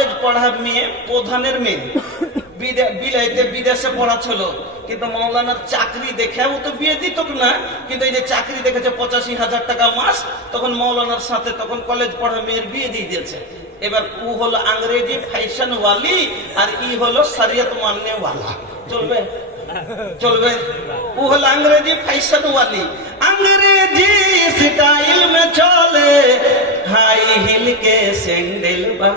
College পড়া মেয়ে, প্রধানের মেয়ে, বিদেশে পড়া ছিল, কিন্তু মৌলানার চাকরি দেখেও তো বিয়ে দিত না, কিন্তু এই যে চাকরি দেখেছে 85,000 টাকা মাস, তখন মৌলানার সাথে তখন কলেজ পড়া মেয়ের বিয়ে দিয়ে দিয়েছে। এবার ও হলো আংরেজি ফ্যাশন ওয়ালি আর ই হলো শরিয়ত মাননে ওয়ালা। চলবে? চলবে। ও হলো আংরেজি ফ্যাশন ওয়ালি, अंग्रेजी स्टाइल में चले हाई हिल के सैंडल बा।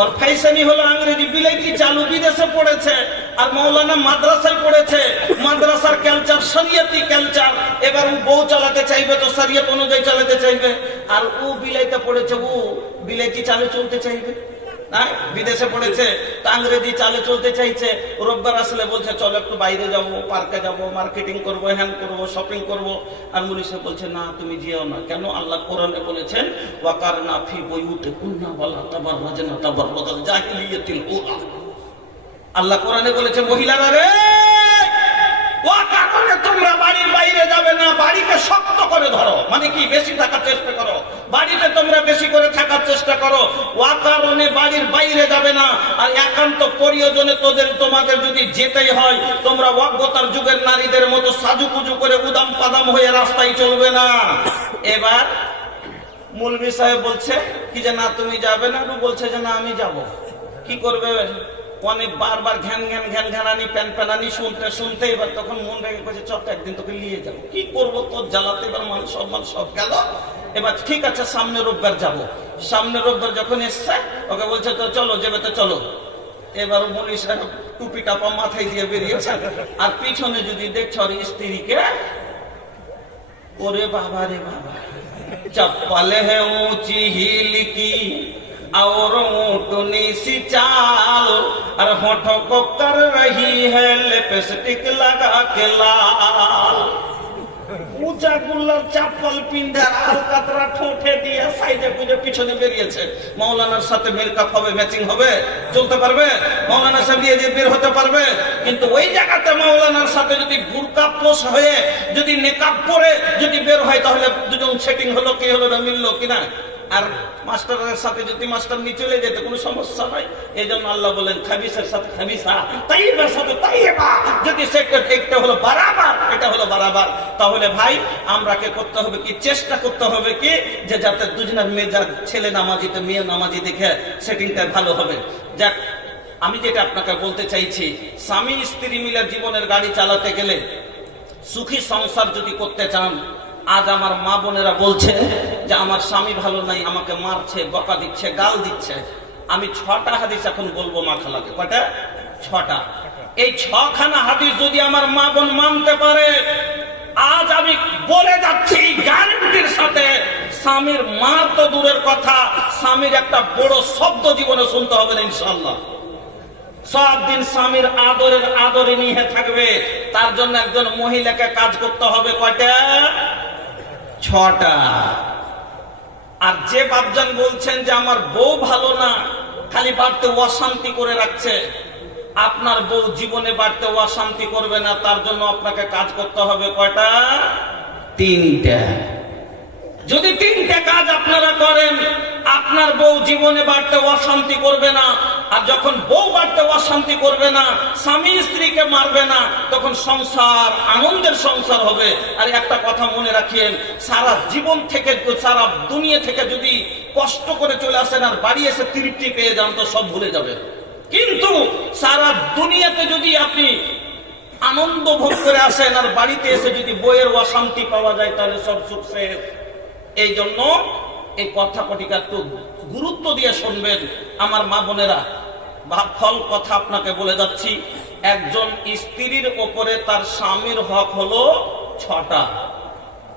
और फैशनই হলো আংরেজি বিলাইতি চালু, বিদেশে পড়েছে, আর মৌলানা মাদ্রাসায় পড়েছে, মাদ্রাসার কালচার শরিয়তি কালচার। এবার ও বউ চালাতে চাইবে তো শরিয়ত অনুযায়ী চালাতে চাইবে, আর ও বিলাইতে পড়েছে, ও বিলাইতি চালে চলতে চাইবে। বিদেশে পড়েছে তো আংরেজি চালে চলতে চাইছে। রোববার আসলে বলছে চলো একটু বাইরে যাবো, পার্কে যাবো, মার্কেটিং করবো, হ্যান করবো, শপিং করবো। আর মুনিশে বলছে না তুমি যেও না। কেন? আল্লাহ কোরআনে বলেছেন ওয়াকারনা ফি বুয়ুতিকুন্না ওয়ালা তাবাররাজনা তাবাররুজাল জাহিলিয়াতিল উলা। আল্লাহ কোরআনে বলেছে মহিলারা রে, ও কারণে তোমরা বাড়ির বাইরে যাবে না, বাড়িকে শক্ত করে ধরো। মানে কি? বেশি থাকার চেষ্টা করো, বাড়িতে তোমরা বেশি করে থাকার চেষ্টা করো। ও কারণে বাড়ির বাইরে যাবে না। আর একান্ত প্রয়োজনে তোমাদের যদি যেতেই হয়, তোমরা অজ্ঞতার যুগের নারীদের মতো সাজুকুজু করে উদাম পাদাম হয়ে রাস্তায় চলবে না। এবার মৌলভী সাহেব বলছে কি যে না তুমি যাবে না, বলছে যে না আমি যাব। কি করবে? অনেক বারবার ঘ্যান ঘ্যান ঘ্যান ঘ্যানানি প্যান প্যানানি শুনতে শুনতে এবার তখন মন রেগে গেছে, চল একদিন তোকে নিয়ে যাবো। কি করবো তোর জ্বালাতে, এবার মান সম্মান সব গেল। এবার ঠিক আছে সামনে রোববার যাব। সামনে রোববার যখন এসছে ওকে বলছে তো চলো, যাবে তো চলো। এবার মনীষ টুপি টাপা মাথায় দিয়ে বেরিয়েছে, আর পিছনে যদি দেখছো আর স্ত্রীকে, ওরে বাবা রে বাবা, চপ্পলে হে ऊंची हिल की और ऊँटनी सी चाल, और होठों को कर रही है लिपस्टिक लगा के लाल। উঁচা গুল্লার চাপ্পল পিন্ধে আলকাতরা ঠোঁটে দিয়ে সাইডে খুঁজে পিছনে বেরিয়েছে। মৌলানার সাথে মেকআপ হবে, ম্যাচিং হবে, চলতে পারবে? মৌলানার সাথে দিয়ে বের হতে পারবে? কিন্তু ওই জায়গাতে মৌলানার সাথে যদি বুরকা পোষ হয়ে যদি নেকাব পরে যদি বের হয়, তাহলে দুজন সেটিং হলো, কি হলো না, মিললো কিনা। আর মাস্টারের সাথে যদি মাস্টার নিয়ে চলে যেতে কোনো সমস্যা নাই। এই জন্য আল্লাহ বলেন খাবিসের সাথে খাবিসা, তাইয়্যিবের সাথে তাইয়্যিবা। যদি একটা হলো বারাবার, এটা হলো বারাবার, তাহলে ভাই আমরাকে করতে হবে কি, চেষ্টা করতে হবে কি, যে যাতে দুজনের মেয়ে, যার ছেলে নামাজিতে মেয়ে নামাজি দেখে সেটিংটা ভালো হবে। যাক, আমি যেটা আপনাকে বলতে চাইছি, স্বামী স্ত্রী মিলে জীবনের গাড়ি চালাতে গেলে, সুখী সংসার যদি করতে চান, আজ আমার মা বোনেরা বলছে যে আমার স্বামী ভালো নাই, আমাকে মারছে, বকা দিচ্ছে, গাল দিচ্ছে। আমি 6টা হাদিস এখন বলবো মা খালাকে। কয়টা? 6টা। এই 6খানা হাদিস যদি আমার মা বোন মানতে পারে, আজ আমি বলে যাচ্ছি গ্যারান্টির সাথে, স্বামীর মার তো দূরের কথা, স্বামীর একটা বড় শব্দ জীবনে শুনতে হবে না ইনশাআল্লাহ। সব দিন স্বামীর আদরে নিয়ে থাকবে। তার জন্য একজন মহিলাকে কাজ করতে হবে কয়টা? 6টা। আর যে বাপজান বলছেন যে আমার বউ ভালো না, খালি বাড়তে অশান্তি করে রাখছে, আপনার বউ জীবনে বাড়তে অশান্তি করবে না, তার জন্য আপনাকে কাজ করতে হবে কয়টা? 3টা। যদি 3টে কাজ আপনারা করেন, আপনার বউ জীবনে বাড়তে অশান্তি করবে না। আর যখন বউ বাড়তে অশান্তি করবে না, স্বামী স্ত্রীকে মারবে না, তখন সংসার আনন্দের সংসার হবে। আর একটা কথা মনে রাখিয়েন, সারা জীবন থেকে, সারা দুনিয়া থেকে যদি কষ্ট করে চলে আসেন আর বাড়ি এসে তৃপ্তি পেয়ে যান, তো সব ভুলে যাবে। কিন্তু সারা দুনিয়াতে যদি আপনি আনন্দ ভোগ করে আসেন আর বাড়িতে এসে যদি বইয়ের অশান্তি পাওয়া যায়, তাহলে সব সুখ শেষ। এই জন্য এই কথা কটিকা একটু গুরুত্ব দিয়ে শুনবেন আমার মা বোনেরা। ফল কথা আপনাকে বলে যাচ্ছি, একজন স্ত্রীর ওপরে তার স্বামীর হক হলো 6টা।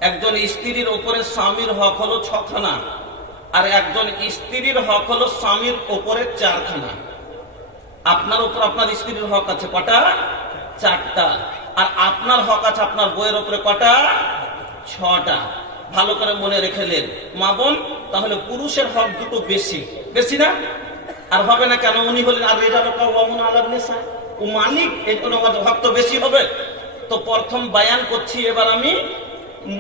একজন স্ত্রীর ওপরে স্বামীর হক হলো 6খানা। আর একজন স্ত্রীর হক হলো স্বামীর ওপরে 4খানা। আপনার উপর আপনার স্ত্রীর হক আছে কটা? 4টা। আর আপনার হক আছে আপনার বইয়ের উপরে কটা? 6টা। ভালো করে মনে রেখেলেন মা বোন। তাহলে পুরুষের হক দুটো বেশি, বেশি না? আর হবে না কেন? উনি বলেন আর ও মালিক, এই জন্য হক তো বেশি হবে। তো প্রথম বায়ান করছি এবার আমি,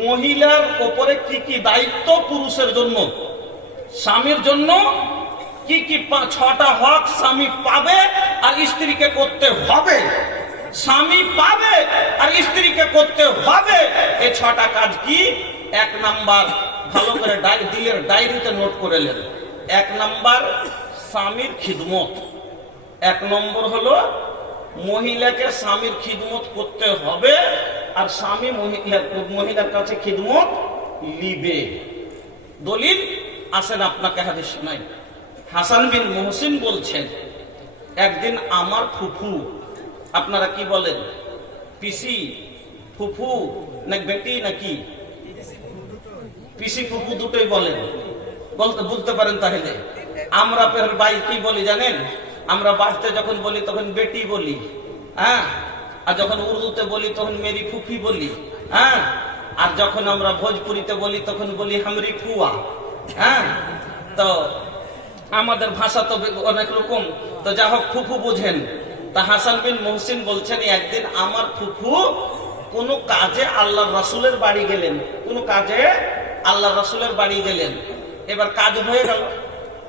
মহিলার ওপরে কি কি দায়িত্ব পুরুষের জন্য। স্বামীর জন্য কি কি 6টা হক স্বামী পাবে আর স্ত্রীকে করতে হবে। স্বামী পাবে আর স্ত্রীকে করতে হবে। এই 6টা কাজ কি? 1 নাম্বার, ভালো করে দিলের ডায়েরিতে নোট করে নেন। 1 নাম্বার স্বামীর খিদমত। 1 নম্বর হলো মহিলাকে স্বামীর খিদমত করতে হবে আর স্বামী মহিলার কাছে খিদমত লিবে। দলিল আসেন আপনাকে হাদিস শোনাই। হাসান বিন মুহসিন বলছেন, একদিন আমার ফুফু, আপনারা কি বলেন, পিসি ফুফু না বেটি নাকি? পিসি ফুফু দুটোই বলেন, বলতে বুঝতে পারেন। তাহলে আমরা ভাই কি বলি জানেন? আমরা বাড়িতে যখন বলি তখন বেটি বলি, হ্যাঁ। আর যখন উর্দুতে বলি তখন মেরি ফুফি বলি, হ্যাঁ। আর যখন আমরা ভোজপুরিতে বলি তখন বলি হামরি ফুয়া, হ্যাঁ। তো আমাদের ভাষা তো অনেক রকম। তো যা হোক, ফুফু বুঝেন। তা হাসান বিন মুহসিন বলছেন, একদিন আমার ফুফু কোন কাজে আল্লাহ রাসূলের বাড়ি গেলেন। কোন কাজে আল্লাহ রাসূলের বাড়ি গেলেন। এবার কাজ হয়ে গেল,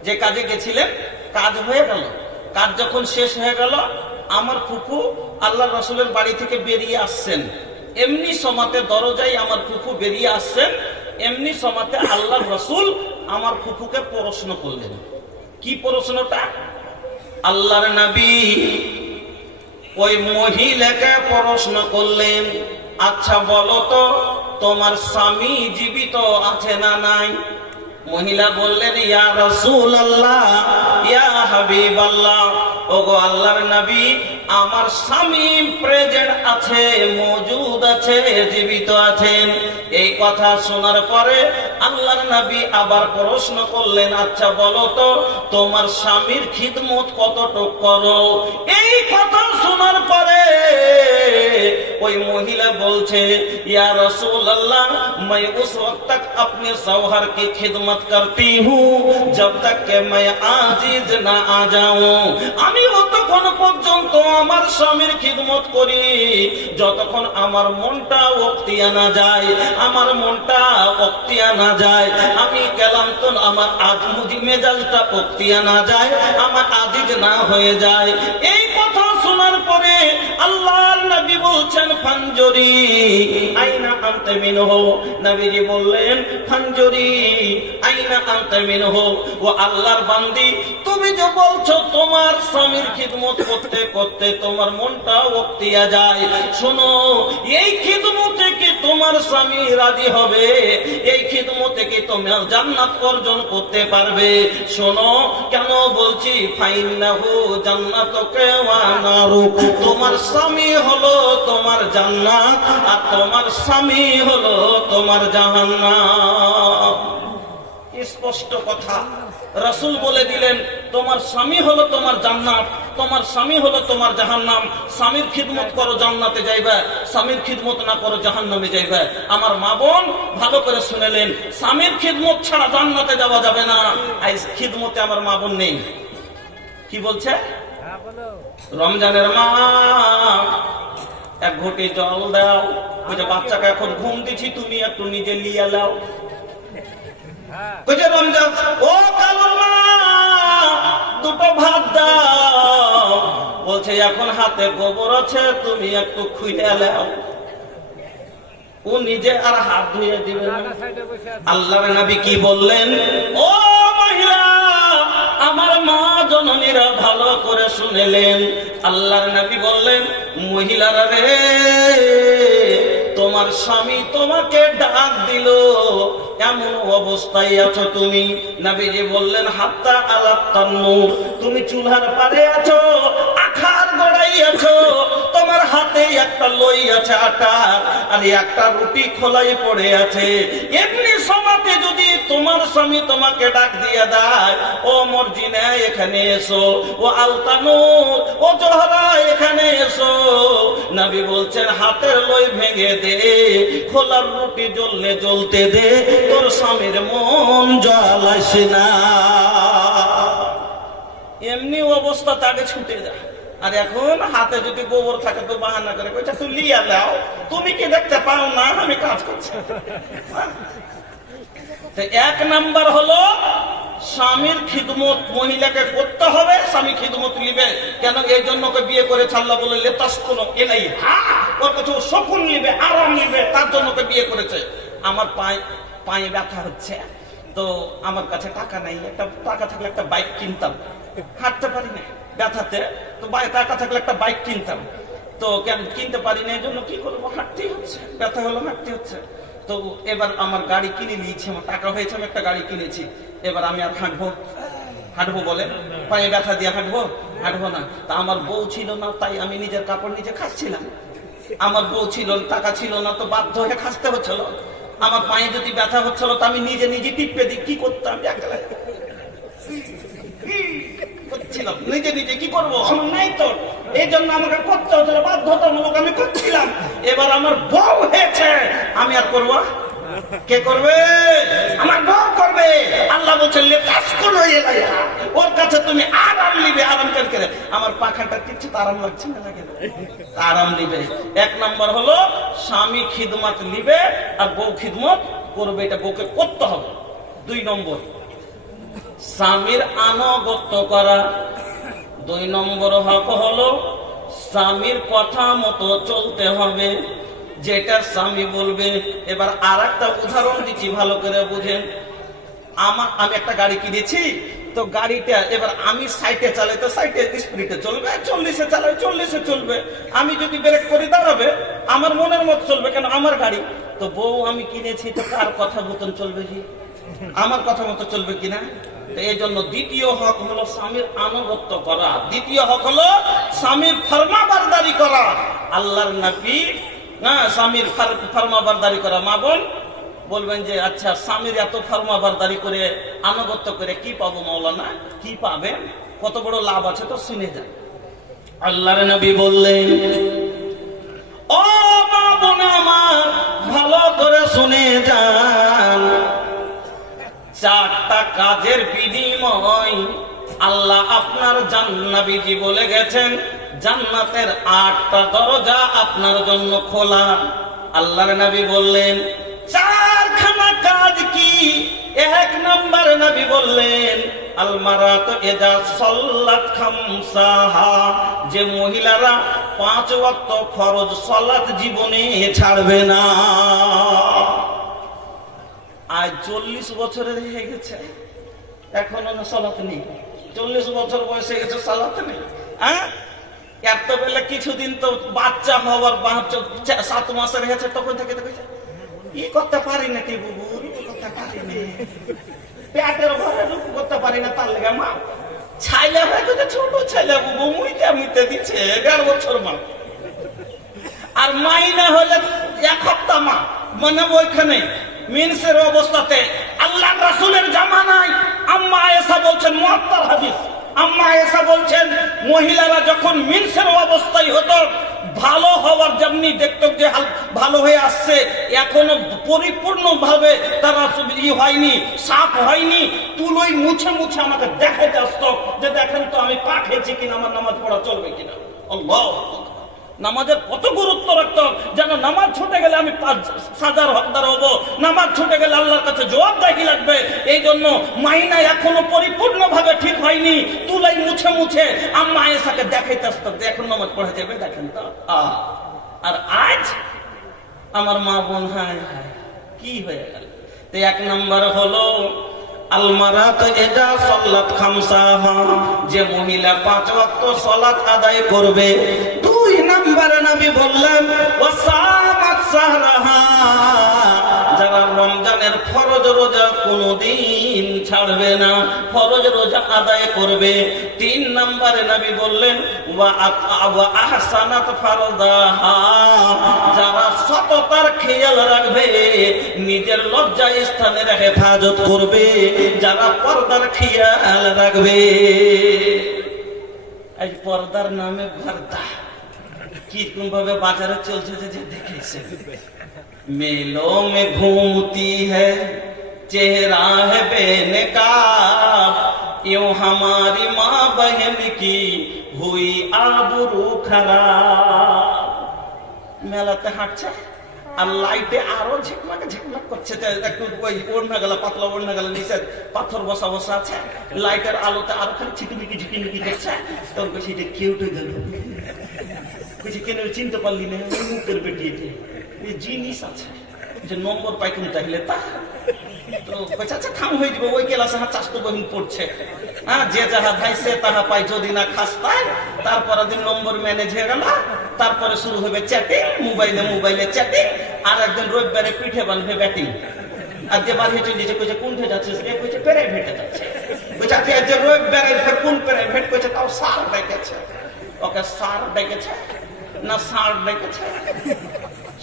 যে কাজে গেছিলেন কাজ হয়ে গেল। কাজ যখন শেষ হয়ে গেল, আমার ফুফু আল্লাহ রাসূলের বাড়ি থেকে বেরিয়ে আসছেন। এমনি সমাতে দরজায় আমার ফুফু বেরিয়ে আসছেন, এমনি সমাতে আল্লাহ রাসূল আমার ফুফুকে প্রশ্ন করলেন। কি প্রশ্নটা? আল্লাহর নবী ওই মহিলাকে প্রশ্ন করলেন, আচ্ছা বলো তো তোমার স্বামী জীবিত আছে না নাই? মহিলা বললেন, ইয়া রাসূলুল্লাহ, ইয়া হাবিবাল্লাহ, ওগো আল্লাহর নবী, আমার স্বামী প্রেজেন্ট আছে, মজুদ আছে, জীবিত আছেন। এই কথা শোনার পরে আল্লাহর নবী আবার প্রশ্ন করলেন, আচ্ছা বলো তো তোমার স্বামীর খিদমত কতটুকু করো? এই কথা শোনার পরে ওই মহিলা বলছে, ইয়া রাসূলুল্লাহ, मैं उस वक्त तक अपने शौहर की खिदमत करती हूँ जब तक कि मैं आजीज ना आ जाऊं। আমি অতক্ষণ পর্যন্ত আমার স্বামীর খিদমত করি যতক্ষণ আমার মনটা অক্তিয়া না যায়, আমার মনটা অক্তিয়া না যায়, আমি কালাম তো আমার আজমুজি মেজাজটা অক্তিয়া না যায়, আমার আজিজ না হয়ে যায়। এই কথা শোনার পরে আল্লাহর নবী বলছেন, ফানজুরি আইনা আনতা মিনহু। নবীজি বললেন, ফানজুরি আইনা আনতা মিনহু। ও আল্লাহর বান্দি, তুমি যে বলছো তোমার স্বামীর খিদমত করতে করতে তোমার মনটা অক্তিয়া যায়, শোনো, এই খিদমতে কি তোমার স্বামী রাজি হবে? এই খিদমতে কি তোমার জান্নাত অর্জন করতে পারবে? শোনো, কেন বলছি, ফাইন্নাহু জান্নাতুকা ওয়া নারুক। তোমার স্বামী হলো তোমার জান্নাত আর তোমার স্বামী হলো তোমার জাহান্নাম। স্পষ্ট কথা রাসূল বলে দিলেন, তোমার স্বামী হলো তোমার জান্নাত, তোমার স্বামী হলো তোমার জাহান্নাম। স্বামীর খিদমত করো জান্নাতে যাইবা, স্বামীর খিদমত না করো জাহান্নামে যাইবা। আমার মা বোন ভালো করে শুনেলেন, স্বামীর খিদমত ছাড়া জান্নাতে যাওয়া যাবে না। আজ খিদমতে আমার মা বোন নেই। কি বলছে? রমজানের মা, এক ঘটি জল দাও, ওই যে বাচ্চাকে এখন ঘুম দিচ্ছি, তুমি একটু নিজে লিয়ে লাও। রমজান, ও কালুর মা, দুটো ভাত দাও। বলছে এখন হাতে গোবর আছে, তুমি একটু খুইলে লাও। ও নিজে আর হাত ধুয়ে দিবে না। আল্লাহর নবী কি বললেন? ও মহিলা, আমার মা জননীরা ভালো করে শুনেলেন। আল্লাহর নবী বললেন, মহিলারা রে, তোমার স্বামী তোমাকে ডাক দিল, এমন অবস্থায় আছো তুমি। নবীজি বললেন, হাত্তা আলাত তান্নুর, তুমি চুলার পারে আছো, আখার গড়াই আছো, তোমার হাতে একটা লই আছে আটা আর একটা রুটি খোলাই পড়ে আছে। এমনি সমাতে যদি তোমার স্বামী তোমাকে ডাক দিয়ে দেয়, ও মর্জিনা এখানে এসো, ও আলতানুর, ও জোহরা এখানে এসো, নবী বলছেন হাতের লই ভেঙে দে, খোলার রুটি জ্বললে জ্বলতে দে, তোর স্বামীর মন জ্বালাস না। এমনি অবস্থা তাকে ছুটে যায়। আর এখন হাতে যদি গোবর থাকে তো বাহানা করে কইছে তুই লিয়া লাও, তুমি কি দেখতে পাও না আমি কাজ করছি। এক নাম্বার হলো স্বামীর খিদমত মহিলাকে করতে হবে, স্বামী খিদমত নিবে। কেন? এই জন্য ওকে বিয়ে করেছে আল্লাহ বলে লেতাসকুনু ইলাইহা, ওর কাছে সুকুন নিবে, আরাম নিবে, তার জন্য ওকে বিয়ে করেছে। আমার পায়ে ব্যথা হচ্ছে, তো আমার কাছে টাকা নাই, একটা টাকা থাকলে একটা বাইক কিনতাম, হাঁটতে পারি না ব্যথাতে, তো টাকা থাকলে একটা বাইক কিনতাম, তো কেন কিনতে পারি না, এই জন্য কি করবো, হাঁটতেই হচ্ছে, ব্যথা হলো হাঁটতে হচ্ছে। তো এবার আমার গাড়ি কিনে নিয়েছি, আমার টাকা হয়েছে, আমি একটা গাড়ি কিনেছি, এবার আমি আর হাঁটবো বলে, পায়ে ব্যথা দিয়ে হাঁটবো না। তা আমার বউ ছিল না, তাই আমি নিজের কাপড় নিজে খাচ্ছিলাম। আমার বউ ছিল, টাকা ছিল না, তো বাধ্য হয়ে খাসতে হচ্ছিল। আমার পায়ে যদি ব্যথা হচ্ছিল, তো আমি নিজে টিপে দিই, কি করতাম, নিজে নিজে কি করবো, আমার নাই তো, এই জন্য আমাকে করতে হচ্ছিল, বাধ্যতামূলক আমি করছিলাম। এবার আমার বউ হয়েছে, আমি আর করবো, কে করবে? আমার বউ করবে। আল্লাহ বলছেন ওর কাছে তুমি আরাম নিবে, আরাম করে। আমার পাখাটা কিছু আরাম লাগছে না, লাগে আরাম নিবে। এক নম্বর হলো স্বামী খিদমত নিবে আর বউ খিদমত করবে, এটা বউকে করতে হবে। 2 নম্বর স্বামীর আনুগত্য করা। 2 নম্বর হক হলো স্বামীর কথা মতো চলতে হবে, যেটা স্বামী বলবে। এবার আর একটা উদাহরণ দিচ্ছি, ভালো করে বুঝেন। আমি একটা গাড়ি কিনেছি, তো গাড়িটা এবার আমি সাইটে চালাই, তো সাইটে স্পিডে চলবে, 40-এ চালাই 40-এ চলবে। আমি যদি ব্রেক করে দাঁড়াবে, আমার মনের মতো চলবে, কেন আমার গাড়ি। তো বউ আমি কিনেছি, তো কার কথা মতন চলবে, কি আমার কথা মতো চলবে কিনা? এই জন্য দ্বিতীয় হক হলো স্বামীর আনুগত্য করা, দ্বিতীয় হক হলো স্বামীর ফরমাবরদারি করা। আল্লাহর নবী স্বামীর ফরমাবরদারি করা। মা বোন বলবেন যে আচ্ছা, স্বামীর এত ফরমাবরদারি করে আনুগত্য করে কি পাবো মাওলানা? কি পাবেন, কত বড় লাভ আছে, তো শুনে যান। আল্লাহর নবী বললেন, ও মা বোন আমার, ভালো করে শুনে যান, 4টা কাজের বিনিময় আল্লাহ আপনার জান্নাতীজি বলে গেছেন, জান্নাতের 8টা দরজা আপনার জন্য খোলা। আল্লাহর নবী বললেন 4খানা কাজ কি? 1 নম্বর নবী বললেন আল মারাতু ইযা সাল্লাত খামসাহা, যে মহিলারা 5 ওয়াক্ত ফরজ সালাত জীবনে ছাড়বে না। আজ 40 বছরের হয়ে গেছে, এখনো না সালাত নেই। 40 বছর বয়সে গেছে, সালাত নেই। এত বেলা কিছুদিন তো বাচ্চা হওয়ার 7 মাসের হয়েছে, তখন থেকে ই করতে পারি না, কি বুবু করতে পারি না, পেটের ঘরে রূপ করতে পারি না, তার লেগে মা ছাইলে হয়ে গেছে, ছোট ছেলে বুবু মুইতে দিচ্ছে 11 বছর মা। আর মাইনা হলে 1 সপ্তাহ মা, মানে ওইখানে মিনসের অবস্থাতে আল্লাহ রাসূলের জামানায় আম্মা আয়েশা বলছেন, মুআত্তার হাদিস, আম্মা আয়েশা বলছেন মহিলারা যখন মিনসের অবস্থায় হতো, ভালো হওয়ার যেমনি দেখতো যে ভালো হয়ে আসছে, এখনো পরিপূর্ণ ভাবে তারা হয়নি, সাফ হয়নি, তুলোই মুছে মুছে আমাকে দেখাতে আসতো যে দেখেন তো আমি পা খেয়েছি কিনা, আমার নামাজ পড়া চলবে কিনা। আল্লাহ, নামাজের কত গুরুত্ব রাখতো, যেন নামাজ ছুটে গেলে আমি সাজার হকদার হবো, নামাজ ছুটে গেলে আল্লাহর কাছে জবাবদাহি লাগবে। এই জন্য মাইনা এখনো পরিপূর্ণ ভাবে ঠিক হয়নি, তুলাই মুছে মুছে আম্মা আয়েশাকে দেখাইতে আসতো, এখন নামাজ পড়া যাবে, দেখেন তো। আর আজ আমার মা বোন হায় হায় কি হয়ে গেল। 1 নম্বর হলো আল মারাতু ইযা সাল্লাত খামসাহা, যে মহিলা 5 ওয়াক্ত সালাত আদায় করবে। 2 নম্বরে নবী বললেন ওয়াসামাত সাহরাহা, যারা রমজানের ফরজ রোজা কোনদিন ছাড়বে না, ফরজ রোজা আদায় করবে। 3 নম্বরে নবী বললেন ওয়া আহসানাত ফারদাহা, যারা সততার খেয়াল রাখবে, নিজের লজ্জা স্থানের হেফাজত করবে, যারা পর্দার খেয়াল রাখবে। এই পর্দার নামে পর্দা কিরকম ভাবে বাজারে চলছে যে দেখেছে। মেলো মে ঘুমতি হ্যায় চেহারা है बेनकाब, यूं हमारी माँ बहन की हुई आबरू खराब। মেলাতে হাঁটছে, আর লাইটে আরো ঝিকমাক ঝিকমাক করছে, একটু ওই ওড়না গেল, পাতলা ওড়না গেল, নিচে পাথর বসা বসা আছে, লাইটের আলোতে আরো খালি ছিকিমিকি ঝিকিমিকি করছে। তোর কাছে এটা কেউটে গেল, কেন চিনতে পারলি না, মুখের বেটিয়েছে জিনিস আছে যে নম্বর পাই তুমি তাহলে তা তো আচ্ছা থাম হয়ে যাবে। ওই ক্লাসে হাত চাষতো বহিন পড়ছে, হ্যাঁ, যে যাহা ধাইছে তাহা পাই, যদি না খাস পাই। তারপরে দিন নম্বর ম্যানেজ হয়ে গেল, তারপরে শুরু হবে চ্যাটিং, মোবাইলে চ্যাটিং, আর একদিন রবিবারে পিঠে বানবে ব্যাটিং। আর যে বাড়ি চলে দিয়েছে কইছে কোনটা যাচ্ছিস, কইছে প্রাইভেটে যাচ্ছে। কইছে আচ্ছা যে রবিবারে কোন প্রাইভেট, কইছে তাও স্যার ডেকেছে। ওকে স্যার ডেকেছে না স্যার ডেকেছে?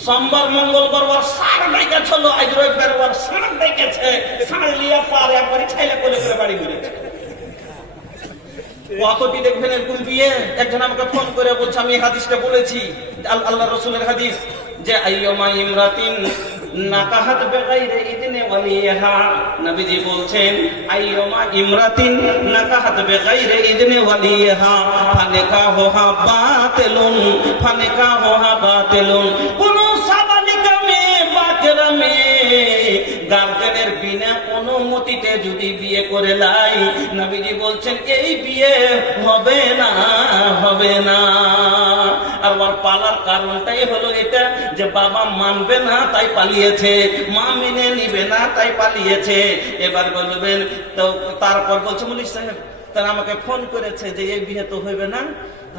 সোমবার মঙ্গলবার ওর সার ডেকেছিল, আজ রবিবার ওর সার ডেকেছে। সার লিয়া পারে একবারই ছাইলে কোলে করে বাড়ি ঘুরেছে। কতটি দেখবেন এরকম বিয়ে। একজন আমাকে ফোন করে বলছে, আমি হাদিসটা বলেছি, আল্লাহ রসুলের হাদিস, যে আইয়ুমা ইমরাতিন নাকাহাত বিগাইরি ইযনি ওয়ালিহা, নবীজি বলছেন আইয়ুমা ইমরাতিন নাকাহাত বিগাইরি ইযনি ওয়ালিহা ফানিকাহুহা বাতিলুন, ফানিকাহুহা বাতিলুন। কোন সাবালিকা মেয়ে, বাচ্চা মেয়ে গার্জেনের বিনা অনুমতিতে যদি বিয়ে করে লাই, নবীজি বলছেন এই বিয়ে হবে না, হবে না। আর ওর পালার কারণটাই হলো এটা যে বাবা মানবে না তাই পালিয়েছে, মা মেনে নিবে না তাই পালিয়েছে। এবার বলবেন তো, তারপর বলছে মুলি সাহেব তারা আমাকে ফোন করেছে যে এই বিয়ে তো হইবে না।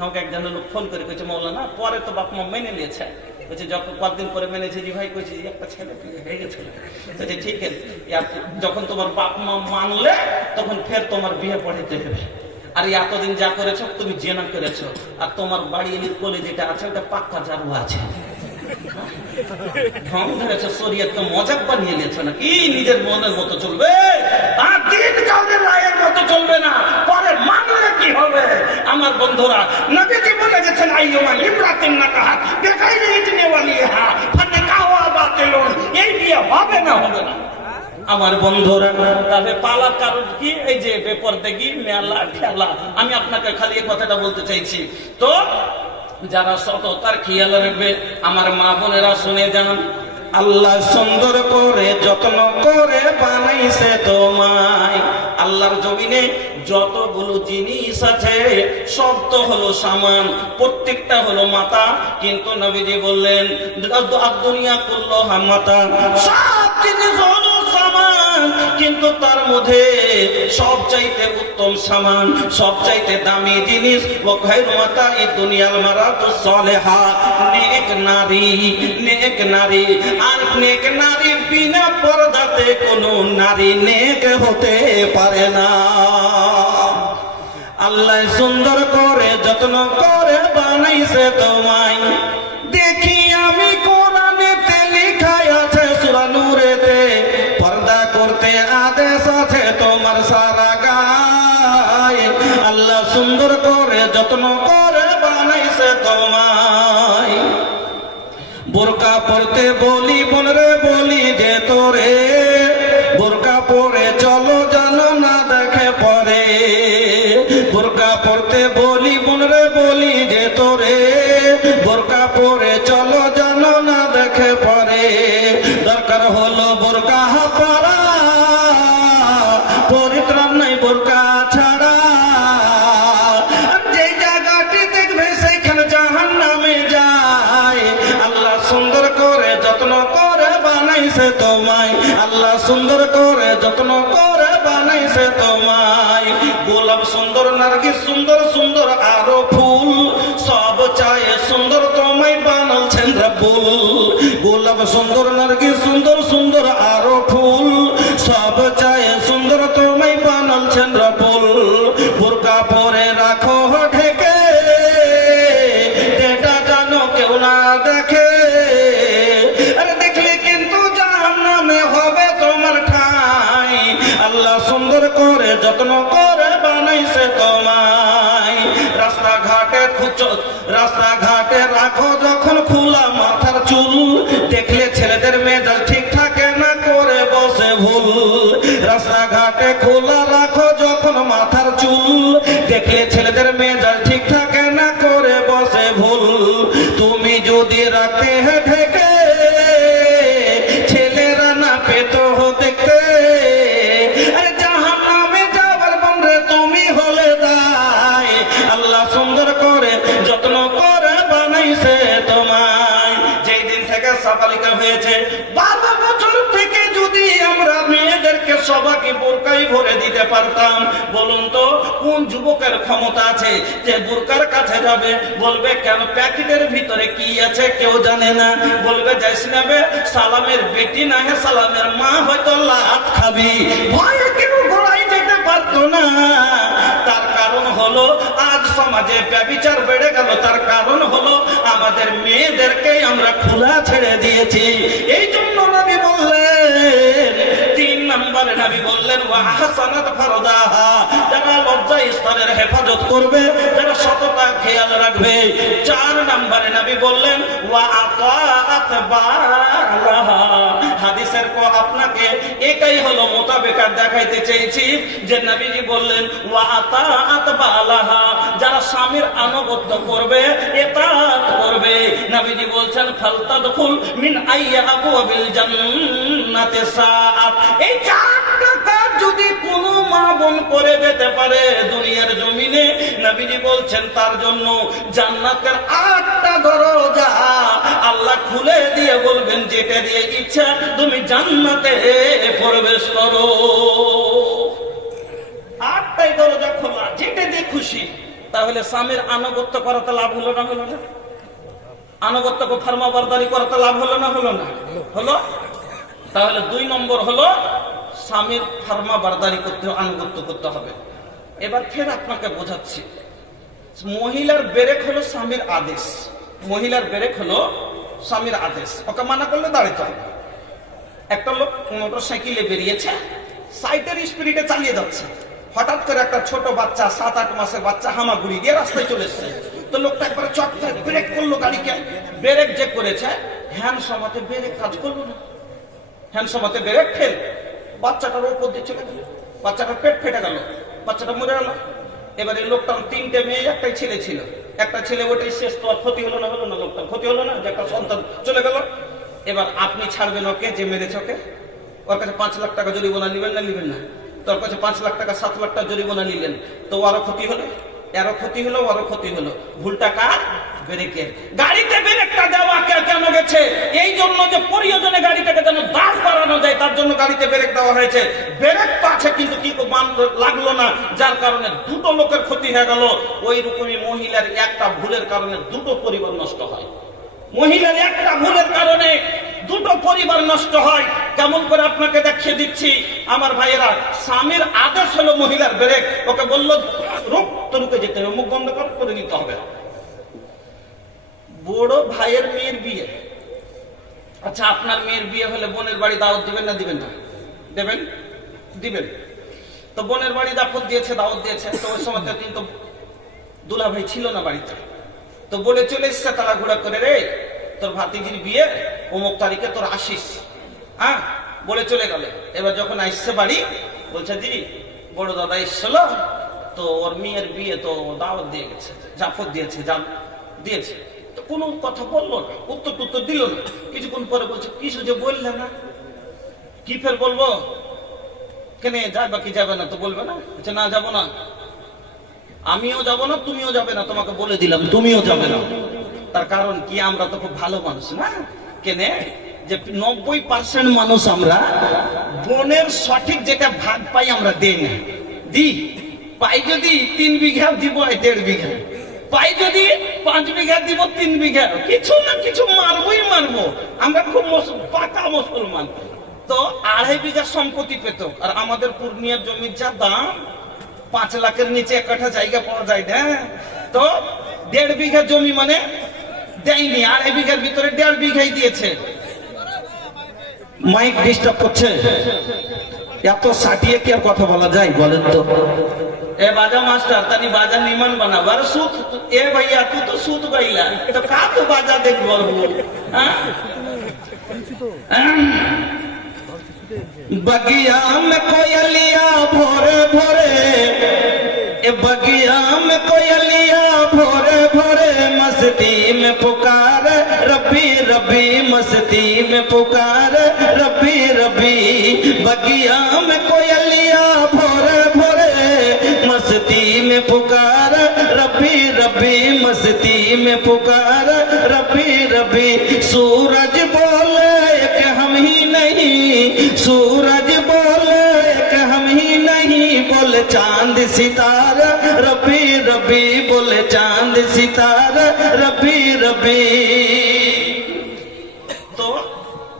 আমাকে একজন লোক ফোন করে কইছে মৌলানা পরে তো বাপ মা মেনে নিয়েছে। বলছে যখন কতদিন পরে মেনেছে, জি ভাই কইছে একটা ছেলে হয়ে গেছিল। বলছে ঠিক আছে, যখন তোমার বাপ মা মানলে তখন ফের তোমার বিয়ে পড়াইতে হবে। আর এতদিন যা করেছো তুমি জেনা করেছো, আর তোমার বাড়ি কোলে যেটা আছে ওটা পাক্কা জারু আছে। ঢং ধরেছে, শরীয়তকে মজাক বানিয়ে নিয়েছে না কি? নিজের মনের মতো চলবে, আর দিন কাউদের রায়ের মতো চলবে না। পরে মানলে কি হবে? আমার বন্ধুরা, নবীজি বলে গেছেন আইয়ুমা ইমরাতিন নাকাহাত বিগাইরি ইযনি ওয়ালিহা ফানিকাহুহা বাতিলুন। এই বিয়ে হবে না, হবে না। আমার বন্ধুরা, তবে পালার কারণ কি? এই যে বেপরদেগি, মেলা খেলা। আমি আপনাকে খালি এই কথাটা বলতে চাইছি। তো যারা সততার খেয়াল রাখবে, আমার মা বোনেরা শুনে যান, আল্লাহ সুন্দর করে যত্ন করে বানাইছে তোমায়। আল্লাহর জমিনে যতগুলো জিনিস আছে সব তো হলো সামান, প্রত্যেকটা হলো মাতা। কিন্তু নবীজি বললেন দুনিয়া কুল্লুহা মাতা, সব জিনিস হলো সামান, কিন্তু তার মধ্যে সবচাইতে উত্তম সামান, সবচাইতে দামি জিনিস ও খায়রু মাতাই দুনিয়াল মারাতুস সালেহা, নেক নারী, নেক নারী। আর নেক নারী বিনা পর্দাতে কোনো নারী নেক হতে পারে না। আল্লাহ সুন্দর করে যত্ন করে বানাইছে তোমায়। দেখি আমি কোরআনেতে লেখা আছে সূরা নূরেতে, পর্দা করতে আদেশ আছে তোমার সারা গায়ে। আল্লাহ সুন্দর করে যত্ন করে বানাইছে তোমায়। বোরকা পরতে বলি বোনরে, বলি যে তোরে বোরকা পরে চলো জানো না দেখে পরে। বোরকা পরতে বলি বোনরে, বলি যে তোরে বোরকা পরে চলো জানো না দেখে পরে। দরকার হলো বোরকা পরা, পরিত্রাণ নাই বোরকা ছাড়া। যে জায়গাটি দেখবে সেইখানে জাহান্নামে যায়। আল্লাহ সুন্দর করে যত্ন করে বানাইছে তোমায়। আল্লাহ সুন্দর করে যত্ন করে বানাইছে তোমায়। গোলাপ সুন্দর, নার্গিস সুন্দর, সুন্দর আরো ফুল, সব চায় সুন্দর তোমায় বানালছেন রব্বুল। গোলাপ সুন্দর, নার্গিস সুন্দর, সুন্দর আরো ফুল, সব চায় সুন্দর তোমায় বানালছেন রব্বুল। বোরকা পরে রাখো ঢেকে, এটা জানো কেউ না দেখে। আরে দেখলে কিন্তু জাহান্নামে হবে তোমার ঠাঁই। আল্লাহ সুন্দর করে যত্ন করে বানাইছে তোমায়। রাস্তাঘাটে রাখো যখন খোলা মাথার চুল, দেখলে ছেলেদের মেজাজ ঠিক থাকে না, করে বসে ভুল। রাস্তাঘাটে খোলা রাখো যখন মাথার চুল, দেখলে ছেলেদের মেজাজ ঠিক থাকে না, করে বসে ভুল। তুমি যদি রাখতে ঢেকে বাচ্চা বালিকা হয়েছে, 12 বছর থেকে যদি আমরা মেয়েদেরকে সবাইকে বোরকাই ভরে দিতে পারতাম, বলুন তো কোন যুবকের ক্ষমতা আছে যে বোরকার কাছে যাবে? বলবে কেন, প্যাকেটের ভিতরে কি আছে কেউ জানে না। বলবে যাইস না বে, সালামের বেটি না হে সালামের মা, হয়তো লাত খাবি। ভয়ে কেউ ঘোড়াই যেতে পারতো না। তার কারণ হলো আজ সমাজে ব্যভিচার বেড়ে গেল, তার কারণ হলো আমাদের মেয়েদেরকে আমরা খোলা ছেড়ে দিয়েছি। এই জন্য নবী বললেন, 3 নম্বরে নবী বললেন ওয়া আহসানাত ফারদাহা, যারা লজ্জা স্তরের হেফাজত করবে, যারা সততা খেয়াল রাখবে। 4 নম্বরে নবী বললেন ওয়া আতাআত বালাহা। হাদিসের কো আপনাকে এটাই হলো মোতাবেকাত দেখাইতে চেয়েছি যে নবীজি বললেন ওয়া আতাআত বালাহা, যারা স্বামীর আনুগত্য করবে, ইতাআত করবে। নবীজি বলছেন ফালতাদখুল মিন আইয়া আবওয়াবিল জান্নাতি সাআত। এই 4টা কাজ যদি কোনো মা বোন করে যেতে পারে দুনিয়ার জমিনে, নবীজি বলছেন তার জন্য জান্নাতের 8টা দরজা আল্লাহ খুলে দিয়ে বলবেন যেটা দিয়ে ইচ্ছা তুমি জান্নাতে প্রবেশ করো। 8টাই দরজা খোলা, যেটা দিয়ে খুশি। তাহলে স্বামীর আনুগত্য করাতে লাভ হলো না? হলো না? আনুগত্য ফরমাবরদারি করাতে লাভ হলো না? হলো না? হলো। তাহলে 2 নম্বর হলো স্বামীর ফরমাবরদারি করতে, আনুগত্য করতে হবে। এবার ফের আপনাকে বোঝাচ্ছি, মহিলার ব্রেক হলো স্বামীর আদেশ। মহিলার ব্রেক হলো স্বামীর আদেশ, ওকে মানা করলে দাঁড়াতে হবে। একটা লোক মোটর সাইকেলে বেরিয়েছে, সাইডের স্পিডে চালিয়ে যাচ্ছে, হঠাৎ করে একটা ছোট বাচ্চা, 7-8 মাসের বাচ্চা হামাগুড়ি দিয়ে রাস্তায় চলে এসছে। তো লোকটা একবার চট করে ব্রেক করলো গাড়িকে। ব্রেক যে করেছে, হ্যান্ড সমাতে ব্রেক কাজ করলো না, হ্যান্ড সমাতে ব্রেক ফেল। বাচ্চাটার উপর দিয়ে চলে গেল, বাচ্চাটার পেট ফেটে গেল, বাচ্চাটা মরে গেল। এবারে লোকটার 3টে মেয়ে, একটাই ছেলে ছিল। একটা ছেলে, ওটাই শেষ। তো আর ক্ষতি হলো না? হলো না? লোকটার ক্ষতি হলো না যে একটা সন্তান চলে গেল। এবার আপনি ছাড়বেন ওকে যে মেরেছে ওকে? ওর কাছে 5 লাখ টাকা জরিমানা নিবেন না? নিবেন না? তোর কাছে 5 লাখ টাকা, 7 লাখ টাকা জরিমানা নিলেন, তো আরো ক্ষতি হলো, এরও ক্ষতি হলো, আরো ক্ষতি হলো। ভুলটা কার? ব্রেকের। গাড়িতে ব্রেকটা দেওয়া কেন গেছে? এই জন্য যে প্রয়োজনে গাড়িটাকে যেন দাঁড় করানো যায়, তার জন্য গাড়িতে ব্রেক দেওয়া হয়েছে। ব্রেক তো আছে কিন্তু কি লাগলো না, যার কারণে 2টো লোকের ক্ষতি হয়ে গেল। ওই রকমই মহিলার একটা ভুলের কারণে 2টো পরিবার নষ্ট হয়। মহিলার একটা ভুলের কারণে 2টো পরিবার নষ্ট হয়। কেমন করে আপনাকে দেখিয়ে দিচ্ছি আমার ভাইয়েরা। স্বামীর আদেশ হলো মহিলার ব্রেক। ওকে বললো রুক, তো রুকে যেতে হবে, মুখ বন্ধ করে নিতে হবে। বড় ভাইয়ের মেয়ের বিয়ে, আচ্ছা আপনার মেয়ের বিয়ে হলে বোনের বাড়ি দাওয়াত দিবেন না দিবেন না? দেবেন, দিবেন। তো বোনের বাড়ি দাওয়াত দিয়েছে, দাওয়াত দিয়েছে। তো ওই সময় কিন্তু দুলা ভাই ছিল না বাড়িতে। তো বলে চলে এসছে তাড়াহুড়া করে, রে তোর ভাতিজির বিয়ে অমুক তারিখে, তোর আসিস। হ্যাঁ, বলে চলে গেল। এবার যখন আসছে বাড়ি, বলছে জি বড় দাদা এসছিল, তো ওর মেয়ের বিয়ে তো দাওয়াত দিয়ে গেছে, জাফর দিয়েছে, দিয়েছে। তো কোনো কথা বললো না, উত্তর দিল না। কিছুক্ষণ পরে বলছে কিছু যে বললে না, কি ফের বলবো? কেন যাবে কি যাবে না? তো বলবে না? না যাবো না, আমিও যাব না, তুমিও যাবে না, তোমাকে বলে দিলাম তুমিও যাবে না। তার কারণ কি? আমরা তো খুব ভালো মানুষ না? কেন যে 90% মানুষ আমরা বোনের সঠিক যেটা ভাগ পাই আমরা দেই না। পাই যদি 3 বিঘা দিব 1.5 বিঘা, পাই যদি 5 বিঘা দিব 3 বিঘা, কিছু না কিছু মারবোই মারবো। আমরা খুব পাকা মুসলমান। তো 2.5 বিঘা সম্পত্তি পেত, আর আমাদের পূর্ণিয়ার জমির যা দাম, 5 লাখের নিচে 1 কাঠা জায়গা পাওয়া যায় না। তো 1.5 বিঘা জমি মানে দেয়নি, 2.5 বিঘার ভিতরে 1.5 বিঘাই দিয়েছে। মাইক ডিস্টার্ব করছে, এত সাটিয়ে কি আর কথা বলা যায় বলেন তো? এ বাজা মাস্টার তানি বাজা নিমান বানাবার সুদ। এ ভাইয়া তুই তো সুদ গাইলা, এটা কা তো বাজা দেখ বলবো। बगिया में कोयलिया भोरे भोरे, बगिया में कोयलिया भोरे भोरे, मस्ती में पुकार रब्बी रब्बी, मस्ती में पुकार रब्बी रब्बी। बगिया में कोयलिया भोरे भोरे, मस्ती में पुकार रब्बी रब्बी, मस्ती में पुकार रब्बी रब्बी। सूरज बोल चांद सितारा, रबी रबी बोले चांद सितारा, रबी रबी। তো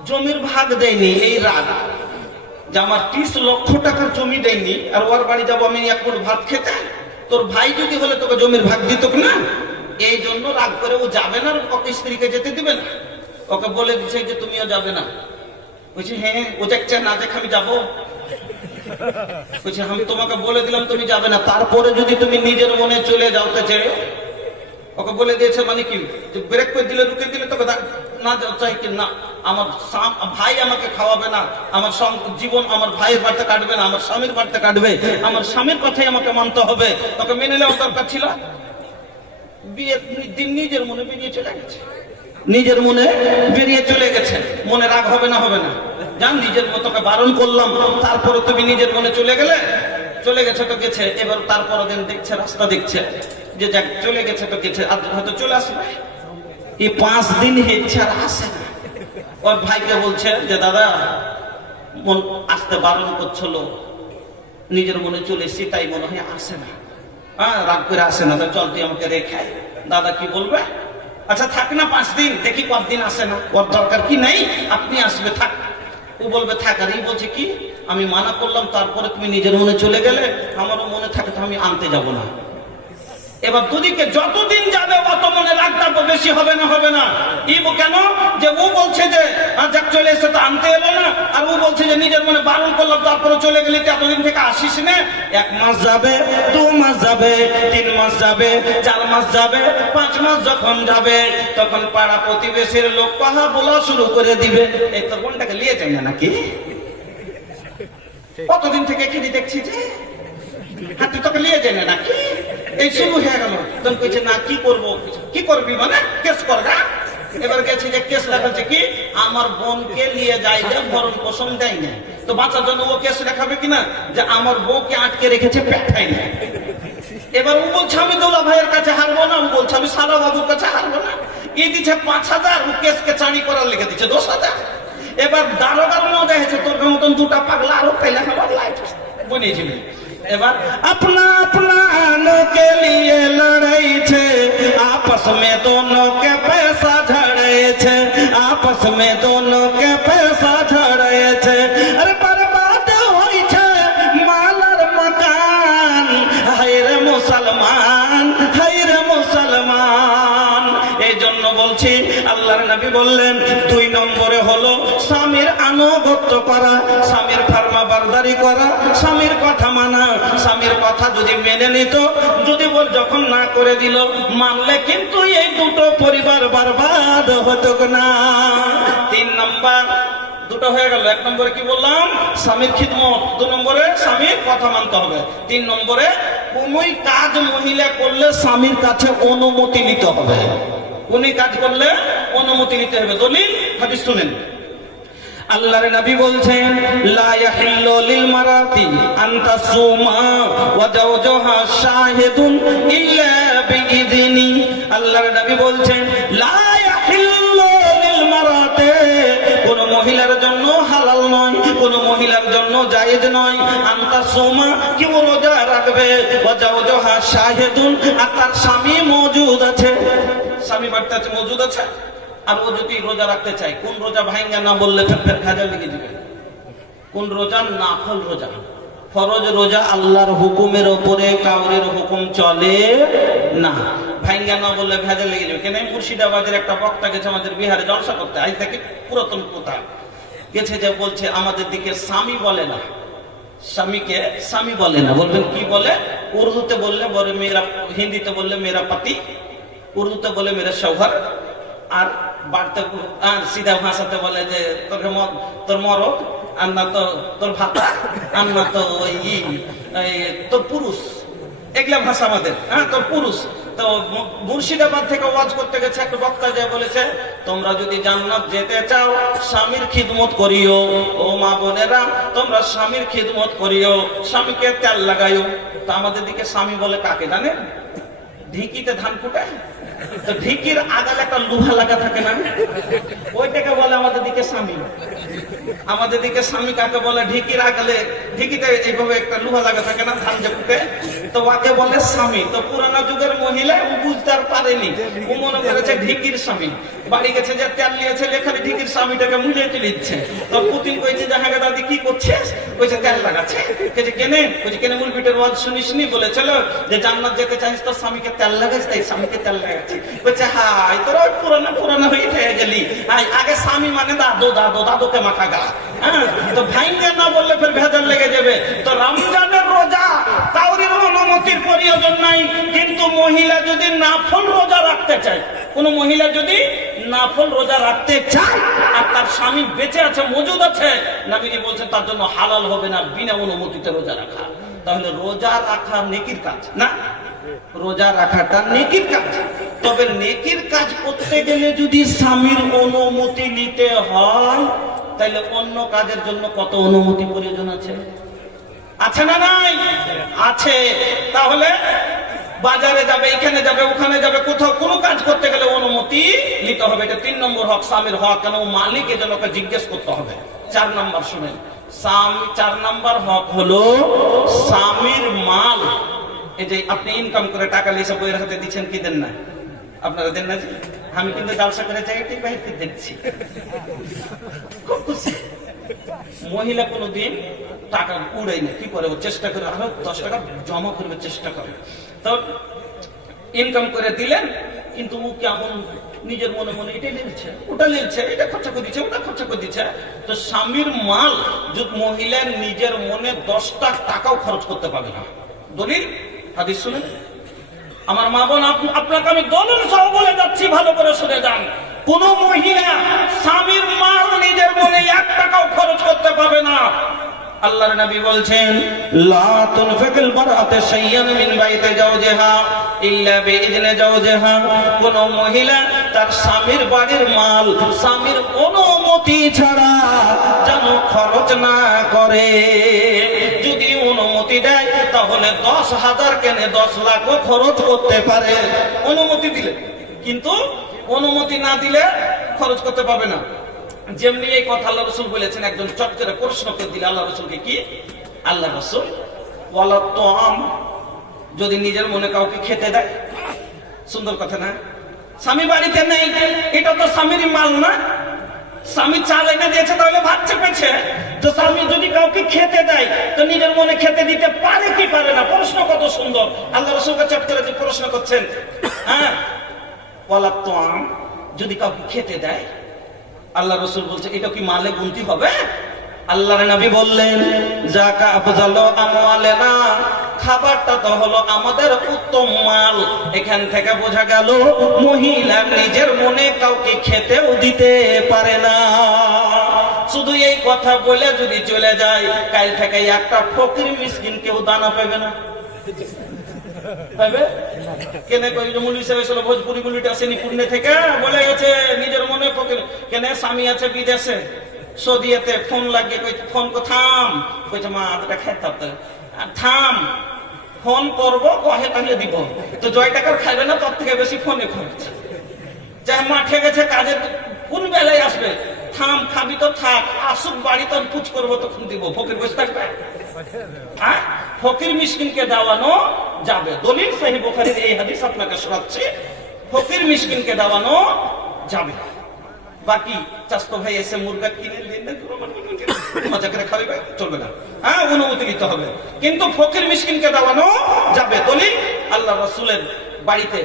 জমির ভাগ দেয়নি এই রাগ, যে আমার 30 লক্ষ টাকার জমি দেয়নি আর ওর বাড়ি যাবো আমি এক মুঠ ভাত খেতে, তোর ভাই যদি হলে তোকে জমির ভাগ দিত না, এই জন্য রাগ করে ও যাবে না, ওকে স্ত্রীকে যেতে দিবে না। ওকে বলে দিচ্ছে যে তুমিও যাবে না। বলছে হ্যাঁ, ও দেখছে না দেখ আমি যাবো। বলছে আমি তোমাকে বলে দিলাম তুমি যাবে না, তারপরে যদি তুমি নিজের মনে চলে যাও তো ছেড়ে। ওকে বলে দিয়েছে মানে কি, ব্রেক করে দিলে রুকে দিলে তোকে না চাই কি না, আমার ভাই আমাকে খাওয়াবে না, আমার জীবন আমার ভাইয়ের বাড়িতে কাটবে না, আমার স্বামীর বাড়িতে কাটবে, আমার স্বামীর কথাই আমাকে মানতে হবে। তোকে মেনে নেওয়ার দরকার ছিল। বিয়ের দিন নিজের মনে বেরিয়ে চলে গেছে, নিজের মনে বেরিয়ে চলে গেছে। মনে রাগ হবে না? হবে না। জান নিজের মতোকে বারণ করলাম, তারপরে তুমি নিজের মনে চলে গেলে, চলে গেছে তো গেছে। এবার তারপর দিন দেখছে রাস্তা দেখছে যে যাক চলে গেছে তো গেছে, আর হয়তো চলে আসবে। এই 5 দিন হেচ্ছে আর আসে না। ওর ভাইকে বলছে যে দাদা মন আসতে বারণ করছিল, নিজের মনে চলে এসেছি তাই মনে হয় আসে না। হ্যাঁ রাগ করে আসে না, তো চল তুই আমাকে রেখে। দাদা কি বলবে, আচ্ছা থাক না 5 দিন, দেখি কতদিন আসে না, ওর দরকার কি নাই, আপনি আসবে থাক। ও বলবে থাক। আর এই বলছে কি আমি মানা করলাম, তারপরে তুমি নিজের মনে চলে গেলে, আমারও মনে থাকে তো আমি আনতে যাব না। এবার দুদিকে যতদিন যাবে অত মনে রাগটা বেশি হবে না? হবে না। কেন যে ও বলছে যে যাক চলে এসে তো আনতে এলো না, আর ও বলছে যে নিজের মনে বারণ করলাম তারপরে চলে গেলি, এতদিন থেকে আসিস না। 1 মাস যাবে, 2 মাস যাবে, 3 মাস যাবে, 4 মাস যাবে, 5 মাস যখন যাবে তখন পাড়া প্রতিবেশীর লোক পাহা বলা শুরু করে দিবে, এই তোর বোনটাকে নিয়ে যায় না নাকি? কতদিন থেকে এখানে দেখছি যে হাতে তোকে নিয়ে যায় না নাকি? এই শুরু হয়ে গেল। তখন কইছে না কি করব, কি করবি মানে কেস করগা। এবার গেছে যে কেস লেখাচ্ছে কি আমার বোনকে নিয়ে যায় যে ভরণ পোষণ দেয় না, তো বাঁচার জন্য ও কেস লেখাবে কিনা যে আমার বউকে আটকে রেখেছে পেটাই না। এবার ও বলছে আমি দৌলা ভাইয়ের কাছে হারবো না, ও বলছে আমি সারা বাবুর কাছে হারবো না। ই দিচ্ছে 5000, ও কেসকে চাঁড়ি করার লিখে দিচ্ছে 10,000। এবার দারোগার মজা হয়েছে, তোর মতন 2টা পাগলা আরো পেলে খাবার লাইট বনিয়েছিলেন। এবার अपना अपना के लिए लड़ाई छे, आपस में दोनों के पैसा झड़े छे, आपस में दोनों के पैसा झड़े छे। अरे बर्बाद होई छे मालर मकान, हाय रे मुसलमान, हाय रे मुसलमान। এই জন্য বলছি আল্লাহর নবী বললেন 2 নম্বরে হলো স্বামীর আনুগত্য করা, স্বামীর ফরমাবরদারি করা, স্বামীর কথা মানা। স্বামীর কথা যদি মেনে নিত, যদি বল যখন না করে দিল, মানলে কিন্তু এই দুটো পরিবার বরবাদ হতো না। 3 নম্বর দুটো হয়ে গেল। 1 নম্বরে কি বললাম, স্বামীর খিদমত। 2 নম্বরে স্বামীর কথা মানতে হবে। 3 নম্বরে কোনই কাজ মহিলা করলে স্বামীর কাছে অনুমতি নিতে হবে। কোনই কাজ করলে অনুমতি নিতে হবে। দলিল হাদিস শুনেন। আল্লাহর নবী বলছেন লা ইয়াহিল্লু লিল মারাতি আন তাসুমা ওয়া জাওজুহা শাহিদুন ইল্লা বিইذনি। আল্লাহর নবী বলছেন লা ইয়াহিল্লু লিল মারাতি, কোন মহিলার জন্য হালাল নয়, কোন মহিলার জন্য জায়েজ নয়, আন তাসুমা কি ও রোজা রাখবে, ওয়া জাওজুহা শাহিদুন আর তার স্বামী মওজুদ আছে, স্বামী বাড়িতে আছে মওজুদ আছে, আর ও যদি রোজা রাখতে চায়। কোন রোজা ভাঙ্গা না বললে ফের খাজা লেগে যাবে। কোন রোজা? নাফল রোজা। ফরজ রোজা আল্লাহর হুকুমের উপরে কাউরের হুকুম চলে না। ভাঙ্গা না বললে ভেজা লেগে যাবে। কেন মুর্শিদাবাদের একটা বক্তা গেছে আমাদের বিহারে জলসা করতে, আজ থেকে পুরাতন কথা গেছে, যে বলছে আমাদের দিকে স্বামী বলে না, স্বামীকে স্বামী বলে না। বলবেন কি বলে? উর্দুতে বললে বলে মেয়েরা, হিন্দিতে বললে মেয়েরা পাতি, উর্দুতে বলে মেয়েরা শৌহর, আর বাড়তে সিধা ভাষাতে বলে যে তোর মরদ, আর না তো তোর ভাতা, আর না তো তোর পুরুষ। এগুলা ভাষা আমাদের। হ্যাঁ তোর পুরুষ। তো মুর্শিদাবাদ থেকে ওয়াজ করতে গেছে একটা বক্তা, যে বলেছে তোমরা যদি জান্নাত যেতে চাও স্বামীর খিদমত করিও। ও মা বোনেরা, তোমরা স্বামীর খিদমত করিও, স্বামীকে তেল লাগাইও। তো আমাদের দিকে স্বামী বলে কাকে জানেন? ঢিকিতে ধান কুটে, তো ঢিকির আগালে একটা লোহা লাগা থাকে না, ওইটাকে বলে আমাদের দিকে স্বামী। আমাদের দিকে স্বামী কাকে বলে? ঢিকির আগালে, ঢিকিতে এইভাবে একটা লোহা লাগা থাকে না ধান যে কুটে, তো ওকে বলে স্বামী। তো পুরানা যুগের মহিলা ও বুঝতে আর পারেনি, ও মনে করেছে ঢিকির স্বামী। বাড়ি গেছে যে তেল নিয়েছে, এখানে ঢিকির স্বামীটাকে মুড়িয়ে চলিচ্ছে। তো পুতিন কইছে যে হ্যাঁ দাদি কি করছিস? কইছে তেল লাগাচ্ছে। কইছে কেনে? কইছে কেনে মুলবিটের ওয়াজ শুনিসনি? বলেছিল যে জান্নাত যেতে চাইছিস তোর স্বামীকে তেল লাগাইস, তাই স্বামীকে তেল লাগাচ্ছে। কইছে হাই তোরা পুরানা পুরানা হয়ে খেয়ে গেলি, আগে স্বামী মানে দাদু, দাদু দাদুকে মাখা গা। হ্যাঁ, তো ভাইঙ্গা না বললে ফের ভেজাল লেগে যাবে। তো রমজানের রোজা কাউরির অনুমতির প্রয়োজন নাই, কিন্তু মহিলা যদি নাফল রোজা রাখতে চায়, কোন মহিলা যদি নাফল রোজা রাখতে চায় আর তার স্বামী বেঁচে আছে, মজুদ আছে, নবীজি বলছেন তার জন্য হালাল হবে না বিনা অনুমতিতে রোজা রাখা। তাহলে রোজা রাখা নেকির কাজ না, রোজা রাখাটা নেকির কাজ। তবে নেকির কাজ করতে গেলে যদি স্বামীর অনুমতি নিতে হয়, তাহলে অন্য কাজের জন্য কত অনুমতি প্রয়োজন আছে? আছে না নাই? আছে। তাহলে বাজারে যাবে, এখানে যাবে, ওখানে যাবে, কোথাও কোনো কাজ করতে গেলে অনুমতি নিতে হবে। এটা 3 নম্বর হক, স্বামীর হক। কেন? মালিক এজন্য জিজ্ঞেস করতে হবে। 4 নম্বর শুনেন, 4 নম্বর হক হলো স্বামীর মাল। এই যে আপনি ইনকাম করে টাকা লিয়ে বইয়ের হাতে দিচ্ছেন, কি দেন না? আপনারা দেন না? আমি কিন্তু জালসা করে জায়গাটি বাইরে দেখছি, খুব খুশি। মহিলা কোনোদিন টাকা উড়াই না, কি করে? ও চেষ্টা করে আরো 10 টাকা জমা করবে, চেষ্টা করে। তো ইনকাম করে দিলেন, কিন্তু ও কেমন নিজের মনে মনে এটা নিচ্ছে, ওটা নিচ্ছে, এটা খরচা করে দিচ্ছে, ওটা খরচা করে দিচ্ছে। তো স্বামীর মাল যদি মহিলা নিজের মনে 10টা টাকাও খরচ করতে পারবে না। দলিল হাদিস শুনেন। আমার মা বোন, আপনাকে আমি দলিল সহ বলে যাচ্ছি, ভালো করে শুনে যান। কোন মহিলা স্বামীর মাল নিজের মনে 1 টাকাও খরচ করতে পারবে না। আল্লাহর নবী বলছেন, লা তুনফিকুল মারআতু শাইয়ান মিন বাইতি জাওজিহা ইল্লা বিইذনি জাওজিহা। কোন মহিলা তার স্বামীর বাড়ির মাল স্বামীর অনুমতি ছাড়া যেন খরচ না করে। যদি অনুমতি দেয় তাহলে 10,000 কেনে 10 লাখও খরচ করতে পারে, অনুমতি দিলে। কিন্তু অনুমতি না দিলে খরচ করতে পারবে না। যেমনি এই কথা আল্লাহ রাসূল বলেছেন, একজন চট করে প্রশ্ন করে দিলে আল্লাহ রাসূলকে, কি আল্লাহ রাসূল ওয়ালা তাআম, যদি নিজের মনে কাউকে খেতে দেয়, সুন্দর কথা না? স্বামী বাড়িতে নেই, এটা তো স্বামীর মাল না? স্বামী চাল এনে দিয়েছে, তাহলে ভাত চেপেছে। তো স্বামী যদি কাউকে খেতে দেয়, তো নিজের মনে খেতে দিতে পারে কি পারে না? প্রশ্ন কত সুন্দর। আল্লাহ রাসূলকে চট করে যে প্রশ্ন করছেন, হ্যাঁ ওয়ালা তাআম, যদি কাউকে খেতে দেয়, আল্লাহ রাসূল বলছে এটা কি মালে গুনতি হবে? আল্লাহর নবী বললেন, যাকা আফজালু আমওয়ালিনা, খাবারটা তো হলো আমাদের উত্তম মাল। এখান থেকে বোঝা গেল মহিলা নিজের মনে কাউকে খেতেও দিতে পারে না। শুধু এই কথা বলে যদি চলে যায়, কাল থেকে একটা ফকির মিসকিন কেউ দানা পাবে না। পাবে কেন? কই যে মুলি সাহেব এসে ভোজপুরি গুলিটা আসেনি পুণ্যে থেকে বলে গেছে নিজের মনে ফকির। কেন? স্বামী আছে বিদেশে, সৌদিয়াতে, ফোন লাগিয়ে কই ফোন কো থাম, কইছে মা এটা খেতে হবে, থাম ফোন করবো, কহে তাহলে দিব। তো 1 টাকার খাইবে না, তার থেকে বেশি ফোনে খরচ। যাই মাঠে গেছে কাজে, কোন বেলায় আসবে? থাম, খাবি তো থাক, আসুক বাড়ি, তখন পুচ করবো তখন দিব। ফকির বসে থাকবে? ফকির মিসকিনকে দেওয়ানো যাবে। দলিল সহিহ বুখারীর এই হাদিস আপনাকে শোনাচ্ছি, ফকির মিসকিনকে দেওয়ানো যাবে। বাকি চাস্তো ভাই এসে মুরগা কিনে দিন, মজা করে খাবে, চলবে না। হ্যাঁ, অনুমতি নিতে হবে, কিন্তু ফকির মিসকিনকে দেওয়ানো যাবে। দলিল আল্লাহ রাসূলের বাড়িতে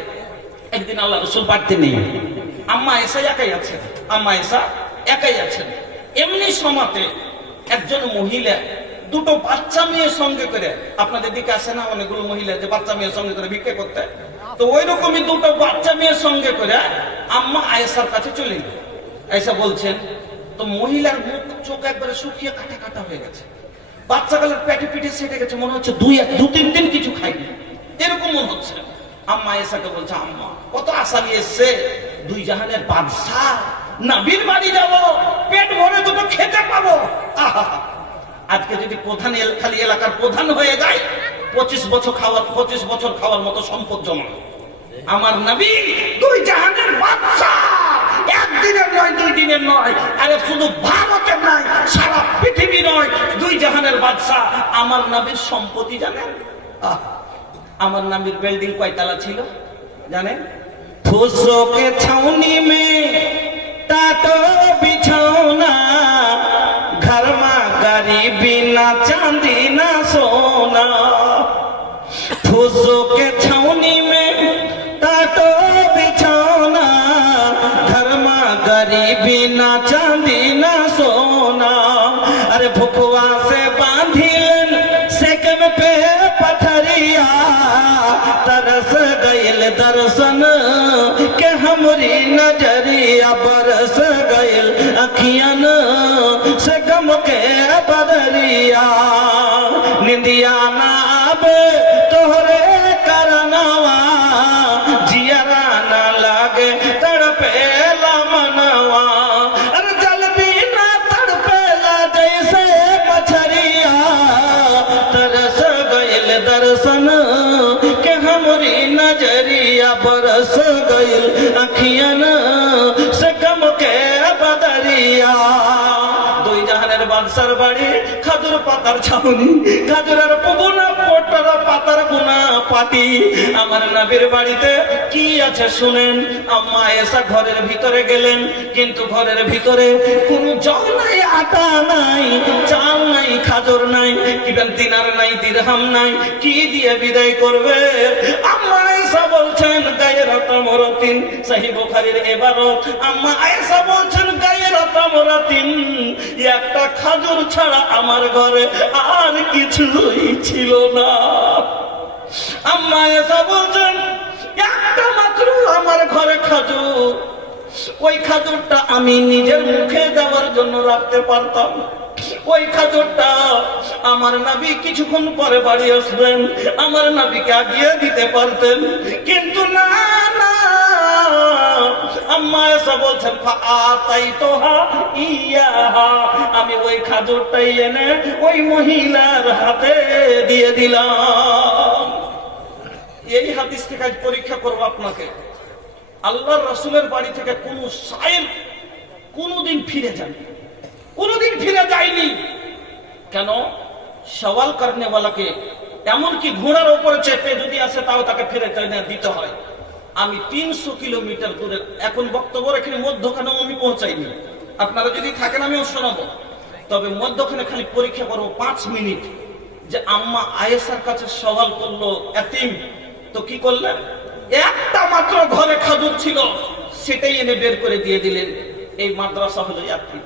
একদিন আল্লাহ রাসূল বাড়িতে নেই, আম্মা আয়েশা একাই আছেন। আম্মা আয়েশা একাই আছেন। এমনি সময়তে একজন মহিলা 2টো বাচ্চা মেয়ের সঙ্গে করে, আপনাদের দিকে আসে না অনেকগুলো মহিলা যে বাচ্চা মেয়ের সঙ্গে করে ভিক্ষা করতে, তো ওই রকমই 2টো বাচ্চা মেয়ের সঙ্গে করে আম্মা আয়েশার কাছে চলে গেল। আয়েশা বলছেন, তো মহিলার মুখ চোখ একবারে শুকিয়ে কাটা কাটা হয়ে গেছে, বাচ্চাগুলোর পেটে পিঠে সেটে গেছে, মনে হচ্ছে 2-3 দিন কিছু খাইনি, এরকম মনে হচ্ছে। আম্মা আয়েশাকে বলছে, আম্মা কত আশা নিয়ে এসছে, 2 জাহানের বাদশা, নবীর বাড়ি যাবো, পেট ভরে 2টো খেতে পাবো। আহা, আজকে যদি প্রধান খালি এলাকার প্রধান হয়ে যায়, 25 বছর খাওয়ার মতো সম্পদ জমা। আমার নবী দুই জাহানের বাদশা, একদিনের নয়, দুই দিনের নয়, আরে শুধু ভারতের নয়, সারা পৃথিবী নয়, দুই জাহানের বাদশা। আমার নবীর সম্পত্তি জানেন? আমার নবীর বিল্ডিং কয়তলা ছিল জানেন? फूसों के छावनी में टाटो बिछौना, घर में गरीबी ना चांदी ना सोना। फूसों के छावनी में टाटो बिछौना, घर में गरीबी ना चांदी ना सोना। अरे भुखवा से बांधिलन सेकम पे पथरिया, तरस गइल दर्शन के हमरी नजरिया, बरस गइल अखियन से गम के बदरिया। निंदिया ना आबे तोहरे करनवा, जियरा ना लागे तड़पेला मनवा। अरे जल्दी ना तड़पेला जैसे मछरिया, तरस गइल दर्शन के हमरी नजरिया, बरस गइल अखियन से गम के बदरिया। দুই জাহানের বাদশার বাড়ি খাজুর পাতার ছাউনি, খাজুরের পুগুনা পোটার পাতার গুনা পাতি। আমার নবীর বাড়িতে কি আছে শুনেন। আম্মা আয়েশা ঘরের ভিতরে গেলেন, কিন্তু ঘরের ভিতরে কোনো জল নাই, আটা নাই, চাল নাই, খাজুর নাই, কিবেন দিনার নাই, দিরহাম নাই, কি দিয়ে বিদায় করবে? আম্মা আয়েশা বলছেন গায়রাত আমরাতিন, সহিহ বুখারীর ইবারত। আম্মা আয়েশা বলছেন গায়রাত আমরাতিন, একটা খাজুর ছাড়া আমার ঘরে আর কিছুই ছিল না। আম্মা আয়েশা বলছেন একটা মাত্র আমার ঘরে খাজুর, ওই খাজুরটা আমি নিজের মুখে দেওয়ার জন্য রাখতে পারতাম। ওই খাজুরটা আমার নবী কিছুক্ষণ পরে বাড়ি আসবেন, আমার নবীকে আগিয়ে দিতে পারতেন, কিন্তু না না। আম্মা আয়েশা বলছেন ফাআতাইতুহা ইয়াহা, আমি ওই খাজুরটাই এনে ওই মহিলার হাতে দিয়ে দিলাম। এই হাদিস থেকে আজ পরীক্ষা করব আপনাকে। আল্লাহর রাসূলের বাড়ি থেকে কোন সাইল কোনদিন ফিরে যায়নি, কোনদিন ফিরে যায়নি। কেন? সওয়াল করনে ওয়ালাকে এমনকি ঘোড়ার উপরে চেপে যদি আসে তাও তাকে ফিরে দিতে হয়। আমি 300 কিলোমিটার দূরে এখন বক্তব্য এখানে মধ্যখানে আমি পৌঁছাইনি, আপনারা যদি থাকেন আমিও শোনাবো। তবে মধ্যখানে খালি পরীক্ষা করবো 5 মিনিট যে আম্মা আয়েশার কাছে সওয়াল করলো এতিম, তো কি করলেন? একটা মাত্র ঘরে খাজুর ছিল, সেটাই এনে বের করে দিয়ে দিলেন। এই মাদ্রাসা হলো এতিম।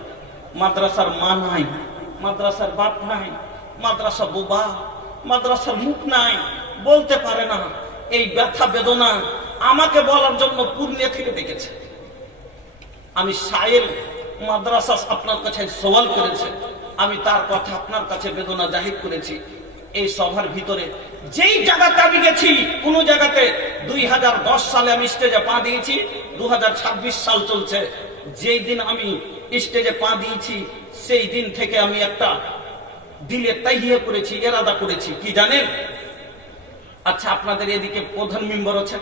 মাদ্রাসার মা নাই, মাদ্রাসার বাপ নাই, মাদ্রাসা বোবা, মাদ্রাসার মুখ নাই, বলতে পারে না। এই ব্যথা বেদনা আমাকে বলার জন্য পূর্ণিয়া থেকে ডেকেছে। আমি সায়েল মাদ্রাসা আপনার কাছে সওয়াল করেছে, আমি তার কথা আপনার কাছে বেদনা জাহির করেছি। এই সভার ভিতরে যেই জায়গাতে আমি গেছি, কোন জায়গাতে 2010 সালে আমি স্টেজে পা দিয়েছি, 2026 সাল চলছে, যেই দিন আমি স্টেজে পা দিয়েছি সেই দিন থেকে আমি একটা দিলে তাইহিয়া করেছি, ইরাদা করেছি। কি জানেন? আচ্ছা, আপনাদের এদিকে প্রধান মেম্বার আছে,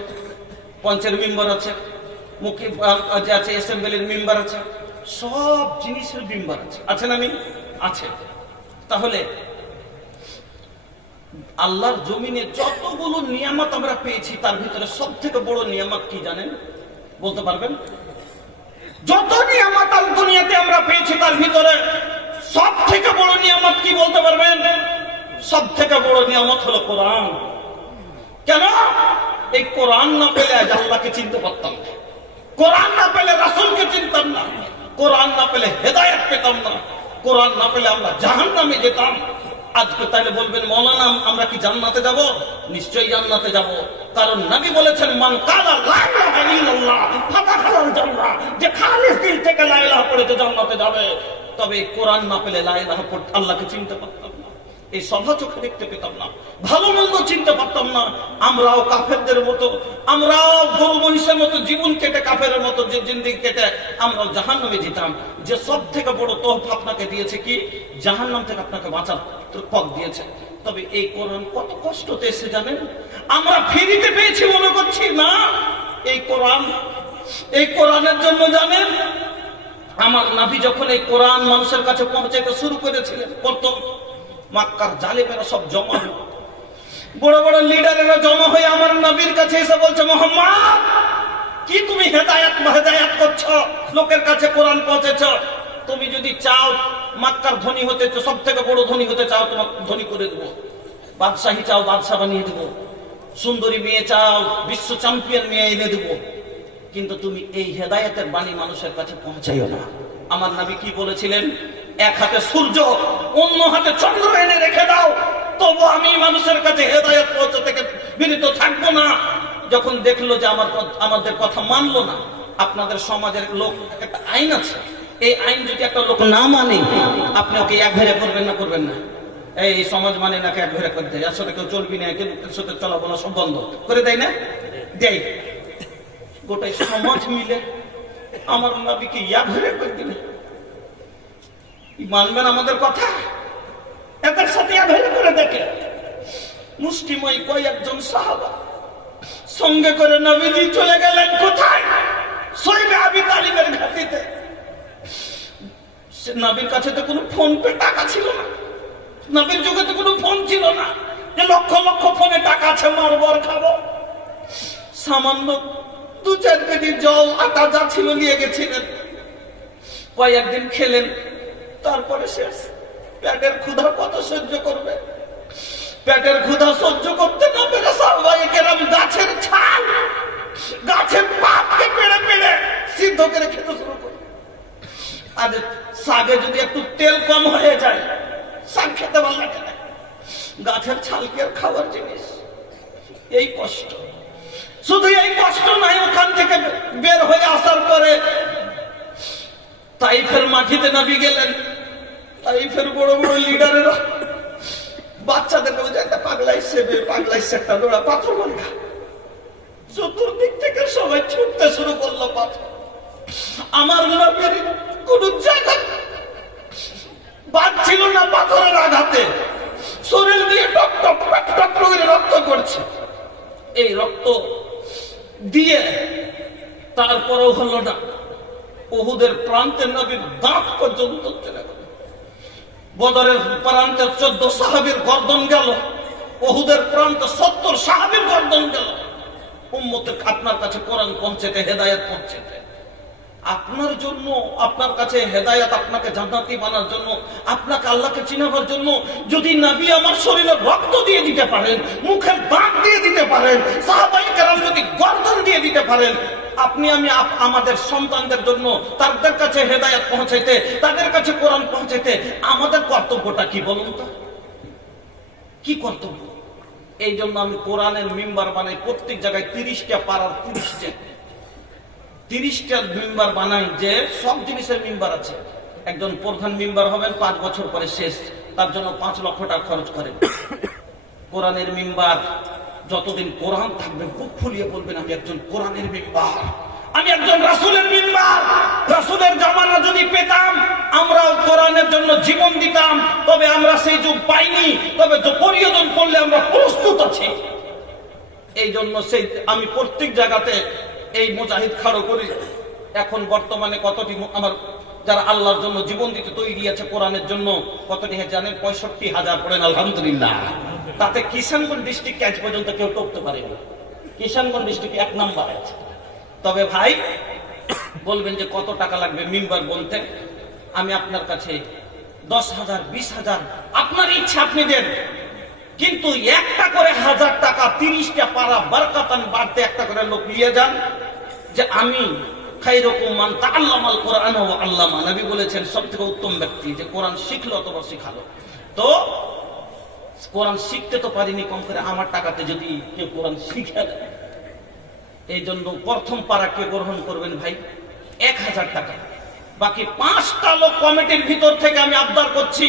পঞ্চায়েত মেম্বার আছে, মুখী আছে, অ্যাসেম্বলির মেম্বার আছে, সব জিনিসের মেম্বার আছে, আছেন? আমি আছে। তাহলে আল্লাহর জমিনে যতগুলো নিয়ামত আমরা পেয়েছি তার ভিতরে সব থেকে বড় নিয়ামত কি জানেন? বলতে পারবেন? যত নিয়ামত আল দুনিয়াতে আমরা পেয়েছি তার ভিতরে সব থেকে বড় নিয়ামত কি বলতে পারবেন? সব থেকে বড় নিয়ামত হলো কোরআন। কেন? এই কোরআন না পেলে আজ আল্লাহকে চিনতে পারতাম না, কোরআন না পেলে রাসূলকে চিনতাম না, কোরআন না পেলে হেদায়েত পেতাম না, কোরআন না পেলে আমরা জাহান্নামে যেতাম। আজকে তাহলে বলবেন মৌলানা আমরা কি জান্নাতে যাব? নিশ্চয়ই জান্নাতে যাব, কারণ নবী বলেছেন মান কালা লা ইলাহা ইল্লাল্লাহ ফাদাখালাল জান্নাহ, যে খালিস দিল থেকে লা ইলাহা পড়ে জান্নাতে যাবে। তবে কোরআন না পেলে লা ইলাহা পড়তে আল্লাহকে চিনতে পারতাম না, এই সভা চোখে দেখতে পেতাম না, ভালো মন্দ চিনতে পারতাম না। আমরাও কাফেরদের মতো, আমরাও গরু মহিষের মতো জীবন কেটে, কাফেরের মতো যে জিন্দেগি কেটে আমরাও জাহান্নামে যেতাম। যে সব থেকে বড় তোহফা আপনাকে দিয়েছে কি? জাহান্নাম থেকে আপনাকে বাঁচার পথ দিয়েছে। তবে এই কোরআন কত কষ্টতে এসে জানেন? আমরা ফ্রিতে পেয়েছি মনে করছি না, এই কোরআন, এই কোরআনের জন্য জানেন আমার নবী যখন এই কোরআন মানুষের কাছে পৌঁছাতে শুরু করেছিলেন, প্রথম মক্কার জালেমেরা সব জমা হলো, বড় বড় লিডারেরা জমা হয়ে আমার নবীর কাছে এসে বলছে, মুহাম্মদ কি তুমি হেদায়েত করছো, লোকের কাছে কোরআন পৌঁছেছ, তুমি যদি চাও মক্কার ধনী হতে, সব থেকে বড় ধনী হতে চাও, তোমাকে ধনী করে দেবো, বাদশাহী চাও বাদশাহ বানিয়ে দেবো, সুন্দরী মেয়ে চাও বিশ্ব চ্যাম্পিয়ন মেয়ে এনে দেবো, কিন্তু তুমি এই হেদায়েতের বাণী মানুষের কাছে পৌঁছাইও না। আমার নবী কি বলেছিলেন, এক হাতে সূর্য অন্য হাতে চন্দ্র এনে রেখে দাও, তবু আমি মানুষের কাছে হেদায়েত পৌঁছে থেকে বিরত থাকবো না। যখন দেখলো যে আমাদের কথা মানলো না, আপনাদের সমাজের লোক একটা আইন আছে, এই আইন যদি একটা লোক না মানে আপনি ওকে এক ঘরে করবেন না, করবেন না, এই সমাজ মানে না এক ঘরে করে দেয়, এর সাথে কেউ চলবি না, কেউ সাথে চলাফেরা সব বন্ধ করে দেয় না, দেয়। গোটাই সমাজ মিলে আমার নবীকে এক ঘরে করে দিলে মানবেন আমাদের কথা? এদের সাথে এক ঘরে করে দেখে মুষ্টিময় কয়েকজন সাহাবা সঙ্গে করে নবীজি চলে গেলেন কোথায়? সৈবে আবি তালিবের ঘাটিতে। নবীর কাছে তো কোনো ফোন পে টাকা ছিল না, নবীর যুগে তো কোনো ফোন ছিল না যে লক্ষ লক্ষ ফোনে টাকা আছে মারবো আর খাবো। সামান্য 2-4 কেজি জল আটা যা ছিল নিয়ে গেছিলেন, কয়েকদিন খেলেন, তারপরে শেষ। পেটের ক্ষুধা কত সহ্য করবে? পেটের ক্ষুধা সহ্য করতে না পেরে সাহাবায়ে কেরাম গাছের ছাল, গাছের পাতকে পেড়ে পেড়ে সিদ্ধ করে খেতে শুরু করে। আজ শাকে যদি একটু তেল কম হয়ে যায়, শাক খেতে ভালো লাগে না, গাছের ছালকে আর খাবার জিনিস। এই কষ্ট, শুধু এই কষ্ট নাই, ওখান থেকে বের হয়ে আসার পরে তাইফের মাটিতে নবী গেলেন। তাইফের বড় বড় লিডারেরা বাচ্চাদেরকে একটা পাগলাই সেবে, পাগলাই একটা লোড়া পাথর মার্কা, চতুর্দিক থেকে সবাই ছুটতে শুরু করলো পাথর। আমার নবীর কোন জায়গা বাদ ছিল না পাথরের আঘাতে, শরীর দিয়ে টক টক টক টক করে রক্ত করছে। এই রক্ত দিয়ে তারপরেও হলো না, উহুদের প্রান্তে নবীর দাঁত পর্যন্ত চলে গেল। বদরের প্রান্তে 14 সাহাবীর গর্দন গেল, উহুদের প্রান্তে 70 সাহাবীর গর্দন গেল। উম্মতের আপনার কাছে কোরআন পৌঁছেতে, হেদায়েত পৌঁছেতে, আপনার জন্য, আপনার কাছে হেদায়েত, আপনাকে জান্নাতি বানার জন্য, আপনাকে আল্লাহকে চিনাবার জন্য যদি নবী আমার শরীরে রক্ত দিয়ে দিতে পারেন, মুখের দাগ দিয়ে দিতে পারেন, সাহাবায়ে কেরাম যদি গর্দন দিয়ে দিতে পারেন, আপনি আমি আমাদের সন্তানদের জন্য তাদের কাছে হেদায়েত পৌঁছাইতে, তাদের কাছে কোরআন পৌঁছাইতে আমাদের কর্তব্যটা কি বলুন তো? কি কর্তব্য? এই জন্য আমি কোরআনের মিম্বার বানাই, প্রত্যেক জায়গায় 30টা পাড়ার 30টা মিম্বার বানাই, যে সব জিনিসের মিম্বার আছে। একজন প্রধান মিম্বার হবেন, 5 বছর পরে শেষ, তার জন্য 5 লক্ষ টাকা খরচ করেন। কোরআনের মিম্বার যতদিন কোরআন থাকবে বুক ফুলিয়ে বলবেন, আমি একজন কোরআনের মিম্বার, আমি একজন রাসূলের মিম্বার। রাসূলের জামানা যদি পেতাম, আমরাও কোরআনের জন্য জীবন দিতাম। তবে আমরা সেই যুগ পাইনি, তবে প্রয়োজন পড়লে আমরা প্রস্তুত আছি। এই জন্য সেই আমি প্রত্যেক জায়গাতে এই মুজাহিদ খাড়ো করি। এখন বর্তমানে কতটি আমার যারা আল্লাহর জন্য জীবন দিতে তৈরি আছে কোরআনের জন্য, কতটি জানেন? 65,000 পড়েন আলহামদুলিল্লাহ। তাতে কিষানগঞ্জ ডিস্ট্রিক্ট আজ পর্যন্ত কেউ টপতে পারেনি। কিষানগঞ্জ ডিস্ট্রিক্ট 1 নাম্বার আছে। তবে ভাই বলবেন যে কত টাকা লাগবে মিম্বার বলতে, আমি আপনার কাছে 10,000 20,000 আপনার ইচ্ছা আপনি দেন, কিন্তু একটা করে 1000 টাকা 30টা পারা বরকতান বাড়তে একটা করে লোক নিয়ে যান, যে আমি খায়রুকুম মান তাআল্লামাল কোরআন ওয়া আল্লামা। নবী বলেছেন সবথেকে উত্তম ব্যক্তি যে কোরআন শিখলো অথবা শিখালো। তো কোরআন শিখতে তো পারিনি, কম করে আমার টাকাতে যদি কেউ কোরআন শিখে দেয়। এই জন্য প্রথম পারা কে গ্রহণ করবেন ভাই? 1000 টাকা। বাকি 5টা লোক কমিটির ভিতর থেকে আমি আবদার করছি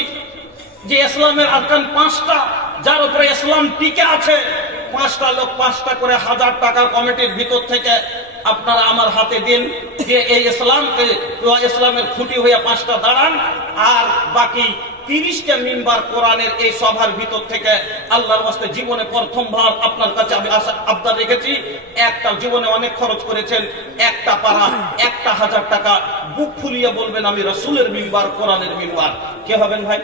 যে ইসলামের আরকান 5টা, যার উপরে ইসলাম টিকে আছে, 5টা লোক 5টা করে 1000 টাকা কমিটির ভিতর থেকে আপনারা আমার হাতে দিন, যে এই ইসলামের খুঁটি হয়ে 5টা দাঁড়ান। আর বাকি 30টা মিম্বার কোরআনের এই সভার ভিতর থেকে আল্লাহর ওয়াস্তে জীবনে প্রথমবার আপনার কাছে আমি আবদার রেখেছি, একটা একটা জীবনে অনেক খরচ করেছেন, একটা পারা 1,000 টাকা বুক ফুলিয়ে বলবেন আমি রাসূলের মিম্বার, কোরআনের মিম্বার, কে হবেন ভাই?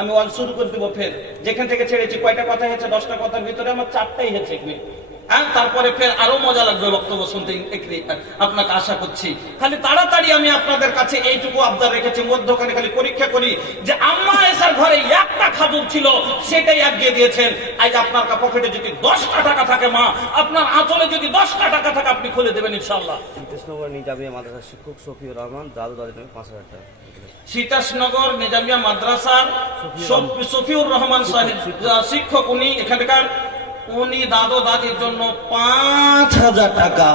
আমি ওয়াজ শুরু করে দেবো। ফের যেখান থেকে ছেড়েছি কয়টা কথা হয়েছে? 10টা কথার ভিতরে আমার 4টাই হয়েছে হ্যাঁ, তারপরে ফের আরো মজা লাগবে বক্তব্য শুনতে আপনাকে আশা করছি। খালি তাড়াতাড়ি আমি আপনাদের কাছে এইটুকু আবদার রেখেছি, মধ্যখানে খালি পরীক্ষা করি যে আম্মা এসার ঘরে একটা খাজুর ছিল, সেটাই আগিয়ে দিয়েছেন। আজ আপনার পকেটে যদি 10টা টাকা থাকে, মা আপনার আঁচলে যদি 10টা টাকা থাকে, আপনি খুলে দেবেন ইনশাআল্লাহ। কৃষ্ণনগর নিজামিয়া মাদ্রাসার শিক্ষক সফিউর রহমান, দাদু দাদির নামে 5,000 টাকা। সীতাসনগর নিজামিয়া মাদ্রাসার সফিউর রহমান সাহেব শিক্ষক, উনি এখানকার, উনি দাদু দাদির জন্য 5,000 টাকা।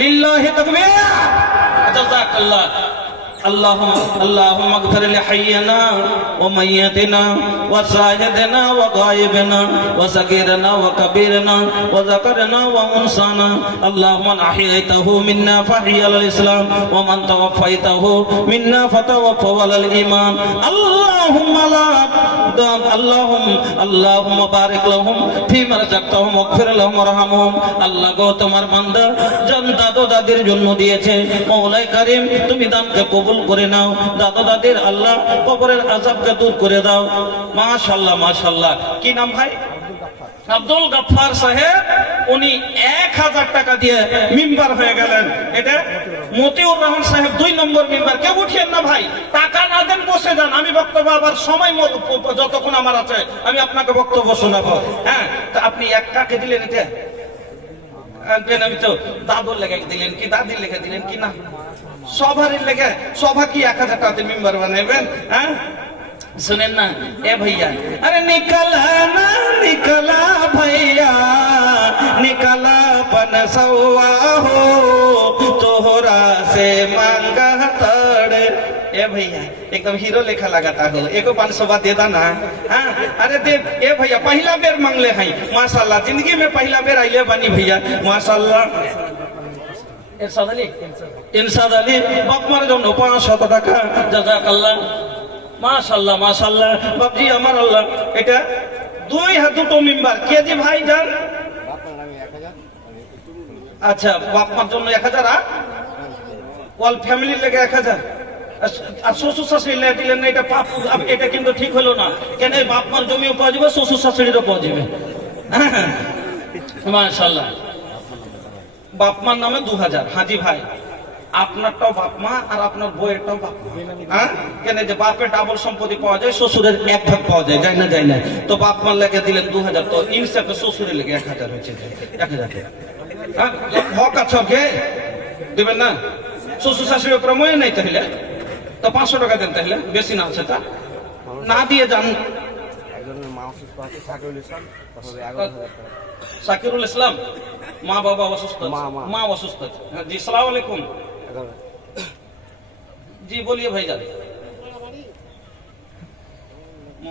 লিল্লাহি তাকবীর, জাযাকাল্লাহ। اللهم اغفر لحينا وميتنا وشاهدنا وغائبنا وصغيرنا وكبيرنا وذكرنا وانثانا. اللهم من احييته منا فاحي على الاسلام ومن توفيته منا فتوفه على الايمان. اللهم بارك لهم فيما رزقتهم واغفر لهم وارحمهم. আল্লাহ গো, তোমার বান্দা জান দাদু দাদির জন্ম দিয়েছে, মওলাই কারীম তুমি দানকে কবুল করে নাও। দাদা দাদির আল্লাহ কবরের আযাবকে দূর করে দাও। মাশাআল্লাহ মাশাআল্লাহ। কি নাম ভাই? আব্দুল গাফফার সাহেব, উনি 1,000 টাকা দিয়ে মিম্বার হয়ে গেলেন। এটা মতিউর রহমান সাহেব 2 নম্বর মিম্বার। কেউ উঠিয়েন না ভাই, টাকা না দেন, বসে যান। আমি বক্তব্য আবার সময় যতক্ষণ আমার আছে আমি আপনাকে বক্তব্য শোনাবো। হ্যাঁ, তো আপনি 1 টাকা দিলেন, এটা আমি তো দাদুর লেগে দিলেন কি দাদির লেগে দিলেন কি না? সবার লেগে, সভা কি 1,000 টাকাতে মেম্বার বানাবেন? হ্যাঁ, सुनें ना ए भैया, अरे निकला ना निकला भैया, निकला बनसवा हो तोहरा से मांगा तड़। ए भैया एकदम हीरो लेखा लगाता हो, एको 500 दे देना। हाँ, अरे दे। ए भैया पहला बेर मांगले हैं, माशाल्लाह, जिंदगी में पहला बेर आइले बनी भैया, माशाल्लाह। इरशाद अली बाप मार जন্য 500 টাকা, জাযাকাল্লাহ। মাশাআল্লাহ মাশাআল্লাহ। বাপজি আমার আল্লাহ, এটা 2 মেম্বার কেজি ভাই যান। আচ্ছা, বাপ মার জন্য 1000, আর অল ফ্যামিলির লেগে 1000, আর শ্বশুর শাশুড়ি লেগে দিলেন না। এটা পাপ, এটা কিন্তু ঠিক হলো না। কেন বাপ মার জমিও পাওয়া যাবে, শ্বশুর শাশুড়িরও পাওয়া যাবে। মাশাআল্লাহ। বাপ মার নামে 2000। হাজি ভাই, আপনারটাও বাপ মা আর আপনার বইয়েরটাও বাপ মা। হ্যাঁ, কেন যে বাপের ডাবল সম্পত্তি পাওয়া যায়, শ্বশুরের 1 ভাগ পাওয়া যায়, যায় না যায় না? তো বাপ মার লেগে দিলেন 2000, তো ইনসাফে শ্বশুরের লেগে 1000 হয়েছে। 1000 হ্যাঁ, হক আছে দেবেন না? শ্বশুর শাশুড়ি প্রময় নাই, তাহলে তো 500 টাকা দেন, তাহলে বেশি না আছে তা না দিয়ে যান। শাকিরুল ইসলাম, মা বাবা অসুস্থ, মা অসুস্থ। জি আসসালামু আলাইকুম। জি বলিয়ে ভাইজান।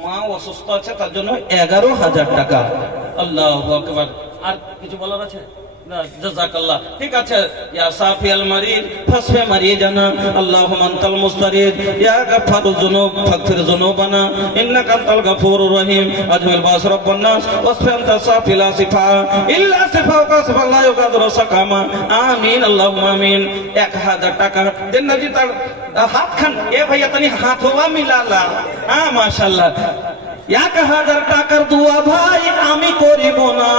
মা অসুস্থ আছে, তার জন্য 11,000 টাকা। আল্লাহু আকবার। আর কিছু বলার আছে? জাযাকাল্লাহ। ঠিক আছে। ইয়া সাফিয়াল মারিদ ফাসফা মারিজানা, আল্লাহুম্মা আনতাল মুস্তারিদ, ইয়া গাফফারুয যুনুব ফাগফির যুনুবানা, ইন্নাকা আনতাল গাফুরুর রহিম, আজমিল বাস রাব্বান নাস, ওয়াসফি আনতা সাফিলা সিফা ইল্লা সিফাকা সাফাল্লাহ ইয়াগাদুরু সাকামা। আমিন আল্লাহুম্মা আমিন। 1000 টাকা দেন না জি। তার হাত খান। এ ভাইয়া তনি হাত হওয়া মিলালা। হ্যাঁ মাশাআল্লাহ। 1000 টাকার দোয়া ভাই আমি করিব না,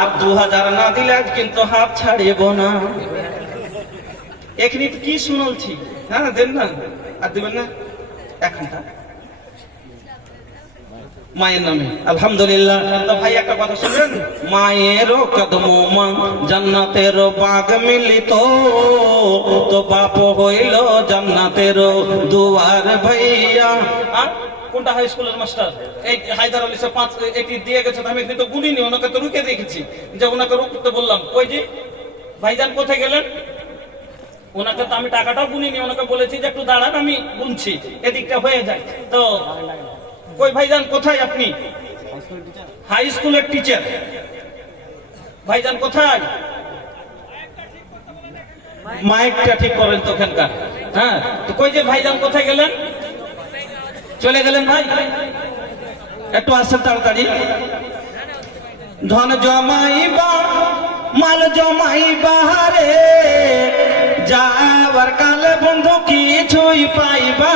আর 2000 না দিলে কিন্তু হাত ছাড়িব না। এখানে কি শুনলছি? হ্যাঁ দেন না, আর দিবেন না? এখনটা মায়ের নামে আলহামদুলিল্লাহ। তো ভাই একটা কথা শুনবেন, মায়ের কদম মা জান্নাতের বাগ মিলিত, তো বাপ হইল জান্নাতের দুয়ার ভাইয়া। কোনটা হাই স্কুলের মাস্টার? এই হায়দার আলী সে 5 এটি দিয়ে গেছে, আমি কিন্তু গুনিনি, ওনাকে তো রুকে দেখেছি, যে ওনাকে রুকতে বললাম। কই যে ভাইজান কোথায় গেলেন? ওনাকে তো আমি টাকাটাও গুনিনি, ওনাকে বলেছি যে একটু দাঁড়ান আমি গুনছি, এদিকটা হয়ে যায়। তো কই ভাইজান কোথায় আপনি? হাই স্কুলের টিচার। ভাইজান কোথায়? মাইকটা ঠিক করেন তো ওখানকার। হ্যাঁ, তো কই যে ভাইজান কোথায় গেলেন? চলে গেলেন ভাই, একটু আসেন তাড়াতাড়ি। ধন জমাইবা মাল জমাই বাহারে যাবার কালে বন্ধু কিছুই পাইবা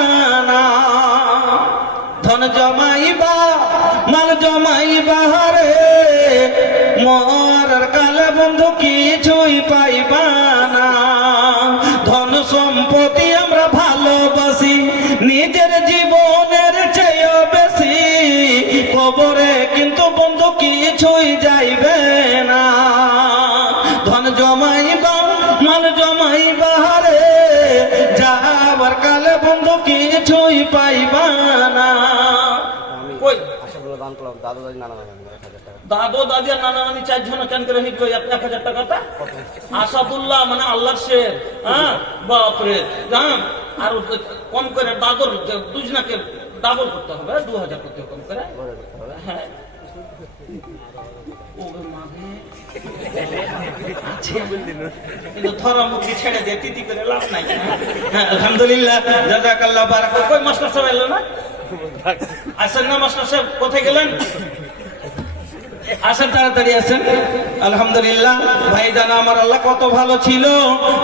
না। ধন জমাইবা মাল জমাইবা রে মরার কালে বন্ধু কিছুই পাইবা না। ধন সম্পত্তি আমরা ভালোবাসি নিজের জীবনের চেয়ে বেশি, কবরে কিন্তু বন্ধু কিছুই যাইবে না। ধন জমাইবা মাল জমাইবা রে যাবার কালে বন্ধু কিছুই পাইবা না। আমি কই আশাগুলো দান করলাম দাদু দাদি নানা নানি 1000 টাকা। দাদু দাদি আর নানা নানি 4 জন কেন করে হিট কই 1000 টাকাটা আসাদুল্লাহ মানে আল্লাহর শের। হ্যাঁ বাপরে দাম আর কম করে দাদুর দুজনাকে ডাবল করতে হবে 2000 করতে হবে কম করে। ঘরে করতে হবে। হ্যাঁ ওরে মাগে কিন্তু ধর্মমুখী ছেড়ে দিয়ে তিতি করে লাভ নাই। হ্যাঁ আলহামদুলিল্লাহ জাযাকাল্লাহ বারাক। কই মাস্টার সাহেব এলো না? আসেন না মাস্টার সাহেব, কোথায় গেলেন? আসেন তাড়াতাড়ি আসেন। আলহামদুলিল্লাহ ভাইজান আমার আল্লাহ কত ভালো ছিল।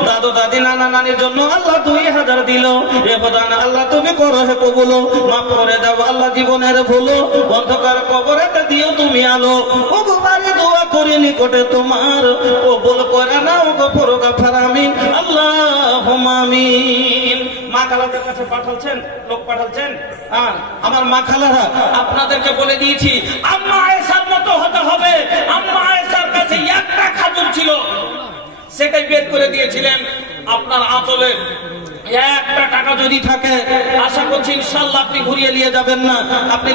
দাদু দাদি নানা নানির জন্য আল্লাহ 2000 দিল। এ প্রধান আল্লাহ তুমি করো হে কবুল, মাফ করে দাও আল্লাহ জীবনের ভুল, অন্ধকার কবরেতে দিও তুমি আলো। ও গোবারে দোয়া করি নিকটে তোমার, কবুল করে নাও গফুর গাফার আমিন আল্লাহুম্মা আমিন। মা খালাদের কাছে পাঠাচ্ছেন, লোক পাঠাচ্ছেন। হ্যাঁ আমার মা খালারা আপনাদেরকে বলে দিয়েছি আম্মা আয়েশার মতো হতে হবে। আম্মা আয়েশার কাছে একটা খাজুর ছিল, সেটাই বের করে দিয়েছিলেন। আপনার আঁচলে 1 টাকা যদি থাকে আশা করছি ইনশাআল্লাহ আপনি ঘুরিয়ে নিয়ে যাবেন না, আপনি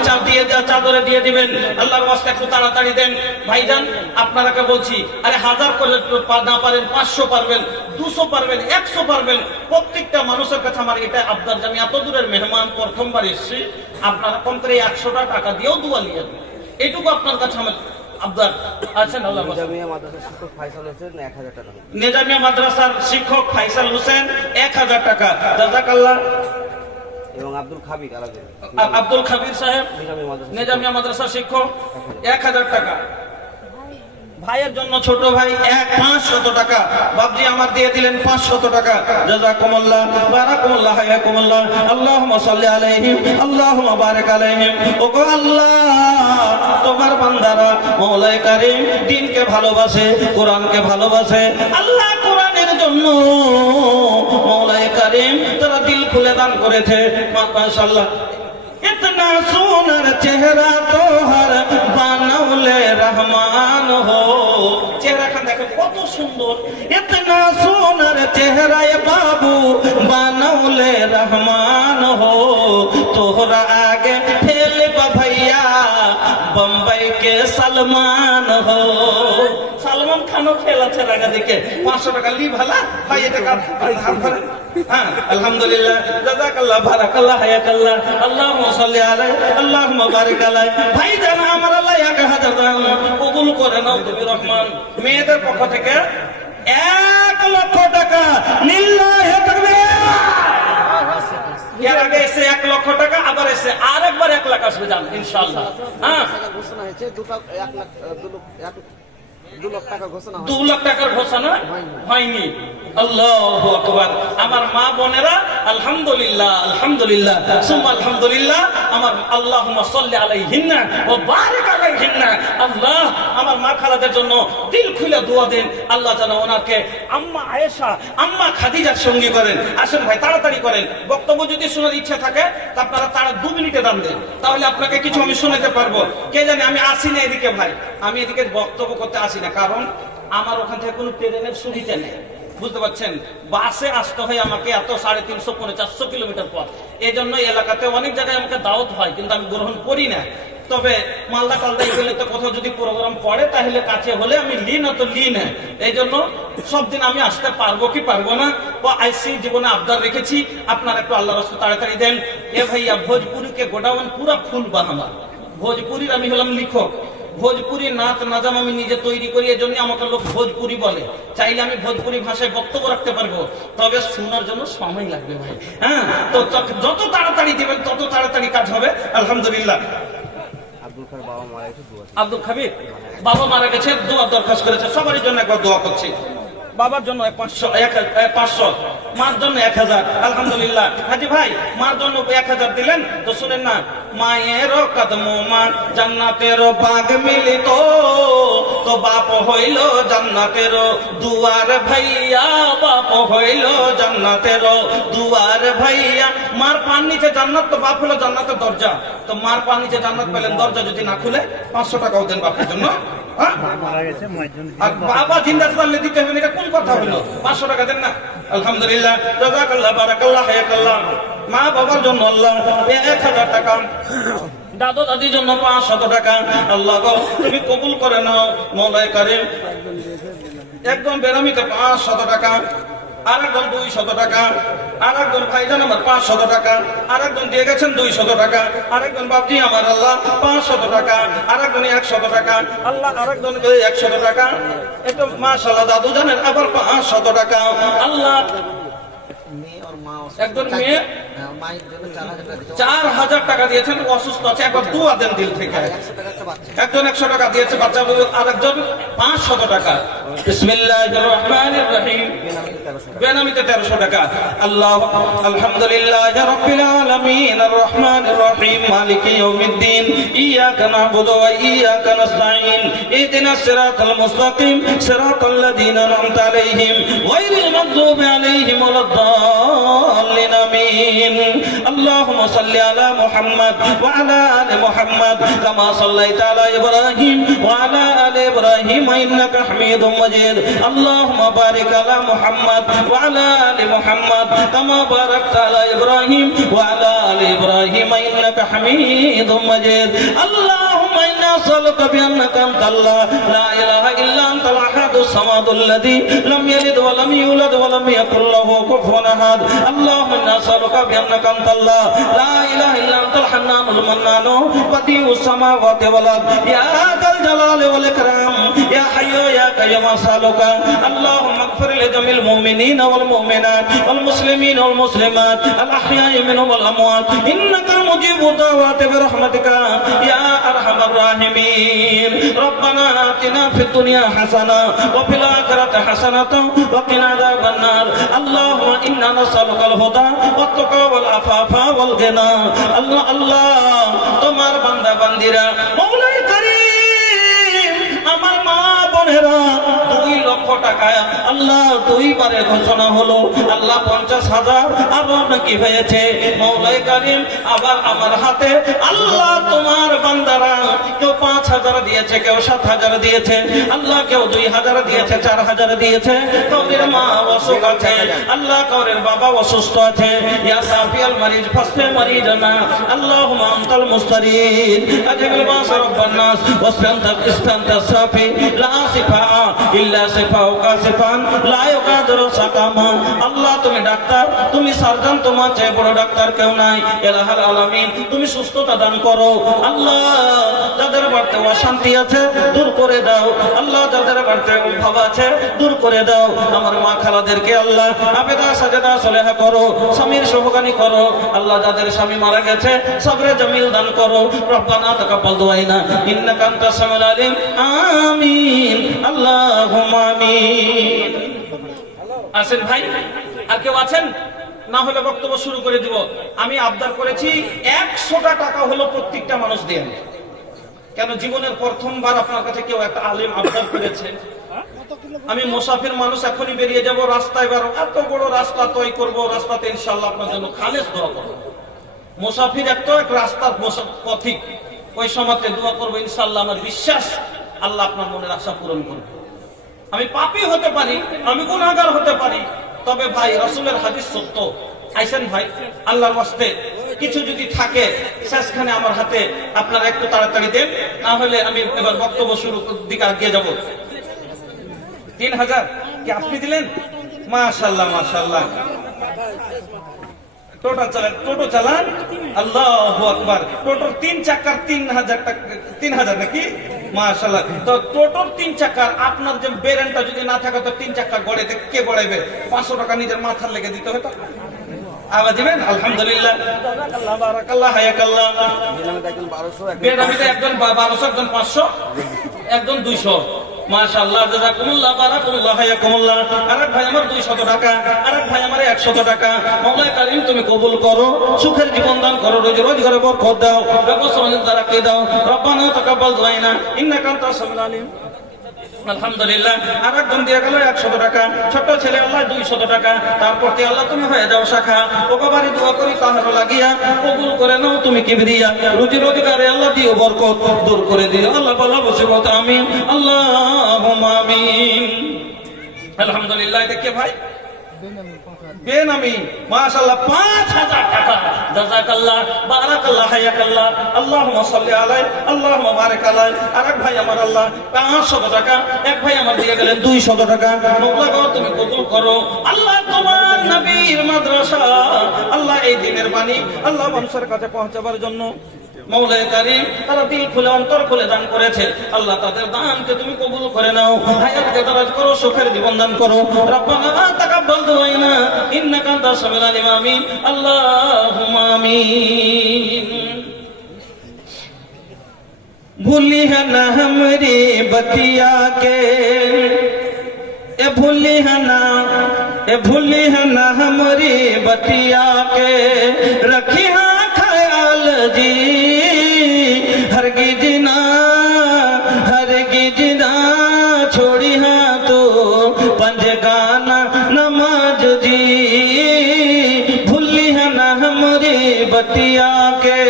চাদরে দিয়ে দিবেন। আল্লাহর ওয়াস্তে একটু তাড়াতাড়ি দেন ভাইজান। আপনারাকে বলছি আরে 1000 করে না পারেন 500 পারবেন, 200 পারবেন, 100 পারবেন। প্রত্যেকটা মানুষের কাছে আমার এটা আবদার যে আমি এত দূরের মেহমান প্রথমবার এসেছি, আপনারা কম করে 100 টাকা দিয়েও দোয়া নিয়ে যাবেন। এটুকু আপনার কাছে আমার আবদার আছেন। আল্লাহ নিজামিয়া মাদ্রাসার শিক্ষক ফাইসাল হোসেন 1000 টাকা। নিজামিয়া মাদ্রাসার শিক্ষক ফাইসাল হোসেন 1000 টাকা জাযাকাল্লাহ। এবং আব্দুল খাবির আলাদা আব্দুল খাবির সাহেব নিজামিয়া মাদ্রাসার শিক্ষক 1000 টাকা। ভাইয়ের জন্য ছোট ভাই 500 টাকা। বাবজি আমার দিয়ে দিলেন 500 টাকা। জাযাকুমুল্লাহ বারাকাল্লাহু হায়াকুমুল্লাহ। আল্লাহুম্মা সাল্লি আলাইহিম আল্লাহুম্মা বারিক আলাইহিম। ওগো আল্লাহ তোমার বান্দারা মওলাই কারীম দ্বীনকে ভালোবাসে, কোরআনকে ভালোবাসে। আল্লাহ কোরআনের জন্য মওলাই কারীম তারা দিল খুলে দান করেছে। মাশাআল্লাহ इतना सोनर चेहरा तोहर बानौले रहमान हो। चेहरा खान देखो কত সুন্দর। इतना सोनर चेहरा ये बाबू बानौले रहमान हो। तोहरा आगे फेल भैया बम्बई के सलमान हो। সালমান খানও খেলাছে রাগা দিকে 500 টাকা লি ভালা ভাই এটা হ্যাঁ আলহামদুলিল্লাহ জাযাকাল্লাহ বারাকাল্লাহ হায়াকাল্লাহ আল্লাহুম্মা সাল্লি আলাইহি আল্লাহুম্মা বারিক আলাইহি। ভাই জানা আমার আল্লাহ 1000 দান কবুল করে নাও তুমি রহমান। মেয়েদের পক্ষ থেকে 1 লক্ষ টাকা লিল্লাহি তাকবীর। এর আগে এসে 1 লক্ষ টাকা, আবার এসে আরেকবার 1 লাখ আসবে জান ইনশাআল্লাহ। হ্যাঁ ঘোষণা হয়েছে 2 লাখ 2 লাখ টাকা ঘোষণা 2 লাখ টাকার ঘোষণা হয়নি। আল্লাহু আকবার। আমার মা বোনেরা আলহামদুলিল্লাহ আলহামদুলিল্লাহ সুম্মা আলহামদুলিল্লাহ। আমার আল্লাহুম্মা সাল্লি আলাইহিন্না ওয়া বারিক আলাইহিন্না। আল্লাহ আমার মা খালাদের জন্য দিল খুলে দোয়া দেন, আল্লাহ যেন ওনাকে আম্মা আয়েশা আম্মা খাদিজার সঙ্গী করেন। আসেন ভাই তাড়াতাড়ি করেন। বক্তব্য যদি শোনার ইচ্ছা থাকে তা আপনারা তারা 2 মিনিটে দাম দেন, তাহলে আপনাকে কিছু আমি শোনাতে পারবো। কে জানে আমি আসি না এদিকে ভাই, আমি এদিকে বক্তব্য করতে আসি না, কারণ আমার ওখান থেকে কোনো ট্রেনের সুবিধা নেই। বুঝতে পারছেন, বাসে আসতে হয় আমাকে এত 350-400 কিলোমিটার পর। এই জন্য এলাকাতে অনেক জায়গায় আমাকে দাওয়াত হয়, কিন্তু আমি গ্রহণ করি না। তবে মালদা কালদাই গেলে তো কোথাও যদি প্রোগ্রাম পড়ে তাহলে কাছে হলে আমি লি না তো লি না। এই জন্য সব দিন আমি আসতে পারবো কি পারবো না ও আইসি জীবনে আবদার রেখেছি। আপনারা একটু আল্লাহর রাস্তায় তাড়াতাড়ি দেন। এ ভাইয়া ভোজপুরিকে গোডাউন পুরা ফুল বাহামা। ভোজপুরির আমি হলাম লেখক, ভোজপুরি নাচ নাজাম আমি নিজে তৈরি করি, এজন্য আমাকে লোক ভোজপুরি বলে। চাইলে আমি ভোজপুরি ভাষায় বক্তব্য রাখতে পারবো, তবে শোনার জন্য সময় লাগবে ভাই। হ্যাঁ তো যত তাড়াতাড়ি দিবেন তত তাড়াতাড়ি কাজ হবে। আলহামদুলিল্লাহ। আব্দুল খাবির বাবা মারা গেছে 2 বছর। আব্দুল খাবির বাবা মারা গেছে, দোয়া দরখাস্ত করেছে, সবারই জন্য একবার দোয়া করছি। বাবার জন্য 500, মার জন্য 1000। আলহামদুলিল্লাহ। হাজি ভাই, মার জন্য 1000 দিলেন তো শুনেন না, মায়ের কদম মা জান্নাতের বাগ মিলিত, তো বাপ হইল জান্নাতের দুয়ার ভাইয়া, বাপ হইল জান্নাতের দুয়ার ভাইয়া। মার পান নিচে জান্নাত, তো বাপ হলো জান্নাতের দরজা। তো মার পান নিচে জান্নাত পেলেন, দরজা যদি না খুলে 500 টাকাও দেন বাপের জন্য। আর বাবা জিন্দা থাকলে দিতে হবে, এটা কোন কথা হলো? 500 টাকা দেন না। আলহামদুলিল্লাহ, জাযাকাল্লাহ, বারাকাল্লাহ, হায়াকাল্লাহ। মা বাবার জন্য আল্লাহ 1000 টাকা, দাদু দাদির জন্য 500 টাকা। আল্লাহ গো তুমি কবুল করে নাও মওলায়ে কারীম। একজন বেরামিতে 500 টাকা, আরেকজন 200 টাকা, আরেকজন ভাইজান আমার 500 টাকা, আরেকজন দিয়ে গেছেন 200 টাকা, আরেকজন বাপজি আমার আল্লাহ 500 টাকা, আরেকজন 100 টাকা, আল্লাহ আরেকজন 100 টাকা। এটা মাশাআল্লাহ দাদু জানেন আবার 500 টাকা। আল্লাহ একজন মেয়ে 4000 টাকা দিয়েছেন, অসুস্থ আছে, একবার দোয়া দেন দিল থেকে। একজন 100 টাকা দিয়েছে বাচ্চা, আরেকজন 500 টাকা। বিসমিল্লাহির রহমানির রহিম, বেনামিতে 1300 টাকা। আল্লাহ আলহামদুলিল্লাহি রাব্বিল আলামিন আর রহমানির রহিম মালিকি ইয়াউমিদ্দিন ইয়াকা না'বুদু ওয়া ইয়াকা নাস্তাঈন ইহদিনাস সিরাতাল মুস্তাকিম সিরাতাল লাযীনা আন'আমতা আলাইহিম গায়রিল মাগযুবি আলাইহিম ওয়ালাদ-দাল্লিন আমিন। আল্লাহুম্মা সাল্লি আলা মুহাম্মাদ ওয়া আলা আলি মুহাম্মাদ কামা সাল্লাইতা আলা ইব্রাহিম ওয়া আলা আলি ইব্রাহিম ইন্নাকা হামিদুম মাজিদ। আল্লাহুম্মা বারিক আলা মুহাম্মাদ ওয়া আলা আলি মুহাম্মাদ কামা বারাকতা আলা ইব্রাহিম ওয়া আলা আলি ইব্রাহিম ইন্নাকা হামিদুম মাজিদ। আল্লাহুম্মা ইন্না নাসআলুকা বিআন্নাকা আনতাল্লাহ লা ইলাহা ইল্লা আনতাল আহাদুস সামাদুল লাযী লাম ইয়ালিদ ওয়া লাম ইউলাদ ওয়া লাম ইয়াকুল লাহু কুফুওয়ান আহাদ। আল্লাহুম্মা ইন্না নাসআলুকা বিআন্নাকা আনতাল্লাহ লা ইলাহা ইল্লা আনতাল হান্নানুল মান্নানু বাদিউস সামাওয়াতি ওয়াল আরদ ইয়া যাল জালালি ওয়াল ইকরাম ইয়া হাইয়্যু ইয়া কাইয়্যুম। আসালুকা আল্লাহুম্মা ইগফির লিজামিল মুমিনিনা ওয়াল মুমিনাত ওয়াল মুসলিমিনা ওয়াল মুসলিমাত আল আহইয়াই মিনহুম ওয়াল আমওয়াত ইন্নাকা মুজিবু দাওয়াতি বিরহমাতিকা ইয়া আরহামার রাহিমিন। রব্বানা আতিনা ফিদ দুনিয়া হাসানা ওয়া ফিল আখিরাতি হাসানাতাও ওয়া কিনা আযাবান নার। আল্লাহুম্মা ইন্না নাসআলুকাল হুদা ওয়াত তাকা ওয়াল আফাফা ওয়াল গিনা। আল্লাহ আল্লাহ তোমার বান্দা বান্দিরা মওলাই কারীম আমার মা বোনেরা 2 লক্ষ টাকা আল্লাহ 2 বারে ঘোষণা হলো। আল্লাহ 50,000 আবার নাকি হয়েছে মওলাই কারীম। আবার আমার হাতে আল্লাহ তোমার বান্দারা কেউ 5,000 দিয়েছে, কেউ 7,000 দিয়েছে, আল্লাহ কেউ 2,000 দিয়েছে, 4,000 দিয়েছে। কাউরের মা অসুখ আছে আল্লাহ, কাউরের বাবা অসুস্থ আছে। ইয়া সাফিয়াল মারিজ ফাসফে মারিজানা আল্লাহুম্মা আনতাল মুস্তারিদ আজহিল বাস রাব্বান নাস ওয়াসতান্তা সাফি লা সিফা ইল্লা সিফাউকা সিফান লা ইউকাদিরু সাকামা। আল্লাহ তুমি ডাক্তার, তুমি সার্জন, তোমার চেয়ে বড় ডাক্তার কেউ নাই। ইলাহাল আলামিন তুমি সুস্থতা দান করো। আল্লাহ যাদের বাড়িতে অশান্তি আছে দূর করে দাও। আল্লাহ যাদের বাড়িতে অভাব আছে দূর করে দাও। আমার মা খালাদেরকে আল্লাহ আবেদা সাজেদা সলেহা করো, স্বামীর সহগানি করো। আল্লাহ যাদের স্বামী মারা গেছে সবরে জামিল দান করো। রব্বানা তাকাব্বাল দুআইনা ইন্নাকা আনতাস সামিউল আলিম। আমিন আল্লাহুম্মা আমিন। আছেন ভাই? আর কেউ আছেন? না হলে বক্তব্য শুরু করে দিব। আমি আবদার করেছি 100টা টাকা হলো প্রত্যেকটা মানুষ দেন। কেন জীবনের প্রথমবার আপনার কাছে কেউ একটা আলেম আবদার করেছে। আমি মুসাফির মানুষ, এখনই বেরিয়ে যাব রাস্তায়, এবার এত বড় রাস্তা তৈরি করব, রাস্তাতে ইনশাআল্লাহ আপনার জন্য খালেস দোয়া করব। মুসাফির একটা এক রাস্তার পথিক, ওই সময়তে দোয়া করবো ইনশাআল্লাহ। আমার বিশ্বাস আল্লাহ আপনার মনের আশা পূরণ করবে। আমি পাপী হতে পারি, আমি গুনাহগার হতে পারি, তবে ভাই রাসূলের হাদিস সত্য। আইসেন ভাই আল্লাহর ওয়াস্তে কিছু যদি থাকে শেষখানে আমার হাতে আপনারা একটু তাড়াতাড়ি দেন, না হলে আমি এবার বক্তব্য শুরু দিকে এগিয়ে যাব। 3000 কি আপনি দিলেন? মাশাআল্লাহ মাশাআল্লাহ। টোটো চালান আল্লাহু আকবার। টোটোর 3 চাকার 3000 টাকা, 3000 নাকি? মাশাআল্লাহ। তো টোটোর 3 চাকার আপনার যে বেরেনটা যদি না থাকে তো 3 চাকা গড়েতে কে গড়াইবে? 500 টাকা নিজের মাথার লেগে দিতে হবে। তো আবার দিবেন আলহামদুলিল্লাহ, জাযাকাল্লাহ, বারাকাল্লাহ, হায়াকাল্লাহ। বেনামিতে একজন 1200, একজন 500, একজন 200। মাশাআল্লাহ, জাযাকুমুল্লাহ, বারাকাল্লাহু হায়াকুমুল্লাহ। আরেক ভাই আমার 200 টাকা, আরেক ভাই আমার 100 টাকা। মাওলানা কারীম তুমি কবুল করো, সুখের জীবন দান করো, রোজি রোজগারে বরকত দাও, ব্যবসা বাণিজ্যে তারাক্কি দাও। রব্বানা তাকাব্বাল দুআনা ইন্নাকা আনতাস সামিউল আলিম। আলহামদুলিল্লাহ, আরেকজন দিয়ে গেল 100 টাকা। ছোট ছেলে আল্লাহ 200 টাকা। তারপর দিয়ে আল্লাহ তুমি হয়ে যাও শাখা। ওকবারে দোয়া করি তাহার লাগিয়া কবুল করে নাও তুমি কিবরিয়া। রুজি রোজগারে আল্লাহ দিও বরকত, দূর করে দিও আল্লাহ বলা মুসিবত। আমিন, আল্লাহুম্মা আমিন। আলহামদুলিল্লাহ। দেখে ভাই বেনামি মাশাআল্লাহ 5000 টাকা। জাযাকাল্লাহ, বারাকাল্লাহ, হায়াকাল্লাহ, আল্লাহুম্মা সাল্লি আলাইহি, আল্লাহুম্মা বারিক আলাইহি। আরেক ভাই আমার আল্লাহ 500 টাকা, এক ভাই আমার দিয়ে গেলেন 200 টাকা। মাওলা গো তুমি কবুল করো আল্লাহ, তোমার নবীর মাদ্রাসা আল্লাহ এই দিনের বাণী আল্লাহ মানুষের কাছে পৌঁছাবার জন্য মওলা কারীম তারা দিল খুলে অন্তর খুলে দান করেছে। আল্লাহ তাদের দানকে তুমি কবুল করে নাও, হায়াতকে দারাজ করো, সুখের জীবন দান করো। রব্বানা তাকাব্বাল দুআনা ইন্নাকা আনতাস সামিউল আলিম। আমিন, আল্লাহুম্মা আমিন। भूली है ना हमरी बतिया के, ए भूली है ना, ए भूली है ना हमरी बतिया के, रखी है ख्याल जी हरगिज ना, हरगिज ना छोड़ी है तो पंजगाना नमाज जी। भूली है ना हमरी बतिया के,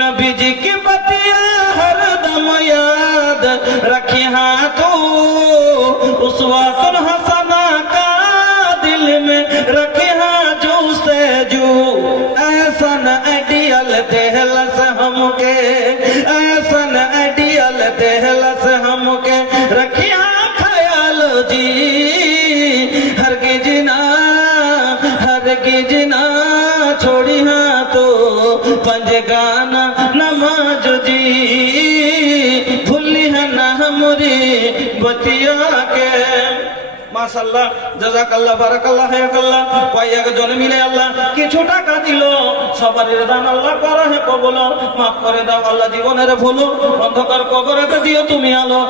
नबी जी की बतिया हरदम याद रखी हाँ तो, उसवातुल हसना का दिल में रखी हाँ जो से जो। ऐसन आइडियल देहलस हमके, ऐसन आइडियल देहलस हमके, रखी हाँ ख्याल जी हरगिज ना, हरगिज ना छोड़ी हाँ तो पंजगाना नमाज जी। भूली है ना हमरी बतिया के। মাশাআল্লাহ, জাযাকাল্লাহ, বারাকাল্লাহ, হায়াকাল্লাহ। কয়েকজন মিলে আল্লাহ কিছু টাকা দিল, সবার দান আল্লাহ করো হে কবুল, মাফ করে দাও আল্লাহ জীবনের ভুল, অন্ধকার কবরেতে দিও তুমি আলো।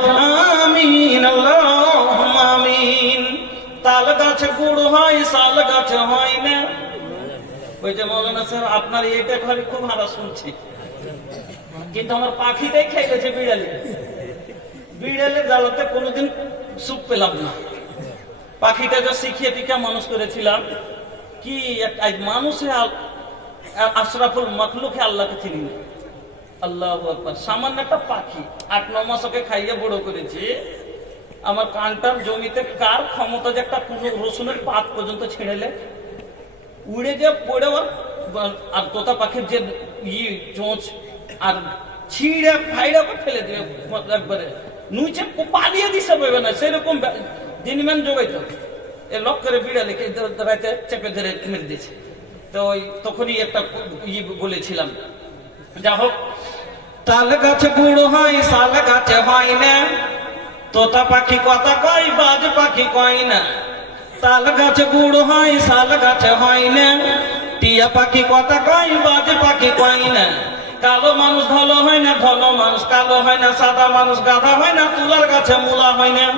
আমিন, আল্লাহুম্মা আমিন। তাল গাছে গুড় হয়, শাল গাছে হয় না। ওই যে মৌলানা স্যার আপনার এইটা খালি খুব হারা শুনছি, কিন্তু আমার পাখিটাই খেয়ে গেছে বিড়ালে। বিড়ালে জ্বালাতে কোনোদিন সুখ পেলাম না। পাখিটা যা শিখিয়ে টিকা মানুষ করেছিলাম কি মানুষে আশরাফুল মখলুকে আল্লাহকে চিনি না। আল্লাহু আকবার। সামান্য একটা পাখি 8-9 মাস ওকে খাইয়ে বড় করেছি। আমার কানটার জমিতে কার ক্ষমতা যে একটা রসুনের পাত পর্যন্ত ছেড়েলে উড়ে যে পড়ে, আর তোতা পাখির যে চোঁচ আর ছিঁড়ে ফাইড়ে ফেলে দিয়ে একবারে নুইচে পালিয়ে দিছে পাবে না, সেরকম দিনম্যান জোগাইতো। এ লক করে বিড়ালিকে রাতে চেপে ধরে মেরে দিয়েছে। তো ওই তখনই একটা বলেছিলাম। যা হোক, তাল গাছে গুড় হয়, শাল গাছে হয় না। তোতা পাখি কথা কয়, বাজ পাখি কয় না। তাল গাছে গুড় হয়, শাল গাছে হয় না। টিয়া পাখি কথা কয়, বাজ পাখি কয় না। কালো মানুষ ভালো হয় না, ভালো মানুষ কালো হয় না। সাদা মানুষ গাধা হয় না, তুলার গাছে মূলা হয় না।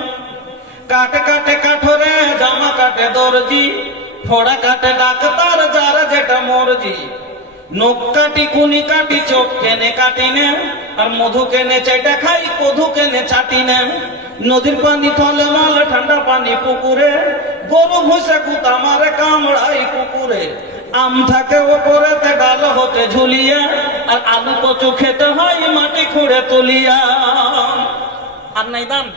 কাটে কাটে কাঠরে জামা কাটে দর্জি, ফোড়া কাটে ডাক্তার যারা যেটা মর্জি। নখ কাটি কুনি কাটি চোখ কেনে কাটি না, আর মধু কেনে চাইটা খাই কধু কেনে চাটি না। নদীর পানি থলে মাল, ঠান্ডা পানি পুকুরে, গরু ভুষে কুতা মারে কামড়াই কুকুরে। আম থাকে ওপরেতে ডাল হতে ঝুলিয়া, আর আলু কচু খেতে হয় মাটি খুঁড়ে তুলিয়া। আর নাই দাম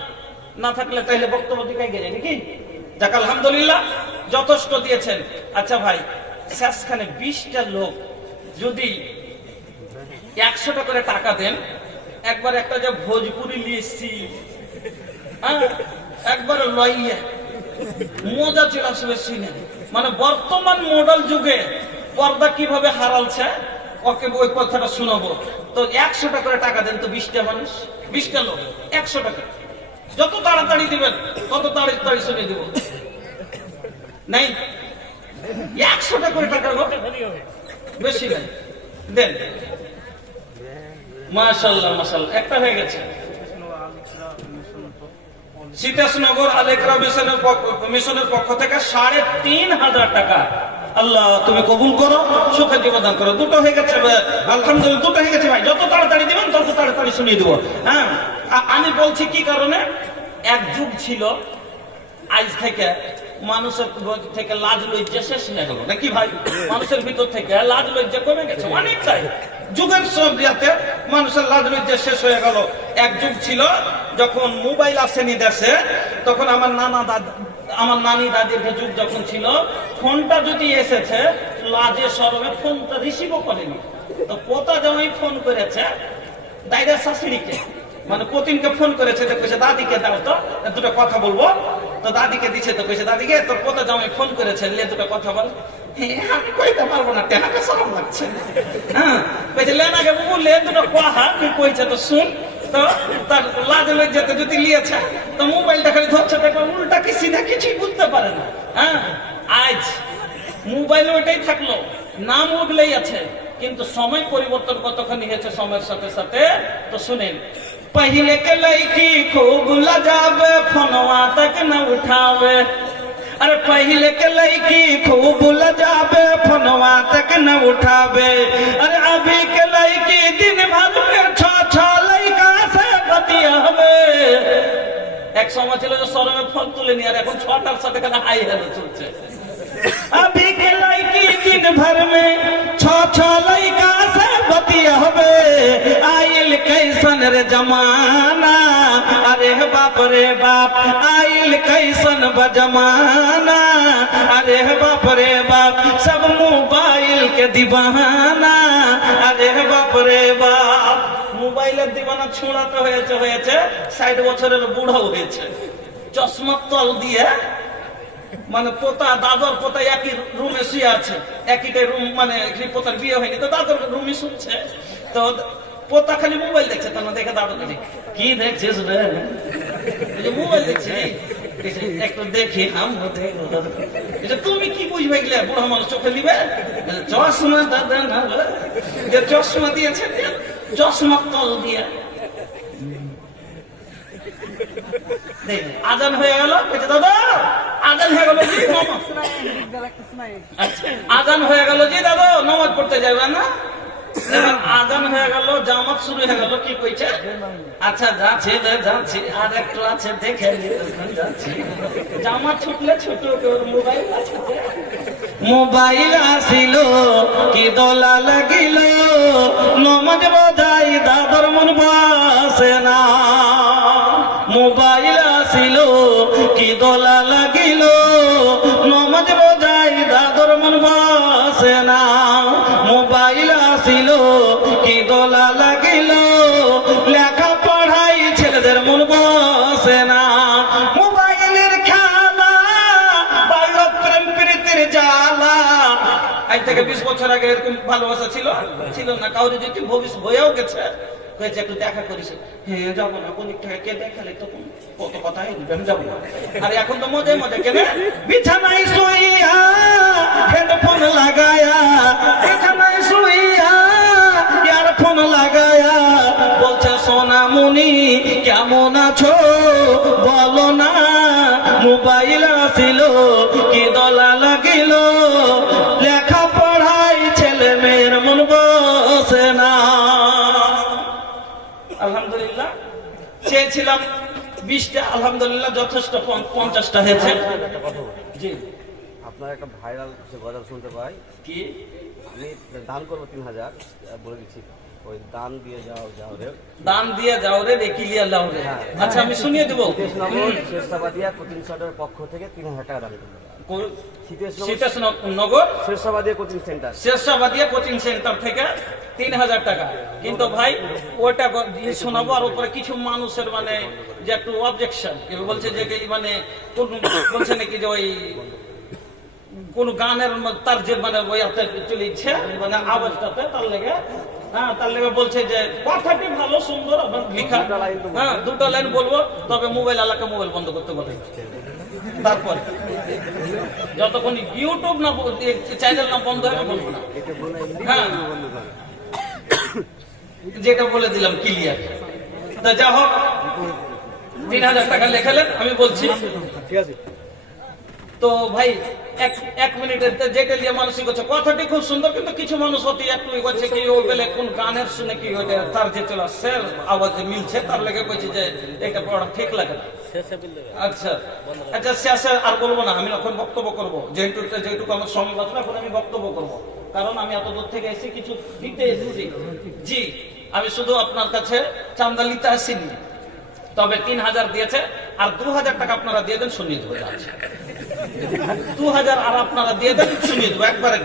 না থাকলে তাইলে বক্তব্য দিকে গেলে নাকি। যাক আলহামদুলিল্লাহ, যথেষ্ট দিয়েছেন। আচ্ছা ভাই, শেষখানে 20টা লোক যদি 100 টাকা করে টাকা দেন, একবার একটা যে ভোজপুরি লিয়েছি একবার লইয়া মজা চলে আসবে সিনে। মানে বর্তমান মডেল যুগে পর্দা কিভাবে হারালছে ওকে ওই কথাটা শোনাবো। তো 100 টাকা করে টাকা দেন তো 20টা মানুষ, 20টা লোক 100 টাকা। যত তাড়াতাড়ি দিবেন তত তাড়াতাড়ি শুনে দিব। নাই 100 টাকা করে টাকা বেশি নাই, দেন। মাশাআল্লাহ মাশাআল্লাহ, একটা হয়ে গেছে। সীতাসনগর আলেকরা মিশনের পক্ষ থেকে ৩,৫০০ টাকা। আল্লাহ তুমি কবুল করো, সুখের জীবন দান করো। দুটো হয়ে গেছে আলহামদুলিল্লাহ, দুটো হয়ে গেছে ভাই। যত তাড়াতাড়ি দিবেন তত তাড়াতাড়ি শুনিয়ে দেবো। হ্যাঁ, আমি বলছি কি কারণে, এক যুগ ছিল আজ থেকে মানুষের থেকে লাজ লজ্জা শেষ হয়ে গেল নাকি ভাই? মানুষের ভিতর থেকে লাজ লজ্জা কমে গেছে অনেকটাই। যুগের সঙ্গে মানুষের লাজ লজ্জা শেষ হয়ে গেল। এক যুগ ছিল যখন মোবাইল আসেনি দেশে, তখন আমার নানি দাদির যুগ যখন ছিল, ফোনটা যদি এসেছে লাজে শরমে ফোনটা রিসিভও করেনি। তো পোতা জামাই ফোন করেছে দাইদার শাশুড়িকে, মানে পতিনকে ফোন করেছে, তো কইছে দাদিকে দাও তো দুটো কথা বলবো। তো দাদিকে দিছে, তো কইছে দাদিকে তোর পোতা জামাই ফোন করেছে, লে দুটো কথা বল। আমি কইতে পারবো না, তেনাকে শরম লাগছে। হ্যাঁ, কইছে লে না গে বাবু, লে দুটো কথা তুই কইছে তো শুন। তো তার লাজ লজ্জাতে যদি লিয়েছে, তো মোবাইলটা খালি ধরছে, দেখো উল্টা কি সিধা কিছুই বুঝতে পারে না। হ্যাঁ, আজ মোবাইল ওইটাই থাকলো, নাম ওগুলোই আছে, কিন্তু সময় পরিবর্তন কতখানি হয়েছে সময়ের সাথে সাথে। তো শুনেন, पहले के लड़की खूब लजावे, फोनवा तक न उठावे। अरे पहले के लड़की खूब लजावे, फोनवा तक न उठावे। अरे अभी के लड़की दिन भर में छो लड़का से बतियावे। एक समय ছিল যে শরমে ফোন তুলে নিয়ে, আর এখন ৬টার সাথে কেন হাই হ্যালো চলছে। अभी के लड़की दिन भर में छो लड़का से बतियावे। आइल कैसन रे जमाना, अरे बाप रे बाप, आइल कैसन बजमाना, अरे बाप रे बाप, सब मोबाइल के दीवाना, अरे बाप रे बाप। মোবাইলের দিবানা ছুঁড়াতে হয়েছে ৬০ বছরের বুড়াও হয়েছে, চশমা তল দিয়ে, মানে পোতা দাদর পোতা একই রুমে শুয়ে আছে, একই রুম, মানে পোতার বিয়ে হয়নি, তো দাদর রুমে শুচ্ছে। তো পোতা খালি মোবাইল দেখছে, তো দেখে দাদু কাছে, কি দেখছিস রে? মোবাইল দেখছি, একটু দেখি তুমি কি বুঝবে গেলে, বুড়া মানুষ চোখে নিবে চশমা, দাদা না চশমা দিয়েছে, চশমা তল দিয়ে। আজান হয়ে গেল, দাদা আজান হয়ে গেল জি, আজান হয়ে গেল জি দাদা, নামাজ পড়তে যাবে না? আজান হয়ে গেল, জামাত শুরু হয়ে গেল, কি কইছে? আচ্ছা যাচ্ছি যাচ্ছি, আর একটু আছে দেখে যাচ্ছি। জামাত ছুটলে ছুটে মোবাইল আছে, মোবাইল আসিল কি দোলা লাগিল, নমাজ বোঝাই দাদর মন বাসে না। মোবাইল আসিল কি দোলা লাগিল, নমাজ বোঝাই দাদর মন বাসে না। মোবাইল আসিল কি দোলা লাগিল, লেখা পড়াই ছেলেদের মন বসে না। মোবাইলের খেলা বাড়লো প্রেম প্রীতির জ্বালা। আজ থেকে 20 বছর আগে এরকম ভালোবাসা ছিল না। কাউরে যদি ভবিষ্যৎ হয়েও গেছে, একটু দেখা করিস, হ্যাঁ যাবো না, কে দেখালে তো কত কথা যাবো না। আর এখন তো মজায় মজা কেনে বিছানায় শুইয়া হেডফোন লাগায়া, বিছানায় শুইয়া ইয়ারফোন লাগায়া বলছে সোনামণি কেমন আছো বলো না। মোবাইল আসিল কি দলা লাগিল, লেখা পড়াই ছেলে মেয়ের মন বসে না। আলহামদুলিল্লাহ চেয়েছিলাম 20টা, আলহামদুলিল্লাহ যথেষ্ট 50টা হয়েছে। জি, আপনার একটা ভাইরাল গজল শুনতে পাই, কি আমি দান করবো 3000 বলে দিচ্ছি, ওই দান দিয়ে যাও রে, দান দিয়ে যাও রে রেকিলিয়া লাও রে। আচ্ছা আমি শুনিয়ে দেবো। শেরশাবাদিয়া কোচিং সেন্টারের পক্ষ থেকে 3000 টাকা দান করবো। নগর শেরশাবাদিয়া কোচিং সেন্টার থেকে 3000 টাকা। কিন্তু ভাই ওটা শোনাবো, আর উপরে কিছু মানুষের মানে যে একটু অবজেকশন বলছে, যে মানে বলছে নাকি যে ওই কোন গানের তার যে মানে ওই চলে ইচ্ছে মানে আওয়াজটাতে তার লেগে, হ্যাঁ তার লেগে বলছে যে কথাটি ভালো সুন্দর লেখা, হ্যাঁ 2টা লাইন বলবো, তবে মোবাইল আলাকে মোবাইল বন্ধ করতে বলে। তারপরে যতক্ষণ ইউটিউব না চ্যানেল না বন্ধ হবে বলবো না। হ্যাঁ যেটা বলে দিলাম ক্লিয়ার। তা যা হোক 3000 টাকা লেখালেন, আমি বলছি। ঠিক আছে। তো ভাই এক মিনিটের যেটা নিয়ে মানসিক হচ্ছে কথাটি খুব সুন্দর, কিন্তু কিছু মানুষ অতি একটু করছে কি ও বেলে কোন গানের শুনে কি হচ্ছে তার যে চলা স্যার আওয়াজ মিলছে তার লেগে কইছে যে এটা পড়া ঠিক লাগে না। আচ্ছা আচ্ছা শেষে আর বলবো না, আমি এখন বক্তব্য করবো, যেটুকু আমার সময় বাঁচবে এখন আমি বক্তব্য করবো, কারণ আমি এত দূর থেকে এসে কিছু দিতে এসেছি। জি, আমি শুধু আপনার কাছে চান্দা নিতে আসিনি, তবে 3000 দিয়েছে আর 2000 টাকা আপনারা দিয়ে দেন, শুনিয়ে দেবো। 2000 আর আপনারা দিয়ে দেন, শুনিয়ে দেবো একবারে।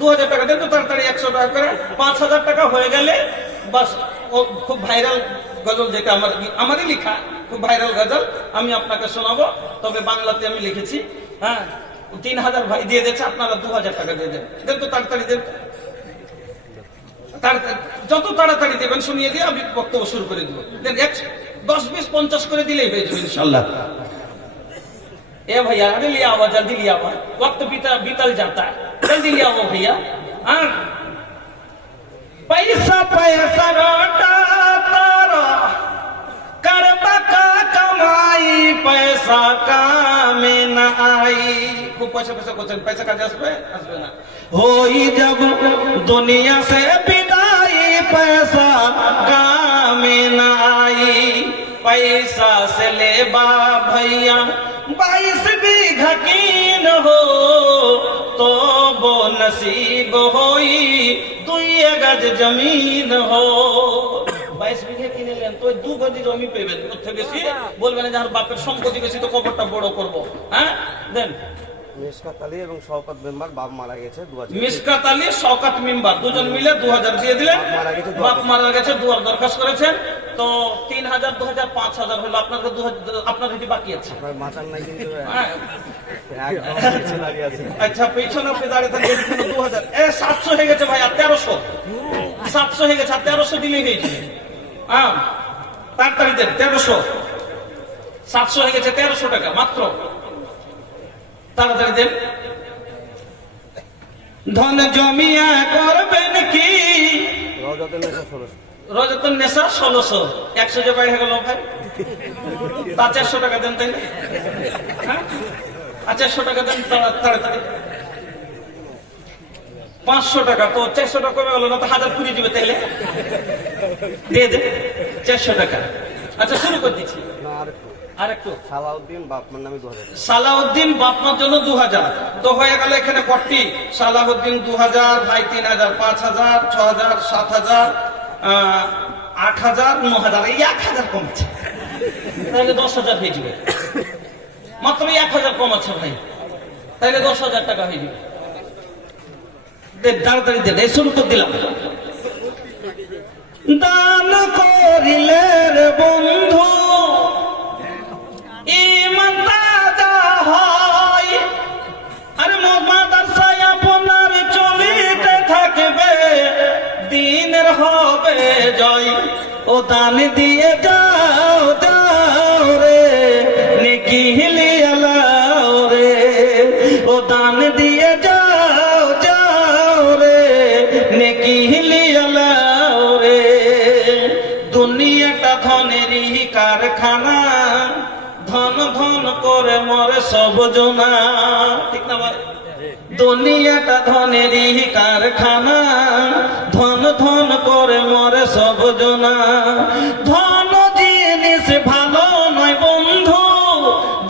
2000 টাকা দেন তো তাড়াতাড়ি, 100 টাকা করে 5000 টাকা হয়ে গেলে বাস। ও খুব ভাইরাল গজল, যেটা আমারই লেখা, খুব ভাইরাল গজল আমি আপনাকে শোনাবো, তবে বাংলাতে আমি লিখেছি। হ্যাঁ, 3000 ভাই দিয়ে দিয়েছে, আপনারা 2000 টাকা দিয়ে দেন। দেন তো তাড়াতাড়ি দেন, যত তাড়াতাড়ি দেবেন শুনিয়ে দিয়ে আমি বক্তব্য শুরু করে দিব। 10, 20, 50 করে দিলেই হয়ে যাবে ইনশাআল্লাহ। ए भैया अरे लिया हुआ, जल्दी लिया हुआ, वक्त बीतल जाता है, जल्दी लिया हुआ भैया। हाँ, पैसा पैसा रोटा तारा करबा का कमाई, पैसा काम न आई। खूब पैसा पैसा क्वेश्चन, पैसा का जसबे ना होई जब दुनिया से विदाई, पैसा काम न आई। पैसा से लेबा भैया 22 बीघा कीन हो, तो वो नसीब होई 2 गज जमीन हो। 22 বিঘা কিনে নেন তো 2 গজ জমি পেবেন, ওর থেকে বেশি বলবেন যার বাপের সম্পত্তি বেশি তো কবরটা বড় করব। হ্যাঁ দেন। মিশকাত আলী এবং শওকত মেম্বার, বাপ মারা গেছে 2000। মিশকাত আলী শওকত মেম্বার দুজন মিলে 2000 দিয়ে দিলেন, বাপ মারা গেছে 2000 দরখাস্ত করেছেন। তো 3000, 2000, 5000 হলো, আপনার 2000 আপনার এটি বাকি আছে। মাথার নাই কিন্তু। আচ্ছা পেছনে আপনি দাঁড়িয়ে থাকেন, 2000 700 হয়ে গেছে ভাই, আর 1300 700 হয়ে গেছে, আর 1300 দিলেই হয়েছে। হ্যাঁ তাড়াতাড়ি দেন, 1300 700 হয়ে গেছে, 1300 টাকা মাত্র, তাড়াতাড়ি দেন। ধন জমিয়া করবেন কি, রজতন নেশা 1600, 100 যে বাইরে গেল ভাই, তা 400 টাকা দেন, তাই না? হ্যাঁ 400 টাকা দেন তাড়াতাড়ি। 500 টাকা, তো 400 টাকা কমে গেল না, তো 1000 পুরি দিবে, তাইলে দিয়ে দে 400 টাকা। আচ্ছা শুরু করে দিচ্ছি। আরেকটু সালাউদ্দিন বাপমার নামে 2000। সালাউদ্দিন বাপমার জন্য 2000, তো হয়ে গেল এখানে কটি। সালাউদ্দিন 2000, ভাই 3000, 5000, 6000, 7000, 8000, 9000, এই 1000 কমেছে, তাহলে 10000 হয়ে যাবে। মাত্র 1000 কম আছে ভাই, তাহলে 10000 টাকা হয়ে যাবে। তাড়াতাড়ি দেন, শুরু করে দিলাম। দান করিলে রে বন্ধু ঈমান তাজা হয়, আরে মাদ্রাসায় আপনার চলিতে থাকবে, দিনের হবে জয়। ও দান দিয়ে যাও যাও রে, নেকি হিলিয়া লাও রে। ও দান দিয়ে যাও যাও রে, নেকি হিলিয়া লাও রে। দুনিয়াটা ধনেরই কারখানা, ধন ধন করে মরে সব জনা, ঠিক না ভাই? দুনিয়াটা ধনেরই কারখানা, ধন ধন করে মরে সব জনা। ধন জিনিস ভালো নয় বন্ধু,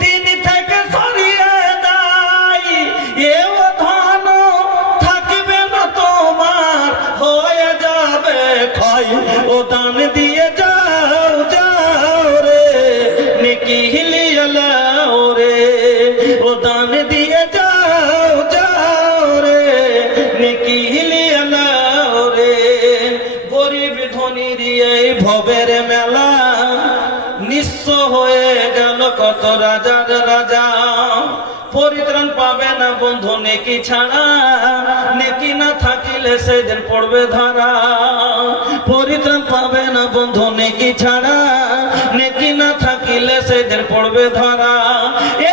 দিন থেকে সরিয়ে দেয়। এও ধন থাকবে না তোমার, হয়ে যাবে ক্ষয়। ও দান দিয়ে যাও যাও রে, নেকি হিলিয়া লাও রে। ও দান দিয়ে যাও যাও রে, নেকি হিলিয়া লাও রে। গরিব ধনীর এই ভবের মেলা, নিঃস্ব হয়ে গেল কত রাজার রাজা। পরিত্রাণ পাবে না বন্ধু নেকি ছাড়া, নেকি না থাকিলে সেদিন পড়বে ধরা। পরিত্রাণ পাবে না বন্ধু নেকি ছাড়া, নেকি না থাকিলে সেদিন পড়বে ধরা।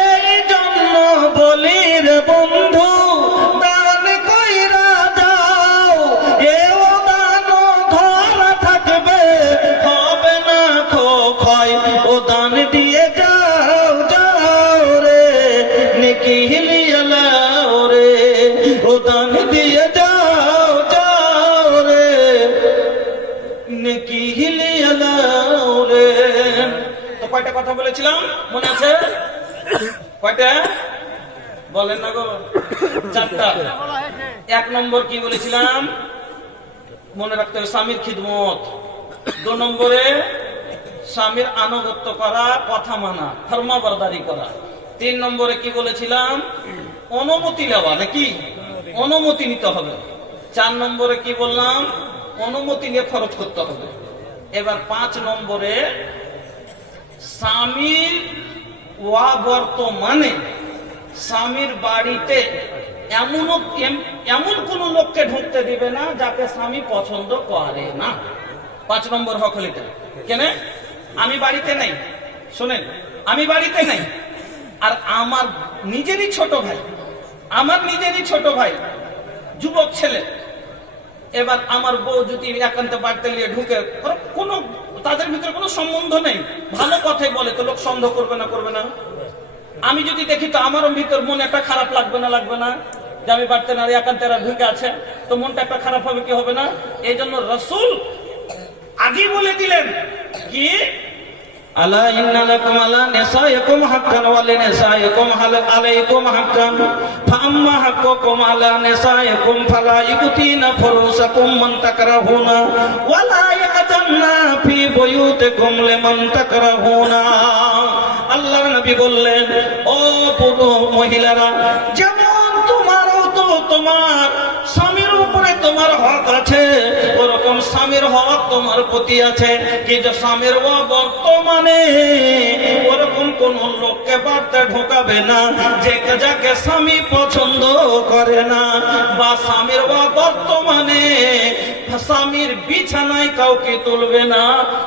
এই জন্য বলি রে বন্ধু, দান কইরা যাও, এও দান ধরা থাকবে, হবে না ক্ষয়। ও দান বলেছিলাম মনে আছে? কয়টা বলেন না গো? 4টা। 1 নম্বর কি বলেছিলাম? মনে রাখতে হবে স্বামীর খিদমত। 2 নম্বরে স্বামীর আনুগত্য করা, কথা মানা, ফরমাবরদারি করা। 3 নম্বরে কি বলেছিলাম? অনুমতি নেওয়া, নাকি অনুমতি নিতে হবে। 4 নম্বরে কি বললাম? অনুমতি নিয়ে খরচ করতে হবে। এবার 5 নম্বরে স্বামীর বর্তমানে স্বামীর বাড়িতে এমন কোন লোককে ঢুকতে দিবে না যাকে স্বামী পছন্দ করে না। 5 নম্বর হক হল এটা। কেন? আমি বাড়িতে নাই, শোনেন, আমি বাড়িতে নাই, আর আমার নিজেরই ছোট ভাই যুবক ছেলে, এবার আমার বউ যদি একান্তে বাড়িতে নিয়ে ঢুকে, কোনো তাদের ভিতরে কোনো সম্বন্ধ নেই, ভালো কথাই বলে, তো লোক সন্দেহ করবে না? আমি যদি দেখি তো আমারও ভিতর মনে একটা খারাপ লাগবে না যে আমি বাড়তে না একান্তে ঢুকে আছে, তো মনটা একটা খারাপ হবে কি হবে না? এই জন্য রাসূল আগে বলে দিলেন কি, আলা ইন্না লাকুম আলা নিসাইকুম হাক্কান ওয়া লিনিসাইকুম আলাইকুম হাক্কান ফাআম্মা হাক্কুকুম আলা নিসাইকুম ফালা ইবতিনা ফুরুসাকুম মান তাকরাহুনা ওয়া লা ইয়াতান্না ফি বুয়ুতিকুম লিমান তাকরাহুনা। আল্লাহর নবী বললেন, ও পুরুষ মহিলারা, যেমন তোমারও তো তোমার স্বামীর উপরে তোমার হক আছে, ওরকম স্বামীর হক তোমার প্রতি আছে। কিন্তু স্বামীর বর্তমানে ওরকম কোন লোককে বাড়িতে ঢোকাবে না যাকে স্বামী পছন্দ করে না, বা স্বামীর বর্তমানে স্বামীর বিছানায় কাউকে তুলবে না,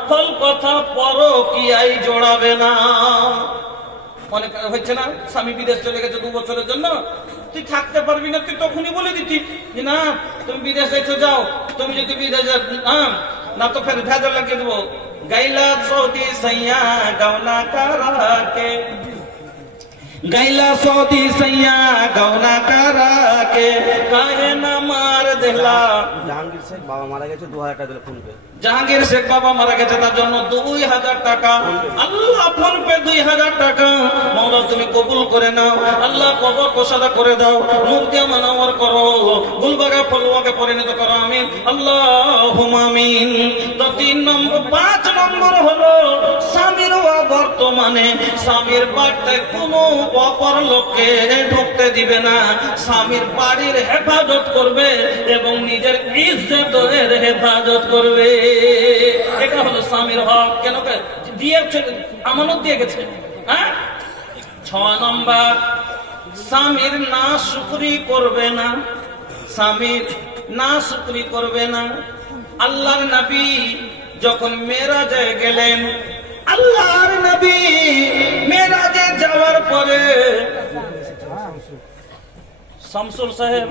ফল কথা পরকীয়ায় জড়াবে না। অনেক হচ্ছে না, স্বামী বিদেশ চলে গেছে 2 বছরের জন্য, তুই থাকতে পারবি না, তুই তখনই বলে দিতি যে না তুমি বিদেশ যাইছো, যাও, তুমি যদি বিদেশ না তো ফের ভেজাল লাগিয়ে দেবো। গাইলা সৌদি সাইয়া গাওনা কারাকে, গাইলা সৌদি সাইয়া গাওনা কারাকে, কাহে না মার দেলা। জাহাঙ্গীর শেখ বাবা মারা গেছে, 2000 টাকা দিলে ফোন পে। জাহাঙ্গীর শেখ বাবা মারা গেছে, তার জন্য 2000 টাকা। আল্লাহ ফোন পে 2000 টাকা। মওলা তুমি কবুল করে নাও, আল্লাহ কবর কোষাদা করে দাও, নূর দিয়ে মানাওয়ার করো, গুলবাগা ফলওয়াকে পরিণত করো, আমিন আল্লাহুম্মা আমিন। তো 5 নম্বর হলো স্বামীর বর্তমানে স্বামীর বাড়িতে কোনো অপর লোককে ঢুকতে দিবে না, স্বামীর বাড়ির হেফাজত করবে এবং নিজের ইজ্জতের হেফাজত করবে। এটা হলো স্বামীর হক। কেন দিয়ে আমানত দিয়ে গেছে। 6 নম্বর, স্বামীর নাশুকরি করবে না, স্বামীর নাশুকরি করবে না। আল্লাহর নবী যখন মেরাজে গেলেন, আল্লাহর নবী মেরাজে যাওয়ার পরে শামসুল সাহেব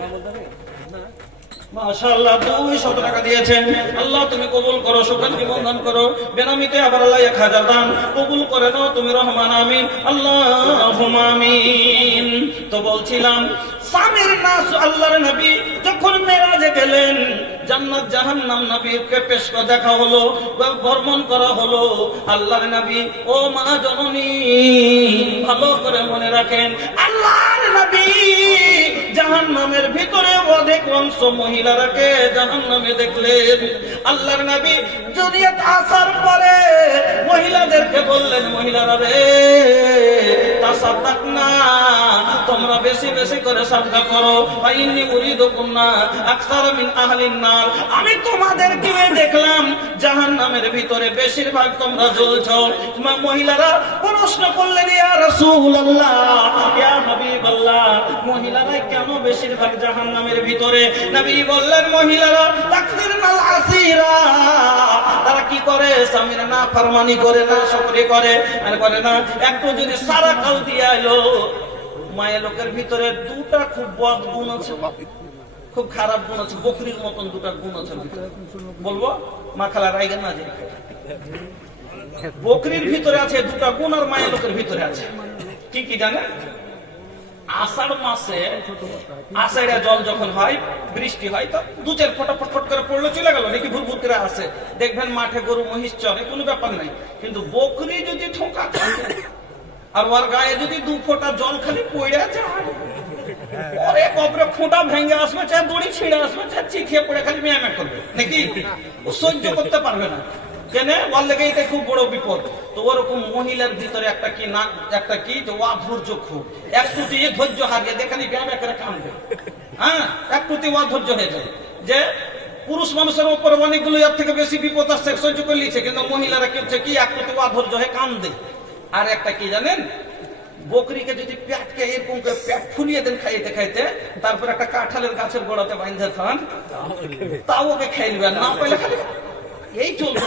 মাশাআল্লাহ 200 টাকা দিয়েছেন। আল্লাহ তুমি কবুল করো, শুকরান কি বন্ধন করো, বেনামিতে আবার আল্লাহ 1000 দান কবুল করে নাও, তুমি রহমান, আমিন আল্লাহুম্মা আমিন। তো বলছিলাম স্বামীর নাস, আল্লাহর নবী যখন মেরাজে গেলেন, জান্নাত জাহান্নাম নবীকে পেশ করে দেখা হলো, বর্ণন করা হলো। আল্লাহর নবী, ও মা জননী, ভালো করে মনে রাখেন, আল্লাহর নবী জাহান্নামের ভিতরে অনেক অংশ মহিলারাকে জাহান্নামে দেখলেন। আল্লাহর নবী দুনিয়াত আসার পরে মহিলাদেরকে বললেন, মহিলারা রে, তাসাদদাক না, তোমরা বেশি বেশি করে সাদকা করো, ফাইন্নী উরিদুকুন্না আকসার মিন আহলিন নার। আমি তোমাদেরকে দেখলাম জাহান্নামের ভিতরে বেশিরভাগ তোমরা জ্বলছো। মহিলারা প্রশ্ন করলেন, ইয়া রাসূলুল্লাহ, ইয়া হাবিবাল্লাহ, মহিলারা কেন বেশিরভাগ জাহান্নামের ভিতরে? নবী বললেন, মহিলারা তাকসিরনাল আসিরা, তারা কি করে? স্বামীর নাফরমানি করে, না শুকরি করে, আর করে না। একটু যদি সারা কাল দিয়ে আইলো, মায়ের লোকের ভিতরে 2টা খুব বদ গুণ আছে, খুব খারাপ গুণ আছে, বকরির মতন 2টা গুণ আছে। বলবো মা খালা রাইগা না, যে বকরির ভিতরে আছে 2টা গুণ, আর মায়ের লোকের ভিতরে আছে কি কি জানে? আষাঢ় মাসে আষাঢ়ে জল যখন হয়, বৃষ্টি হয়, তো 2-4 ফোঁটা ফটফট করে পড়লো, চলে গেল, নাকি ভুরভুর করে আসে। দেখবেন মাঠে গরু মহিষ চরে, কোনো ব্যাপার নাই। কিন্তু বকরি যদি ঠোকা থাকে, আর ওর গায়ে যদি 2 ফোঁটা জল খালি পড়ে যায়, ওরে কবরে খোঁটা ভেঙে আসবে, চাই দড়ি ছিঁড়ে আসবে, চাই চিঠিয়ে পড়ে খালি মেয়ামে করবে নাকি, ও সহ্য করতে পারবে না। কেন? ওর লেগে এটা খুব বড় বিপদ। তো ওরকম মহিলার ভিতরে একটা কি না, একটা কি যে অধৈর্য খুব, একটু দিয়ে ধৈর্য হারিয়ে দেখালি ব্যায়ামে করে কাঁদবে। হ্যাঁ, একটুতে অধৈর্য হয়ে যায়। যে পুরুষ মানুষের উপর অনেকগুলো এর থেকে বেশি বিপদ আসছে, সহ্য করে নিচ্ছে, কিন্তু মহিলারা কি হচ্ছে কি একটুতে অধৈর্য হয়ে কান্দে। আর একটা কি জানেন, বকরিকে যদি পেটকে এরকম করে পেট ফুলিয়ে দেন খাইতে খাইতে, তারপর একটা কাঁঠালের গাছের গোড়াতে বাইন্ধে থান, তাও ওকে খেয়ে নেবেন না পেলে খালি এই চলবে,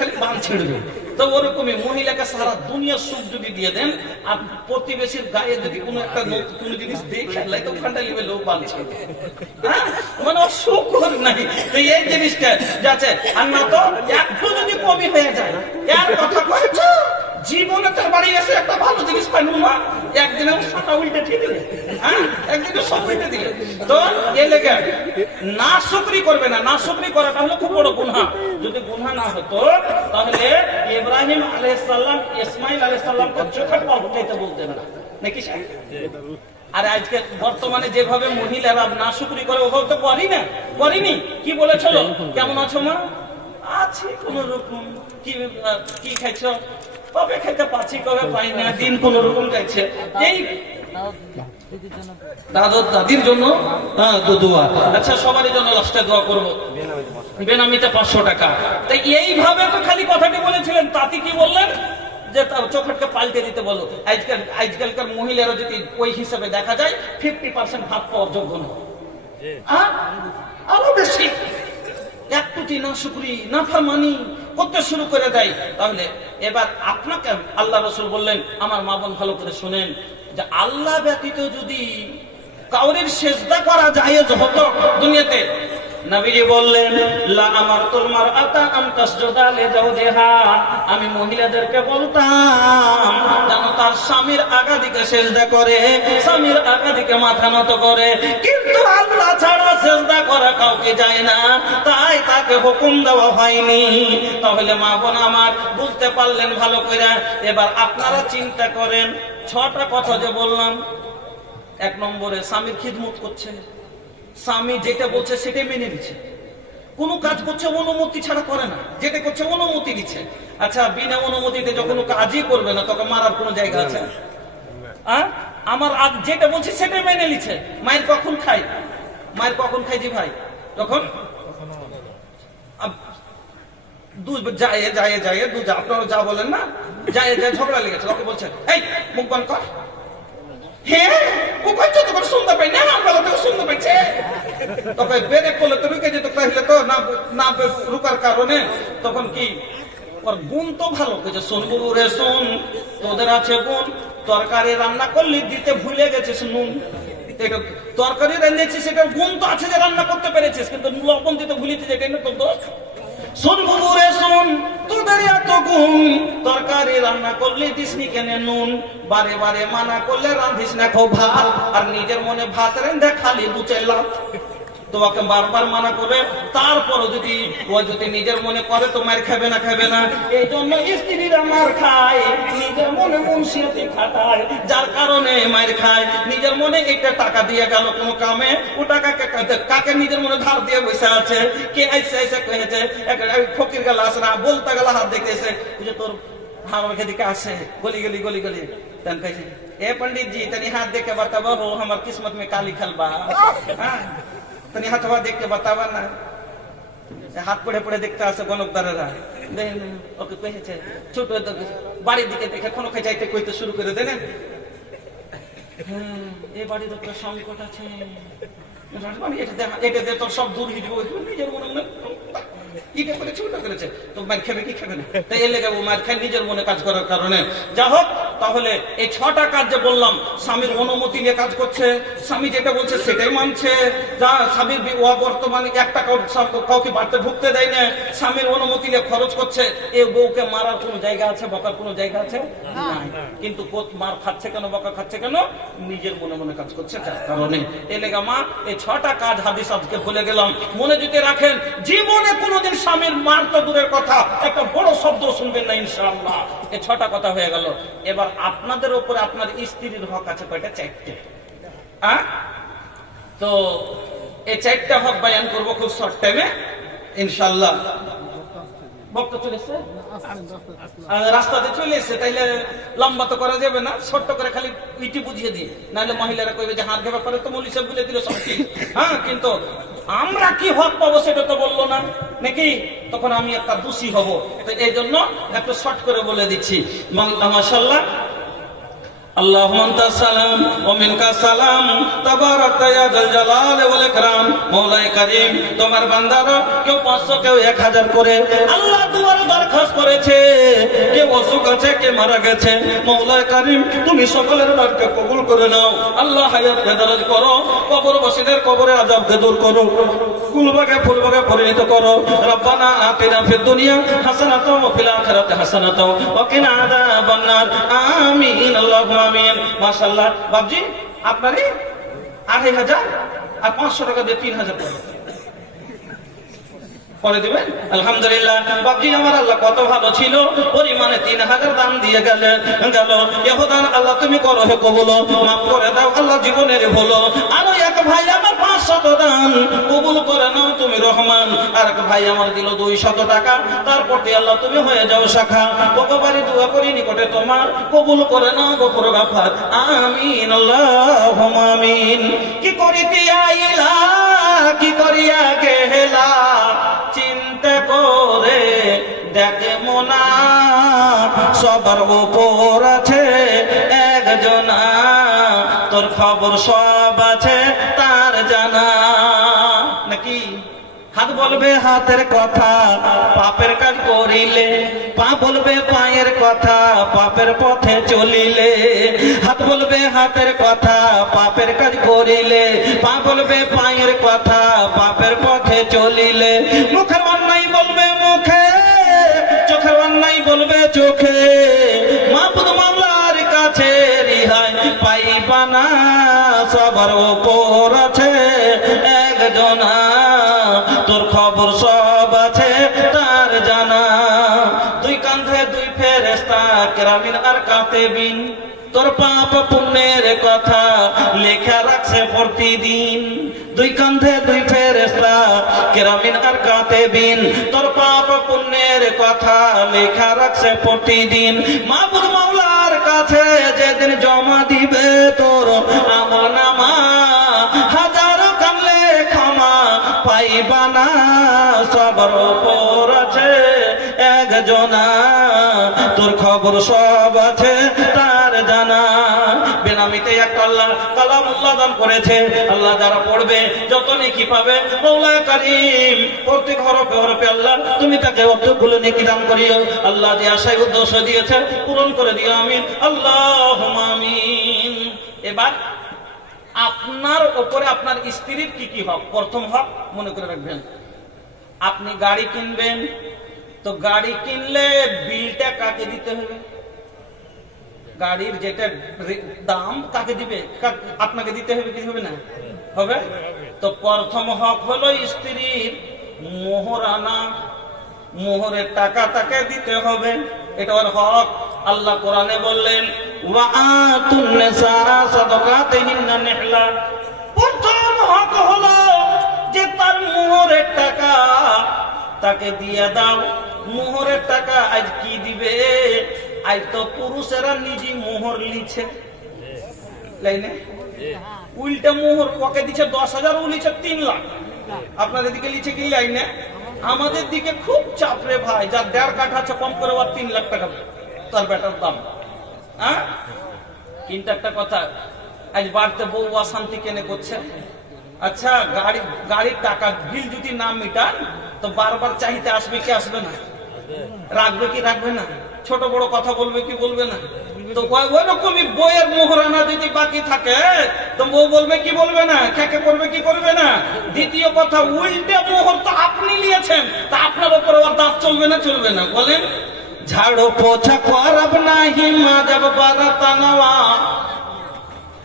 খালি বান ছেড়বে। তো ওরকমই মহিলাকে সারা দুনিয়ার সুখ যদি দিয়ে দেন, আর প্রতিবেশীর গায়ে যদি কোনো একটা কোনো জিনিস দিয়ে খেলাই তো ওখানটা লিবে লোক বান ছেড়বে। হ্যাঁ, মানে ও সুখ নাই। তো এই জিনিসটা যাচ্ছে, আর না তো একটু যদি কমই হয়ে যায়, এর কথা কয়েছ জীবনে তার বাড়ি এসে একটা ভালো জিনিস পাই না, একদিনে সাটা উল্টে ঠিক দিলে, হ্যাঁ, একদিনে সব উল্টে দিলে। তো এ লেগে না শুকরি করবে না, না শুকরি করাটা হলো খুব বড় গুনাহ। যদি গুনাহ না হতো তাহলে ইব্রাহিম আলাইহিস সালাম ইসমাইল আলাইহিস সালামকে চোখের পাল উঠাইতে বলতেন না নাকি? আর আজকে বর্তমানে যেভাবে মহিলারা না শুকরি করে, ওভাবে তো করিনি। কি বলেছিল, কেমন আছো মা? আছি কোন রকম। কি খাইছো? কবে খেতে পাচ্ছি, কবে পাই না, দিন কোন রকম যাচ্ছে। এই দাদির জন্য দোয়া। আচ্ছা, সবারই জন্য লাস্টে দোয়া করবো, বেনামিতে 500 টাকা। তাই এইভাবে তো খালি কথাটি বলেছিলেন, তাতে কি বললেন যে তার চোখটকে পাল্টে দিতে বলো। আজকালকার মহিলারা যদি ওই হিসাবে দেখা যায় 50% ভাত পাওয়ার যোগ্য না, আরো বেশি একটুটি না শুকরি না ফারমানি করতে শুরু করে দেয়। তাহলে এবার আপনাকে আল্লাহ রাসূল বললেন, আমার মা বোন ভালো করে শুনেন, যে আল্লাহ ব্যতীত যদি কাউরের সেজদা করা যায় হতো দুনিয়াতে, নবীজি বললেন লা আমারতুল মারআতা আন তাসজুদা লিজাওজিহা, আমি মহিলাদেরকে বলতাম যেন তার স্বামীর আগাদিকে সেজদা করে, স্বামীর আগাদিকে মাথা নত করে, কিন্তু আল্লাহ ছাড়া সেজদা করা কাউকে যায় না, তাই তাকে হুকুম দেওয়া হয়নি। তাহলে মা বোন আমার বুঝতে পারলেন ভালো করে। এবার আপনারা চিন্তা করেন, 6টা কথা যে বললাম, 1 নম্বরে স্বামীর খিদমত করছে, স্বামী যেটা বলছে সেটাই মেনে নিচ্ছে, কোন কাজ করছে অনুমতি ছাড়া করে না, যেটা করছে অনুমতি দিচ্ছে। আচ্ছা, বিনা অনুমতিতে যখন কাজই করবে না, তখন মারার কোন জায়গা আছে? আমার যেটা বলছে সেটাই মেনে নিচ্ছে। মায়ের কখন খাই জি ভাই, তখন আপনারা যা বলেন না, যায় ঝগড়া লেগেছে, ওকে বলছে এই মুখ বন্ধ কর। হ্যাঁ, ও কইছো তো শুনতে পাই না, আমরা তো শুনতে পাইছে। তবে বেরে করলে তো রুকে যেত, তাহলে তো না রুকার কারণে তখন কি ওর গুণ তো ভালো কইছে, শুনবো রে শুন, তোদের আছে গুণ, তরকারি রান্না করলি দিতে ভুলে গেছিস নুন। তরকারি রান্নাছিস, সেটার গুণ তো আছে যে রান্না করতে পেরেছিস, কিন্তু লবণ দিতে ভুলিতে যেটা না তোর দোষ। শুনবো রে শুন, তোদের এত গুণ, তরকারি রান্না করলে দিসনি কেন নুন, বারে বারে মানা করলে রাঁধিস না খো ভাত, আর নিজের মনে ভাত রেঁধে খালি বুঝাইলাম। তোমাকে বারবার মানা করে, তারপরও যদি ও যদি নিজের মনে করে তো মার খাবে না। এই জন্য স্ত্রীরা মার খায়, নিজের মনে মুনসিয়াতি খাটায়, যার কারণে মার খায়। নিজের মনে একটা টাকা দিয়ে গেল কোন কামে, ও টাকা কাকে নিজের মনে ধার দিয়ে বসে আছে, কে আইসে কয়েছে ফকির গেল আসে না, বলতে গেল হাত দেখতেছে যে তোর আমার দিকে আসে গলি तन कहे ए पंडित जी तनी हाथ देख के बतावा हो हमार किस्मत में का लिखल बा। तनी हाथवा देख के बतावा ना, हाथ पड़े पड़े देखता আছে গণকদারেরা দেখেন ওকে কইছে ছোট বাড়ির দিকে দেখে কোন খাই যাইতে কইতে শুরু করে দেন। এই বাড়ির উপরে সংকট আছে, এটা দিয়ে তোর সব দূর হয়ে যাবে, নিজের মনে মনে এটা করে ছোট করেছে তো মার খাবে কি খাবে না, তাই এর লেগে ও মার খায় নিজের মনে কাজ করার কারণে। যা হোক, তাহলে এই 6টা কাজ যে বললাম, স্বামীর অনুমতি নিয়ে কাজ করছে, স্বামী যেটা বলছে সেটাই মানছে, যা স্বামীর বর্তমানে 1 টাকা কাউকে বাড়তে ঢুকতে দেয় না, স্বামীর অনুমতি নিয়ে খরচ করছে, এই বউকে মারার কোনো জায়গা আছে, বকার কোনো জায়গা আছে নাই। কিন্তু মার খাচ্ছে কেন, বকা খাচ্ছে কেন, নিজের মনে মনে কাজ করছে, যার কারণে। এ লেগা মা এই 6টা কাজ হাদিস আজকে বলে গেলাম, মনে যদি রাখেন, জীবনে কোনোদিন স্বামীর মার তো দূরের কথা একটা বড় শব্দ শুনবেন না ইনশাআল্লাহ। এ 6টা কথা হয়ে গেল। এবার আপনাদের উপরে আপনার স্ত্রীর হক আছে কয়টা? 4টে। তো এই 4টা হক বয়ান করবো খুব শর্ট টাইমে ইনশাআল্লাহ। বক্তা চলে এসেছে, রাস্তাতে চলে এসেছে, তাইলে লম্বা তো করা যাবে না, ছোট্ট করে খালি ইটি বুঝিয়ে দিই, নাহলে মহিলারা কইবে যে হাত ঘেরা পরে তো মৌলী সাহেব বলে দিল সব ঠিক। কিন্তু আমরা কি হক পাবো সেটা তো বললো না নাকি, তখন আমি একটা দোষী হব। তো এই জন্য একটু শর্ট করে বলে দিচ্ছি। মাশাআল্লাহ, اللهم انت السلام ومنك السلام تبارك يا ذا الجلال والاكرام। মওলাই কারীম, তোমার বান্দারা কেউ 500 কেউ 1000 করে আল্লাহ দুয়ারে দরখাস্ত করেছে, কেউ অসুখ আছে, কে মারা গেছে। মওলাই কারীম, তুমি সকলের দরকে কবুল করে নাও। আল্লাহ হায়াতকে দারাজ করো, কবরবাসীদের কবরের আযাবকে দূর করো, ফুলবাগে ফুলবাগে পরিণত করো। রব্বানা আতিনা ফিদ দুনিয়া হাসানাতাও ওয়া ফিল আখিরাতি হাসানাতাও ওয়া কিনা আযাবান নার। আমিন আল্লাহুম্মা আমিন। মাশাআল্লাহ বাবজি, আপনারই 2500 আর 500 টাকা দিয়ে 3000 পরে দিবেন। আলহামদুলিল্লাহ বাবজি, আমার আল্লাহ কত ভালো ছিল, পরিমাণে 3000 দান দিয়ে গেল। ইহুদান আল্লাহ তুমি করো হে কবুল, মাফ করে দাও আল্লাহ জীবনের হলো। আর এক ভাই আমার 500 দান কবুল করে নাও তুমি রহমান। আর এক ভাই আমার দিল 200 টাকা, তারপর দিয়ে আল্লাহ তুমি হয়ে যাও শাখা। ভগবানের দোয়া করি নিকটে তোমার, কবুল করে নাও গফুর গাফার। আমিন আল্লাহুম্মা আমিন। কি করিতে আইলা, কি করিয়া গেলা, চিন্তা করে দেখে মোনা, সবার উপর আছে একজনা, তোর খবর সব আছে তার জানা নাকি। হাত বলবে হাতের কথা, পাপের কাজ করিলে, পা বলবে পায়ের কথা, পাপের পথে চলিলে। হাত বলবে হাতের কথা, পাপের কাজ করিলে, পা বলবে পায়ের কথা, পাপের পথে চলিলে। মুখের অন্যায় বলবে মুখে, চোখের অন্যায় বলবে চোখে, মাহবুব মাওলার কাছে রিহাই পাইবা না, সবার উপর আছে একজনা, তোর খবর সব আছে তার জানা। দুই কাঁধে দুই ফেরেশতা কেরামিন আর কাতেবিন, তোর পাপ পুণ্যের কথা লেখা রাখছে প্রতিদিন। দুই কাঁধে দুই ফেরেশতা কেরামিন আর কাতেবিন, তোর পাপ পুণ্যের কথা লেখা রাখছে প্রতিদিন। মাহবুব মাওলার কাছে যেদিন জমা দিবে তোর আমলনামা, হাজারো কামলে ক্ষমা পাইবা না, সবার উপর আছে একজনা, তোর খবর সব আছে তার জানা। বেনামিতে একটা আল্লাহ কালামুল্লাহ দান করেছে, আল্লাহ যারা পড়বে যত নেকি পাবে। মওলা কারীম, প্রত্যেক হরফে হরফে আল্লাহ তুমি তাকে অতগুলো নেকি দান করিও। আল্লাহ যে আশায় উদ্দেশ্য দিয়েছে পূরণ করে দিও। আমিন আল্লাহুম্মা আমিন। এবার আপনার উপরে আপনার স্ত্রীর কি কি হক? প্রথম হক মনে করে রাখবেন, আপনি গাড়ি কিনবেন, তো গাড়ি কিনলে বিলটা কাকে দিতে হবে? গাড়ির যেটা দাম কাকে দিবে? আপনাকে দিতে হবে কি হবে না? হবে। তো প্রথম হক হলো স্ত্রীর মোহরানা, মোহরের টাকা তাকে দিতে হবে, এটা ওর হক। আল্লাহ কোরআনে বললেন ওয়া আতুন নিসা সাদাকাতিহিন্না নিহলা। প্রথম হক হলো যে তার মোহরের টাকা তাকে দিয়ে দাও। মোহরের টাকা আজ কি দিবে? আজ তো পুরুষেরা নিজে মোহর লিছে, লাইনে উল্টা মোহর ওকে দিচ্ছে 10,000, ও লিছে 3 লাখ। আপনাদের দিকে লিছে কি লাইনে? আমাদের দিকে খুব চাপ রে ভাই, যার 1.5 কাঠা আছে কম করে 3 লাখ টাকা তার বেটার দাম। কিন্তু একটা কথা, আজ বাড়তে বউ অশান্তি কেনে করছে। আচ্ছা, গাড়ির টাকা বিল যদি না মিটান তো বারবার চাইতে আসবে কি আসবে না? রাখবে কি রাখবে না? ছোট বড় কথা বলবে কি বলবে না? তো ওই রকমই বইয়ের মোহরানা যদি বাকি থাকে তো বউ বলবে কি বলবে না? খেকে করবে কি করবে না? দ্বিতীয় কথা, উল্টে মোহর তো আপনি নিয়েছেন, তা আপনার উপরে ওর দাঁত চলবে না চলবে না? বলেন। ঝাড়ু পোছা করব নাহি মাজব বারাতানওয়া,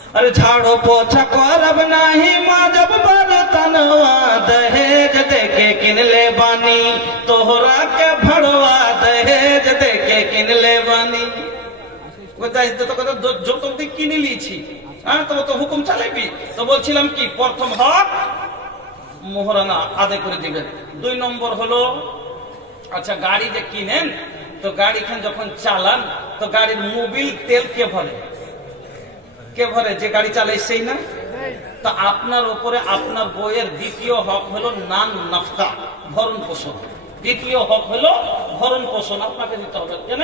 अरे झाड़ो पोछा करब नाही माजब बर्तनवा दहेज देके किनले बानी तोहरा के भड़वा दहेज देके किनले बानी যত কিনে নিয়েছি হ্যাঁ তো হুকুম চালাবি তো বলছিলাম কি প্রথম হক মোহরানা আদায় করে দিবেন 2 নম্বর হলো আচ্ছা গাড়ি যে কিনেন তো গাড়িখান যখন চালান তো গাড়ির মোবিল তেল কে ভরে যে গাড়ি চালায় সেই না তো আপনার উপরে আপনার বইয়ের দ্বিতীয় হক হলো নান নাফকা ভরণ পোষণ দ্বিতীয় হক হলো ভরণ পোষণ আপনাকে দিতে হবে কেন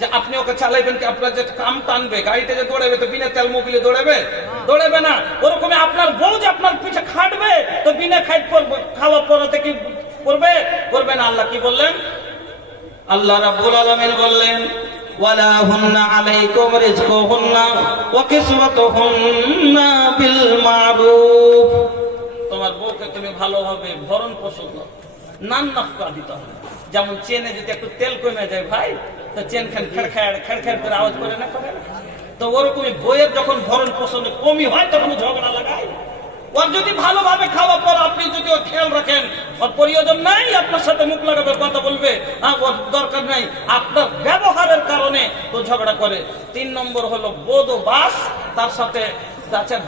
যে আপনি ওকে চালাইবেন কি আপনার যে কাম টানবে গাড়িতে যে দৌড়াবে তো বিনা তেল মোবিলে দৌড়াবে না ওরকমই আপনার বউ যে আপনার পিছে খাটবে তো বিনা খাওয়া পড়াতে কি করবে না আল্লাহ কি বললেন আল্লাহ রাব্বুল আলামিন বললেন ওয়ালা হুন্না আলাইকুম রিজকুহুন্না ওয়া কিসওয়াতুহুন্না বিল মারুফ তোমার বউকে তুমি ভালোভাবে ভরণ পোষণ দাও নান নাফকা দিতে হবে যেমন চেনে যদি একটু তেল কমে যায় ভাই তো চেন খান খেড় করে আওয়াজ করে না তো ওরকমই বইয়ের যখন ভরণ পোষণে কমই হয় তখন ঝগড়া লাগায় ওর যদি ভালোভাবে খাওয়া পর আপনি যদি ওর খেয়াল রাখেন ওর প্রয়োজন নাই আপনার সাথে মুখ লাগাবে কথা বলবে ওর দরকার নাই আপনার ব্যবহারের কারণে তো ঝগড়া করে 3 নম্বর হলো বোধ ও বাস তার সাথে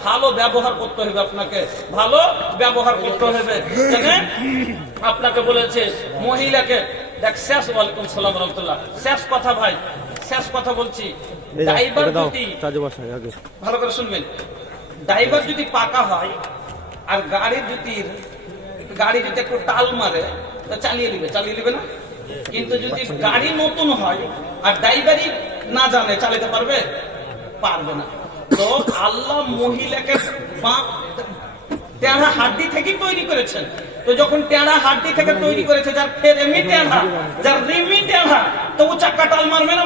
ভালো ব্যবহার করতে হবে আপনাকে ভালো ব্যবহার করতে হবে আপনাকে বলেছে মহিলাকে দেখ শেষ ওয়ালাইকুম সালাম রাহমাতুল্লাহ শেষ কথা ভাই শেষ কথা বলছি ড্রাইভার যদি ভালো করে শুনবেন ড্রাইভার যদি পাকা হয় আর গাড়ি যদি একটু টাল মারে তো চালিয়ে নিবে না কিন্তু যদি গাড়ি নতুন হয় আর ড্রাইভারই না জানে চালাতে পারবে না তো আল্লাহ মহিলাকে টেढ़ा হাড্ডি থেকে তৈরি করেছেন তো যখন টেढ़ा হাড্ডি থেকে তৈরি করেছে যার ফের এমনি টেढ़ा যার রিমি টেढ़ा তো ও চাক্কা টাল মারবে না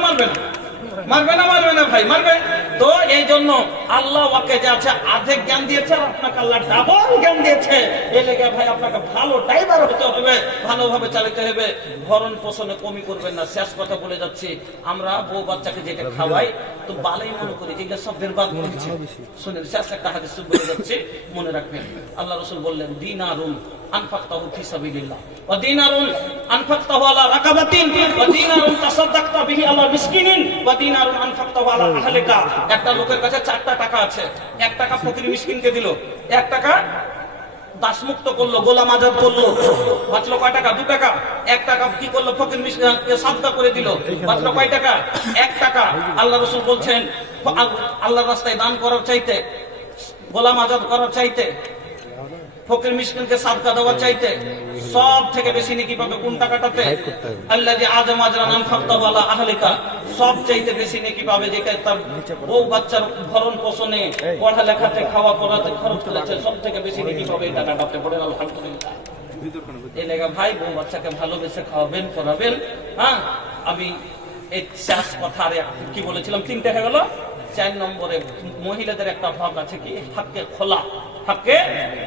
ভাই মারবে তো এই জন্য আল্লাহ ওকে যে আছে অর্ধেক জ্ঞান দিয়েছে আর আপনাকে আল্লাহ ডাবল জ্ঞান দিয়েছে এই লেগে ভাই আপনাকে ভালো ড্রাইভার হতে হবে ভালোভাবে চালাতে হবে ভরণ পোষণে কমি করবেন না শেষ কথা বলে যাচ্ছি আমরা বউ বাচ্চাকে যেটা খাওয়াই তো বালাই মনে করি যেগুলো সব বেরবাদ করেছে শুনেন শেষ একটা হাদিস বলে যাচ্ছে মনে রাখবেন আল্লাহ রাসূল বললেন দিনারুন আনফাকতাহু ফি সাবিলিল্লাহ ওয়া দিনারুন আনফাকতাহু আলা রাকাবাতিন ওয়া দিনারুন তাসাদদাকতা বিহি আলা মিসকিনিন ওয়া দিনারুন আনফাকতাহু আলা আহলিকা একটা লোকের কাছে 4টা টাকা আছে 1 টাকা ফকির মিসকিনকে দিল 1 টাকা দাসমুক্ত করলো গোলাম আজাদ করলো বাঁচলো কয় টাকা 2 টাকা 1 টাকা কি করলো ফকির মিসকিনকে সাদকা করে দিল বাঁচলো কয় টাকা 1 টাকা আল্লাহ রাসূল বলছেন আল্লাহর রাস্তায় দান করার চাইতে গোলাম আজাদ করার চাইতে ফকির মিসকিনকে সাদকা দেওয়ার চাইতে সব থেকে বেশি নেকি পাবে কোন টাকাটাতে আল্লাযী আযম আজরান আনফাকতাহু আলা আহলিকা সব চাইতে বেশি নেকি পাবে যেটা তার বউ বাচ্চার ভরণ পোষণে পড়ালেখাতে খাওয়া পড়াতে খরচ করেছে সব থেকে বেশি নেকি পাবে এই টাকাটাতে পড়ে আলহামদুলিল্লাহ এই লেগা ভাই বউ বাচ্চাকে ভালোবেসে খাওয়াবেন পড়াবেন হ্যাঁ আমি এই শেষ কথা আর কি বলেছিলাম 3টে হয়ে গেল 4 নম্বরে মহিলাদের একটা ভাব আছে কি হাক্কে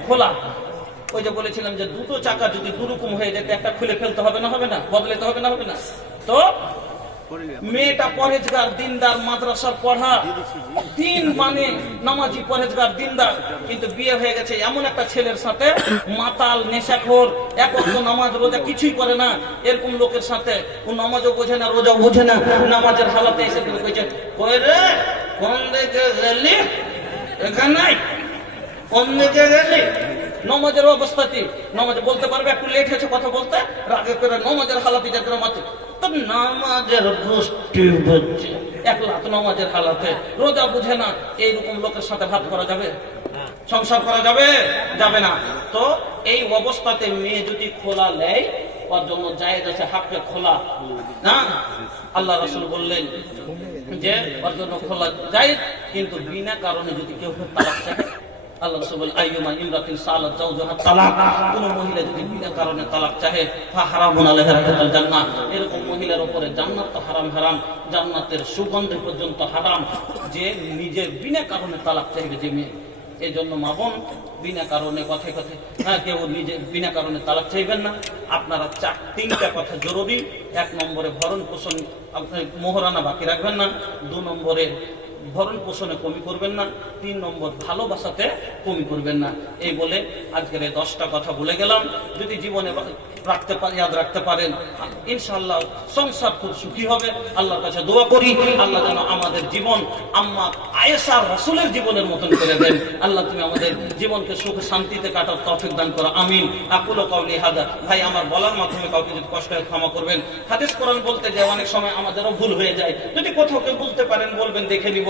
খোলা ওই যে বলেছিলাম যে দুটো চাকা যদি দুরকম হয়ে যেতে একটা খুলে ফেলতে হবে না বদলাতে হবে না তো মেয়েটা পরহেজগার দিনদার মাদ্রাসার পড়া দিন মানে নামাজি পরহেজগার দিনদার কিন্তু বিয়ে হয়ে গেছে এমন একটা ছেলের সাথে মাতাল নেশাখোর এক ওয়াক্ত নামাজ রোজা কিছুই করে না এরকম লোকের সাথে ও নামাজও বোঝে না রোজাও বোঝে না নামাজের হালাতে এসে কইছে কই রে কোন দিকে গেলি এখানে কোন দিকে গেলি নমাজের অবস্থাতে নমাজে বলতে পারবে একটু লেট হয়েছে কথা বলতে রাগে করে নমাজের হালাতে যাতে মাত্র তো নামাজের গোষ্ঠী হচ্ছে 1 লাখ নমাজের হালাতে রোজা বুঝে না এইরকম লোকের সাথে ভাত করা যাবে সংসার করা যাবে না তো এই অবস্থাতে মেয়ে যদি খোলা নেয় ওর জন্য জায়েজ আছে হাক্কে খোলা না আল্লাহ রাসূল বললেন যে ওর জন্য খোলা জায়েজ কিন্তু বিনা কারণে যদি কেউ তালাক চায় আল্লাহ রাসূল বলেন আইয়ুমা ইমরাতিন সালাত যাওজাহা তালাক কোন মহিলা যদি বিনা কারণে তালাক চাহে ফা হারামুন আলাইহা রাকাতুল জান্নাহ এরকম মহিলার উপরে জান্নাত তো হারাম জান্নাতের সুগন্ধ পর্যন্ত হারাম যে নিজে বিনা কারণে তালাক চাইবে যে মেয়ে এই জন্য মা বোন বিনা কারণে কথায় কেউ নিজে বিনা কারণে তালাক চাইবেন না আপনারা 3টা কথা জরুরি 1 নম্বরে ভরণ পোষণ মোহরানা বাকি রাখবেন না 2 নম্বরে ভরণ পোষণে কমি করবেন না, 3 নম্বর ভালোবাসাতে কমি করবেন না। এই বলে আজকের এই 10টা কথা বলে গেলাম। যদি জীবনে ইয়াদ রাখতে পারেন, ইনশাআল্লাহ সংসার খুব সুখী হবে। আল্লাহর কাছে দোয়া করি আল্লাহ যেন আমাদের জীবন আম্মা আয়েশা রাসূলের জীবনের মতন করে দেন। আল্লাহ তুমি আমাদের জীবনকে সুখ শান্তিতে কাটার তৌফিক দান করো, আমিন। আকুলু কাউলি হাদা। ভাই আমার বলার মাধ্যমে কাউকে যদি কষ্ট হয় ক্ষমা করবেন। হাদিস কোরআন বলতে যে অনেক সময় আমাদেরও ভুল হয়ে যায়, যদি কোথাও কেউ বলতে পারেন বলবেন, দেখে নিব।